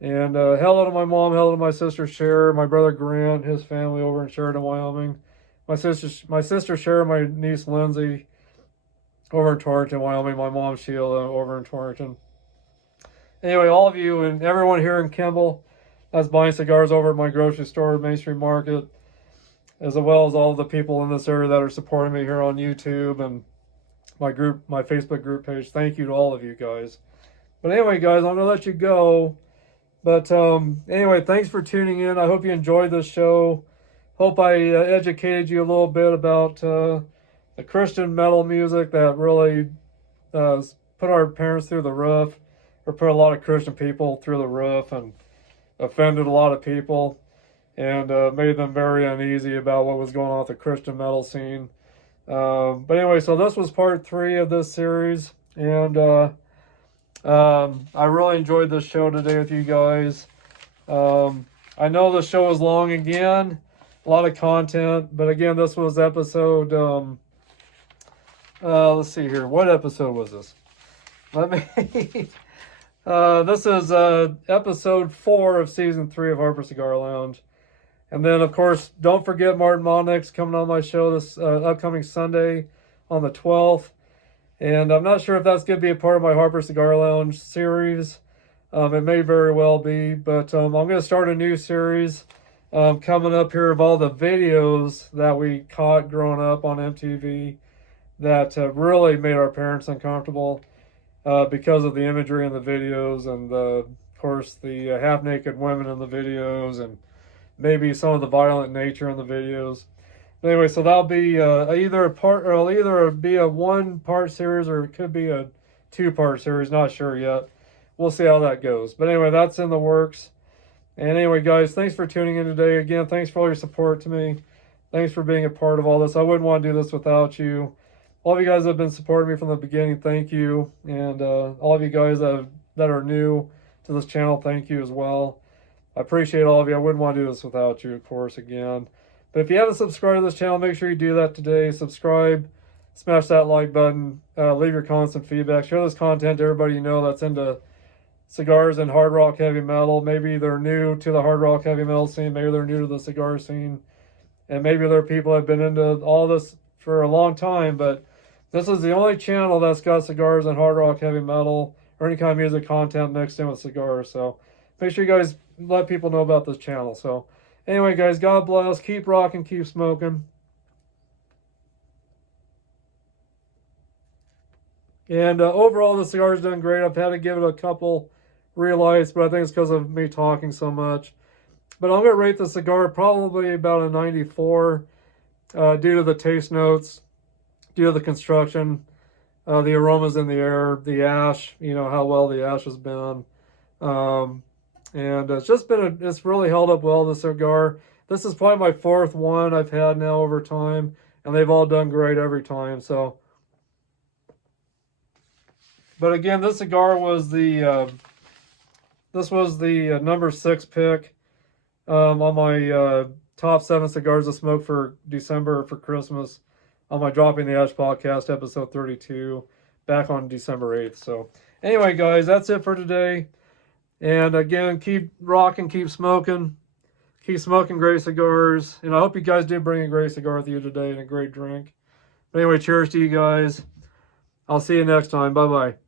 And hello to my mom, hello to my sister Cher, my brother Grant, his family over in Sheridan, Wyoming. My sister Cher, my niece Lindsay over in Torrington, Wyoming. My mom Sheila over in Torrington. Anyway, all of you and everyone here in Kimball that's buying cigars over at my grocery store, Main Street Market, as well as all the people in this area that are supporting me here on YouTube and my Facebook group page. Thank you to all of you guys. But anyway, guys, I'm gonna let you go. But anyway, thanks for tuning in. I hope you enjoyed this show. Hope I educated you a little bit about the Christian metal music that really put our parents through the roof, or put a lot of Christian people through the roof, and offended a lot of people, and made them very uneasy about what was going on with the Christian metal scene. But anyway, so this was part 3 of this series, and I really enjoyed this show today with you guys. I know the show is long again, a lot of content, but again, this was episode, let's see here, what episode was this? Let me, this is episode 4 of season 3 of Harper Cigar Lounge. And then, of course, don't forget Martin Monnick's coming on my show this upcoming Sunday on the 12th. And I'm not sure if that's going to be a part of my Harper Cigar Lounge series. It may very well be, but I'm going to start a new series coming up here of all the videos that we caught growing up on MTV that really made our parents uncomfortable because of the imagery in the videos, and of course the half-naked women in the videos, and maybe some of the violent nature in the videos. Anyway, so that'll be either a part, or it'll either be a 1-part series, or it could be a 2-part series. Not sure yet. We'll see how that goes. But anyway, that's in the works. And anyway, guys, thanks for tuning in today. Again, thanks for all your support to me. Thanks for being a part of all this. I wouldn't want to do this without you. All of you guys have been supporting me from the beginning. Thank you. And all of you guys that are new to this channel, thank you as well. I appreciate all of you. I wouldn't want to do this without you, of course, again. But if you haven't subscribed to this channel, make sure you do that today. Subscribe, smash that like button, leave your comments and feedback. Share this content to everybody you know that's into cigars and hard rock heavy metal. Maybe they're new to the hard rock heavy metal scene. Maybe they're new to the cigar scene. And maybe there are people that have been into all this for a long time. But this is the only channel that's got cigars and hard rock heavy metal or any kind of music content mixed in with cigars. So make sure you guys let people know about this channel. So anyway, guys, God bless. Keep rocking, keep smoking. And overall, the cigar's done great. I've had to give it a couple relights, but I think it's because of me talking so much. But I'm going to rate the cigar probably about a 94 due to the taste notes, due to the construction, the aromas in the air, the ash, you know, how well the ash has been. And it's just been, it's really held up well, the cigar. This is probably my 4th one I've had now over time, and they've all done great every time. So, but again, this cigar was the, this was the number 6 pick on my top 7 cigars to smoke for December for Christmas on my Dropping the Ash podcast, episode 32, back on December 8th. So anyway, guys, that's it for today. And again, keep rocking, keep smoking great cigars. And I hope you guys did bring a great cigar with you today and a great drink. But anyway, cheers to you guys. I'll see you next time. Bye-bye.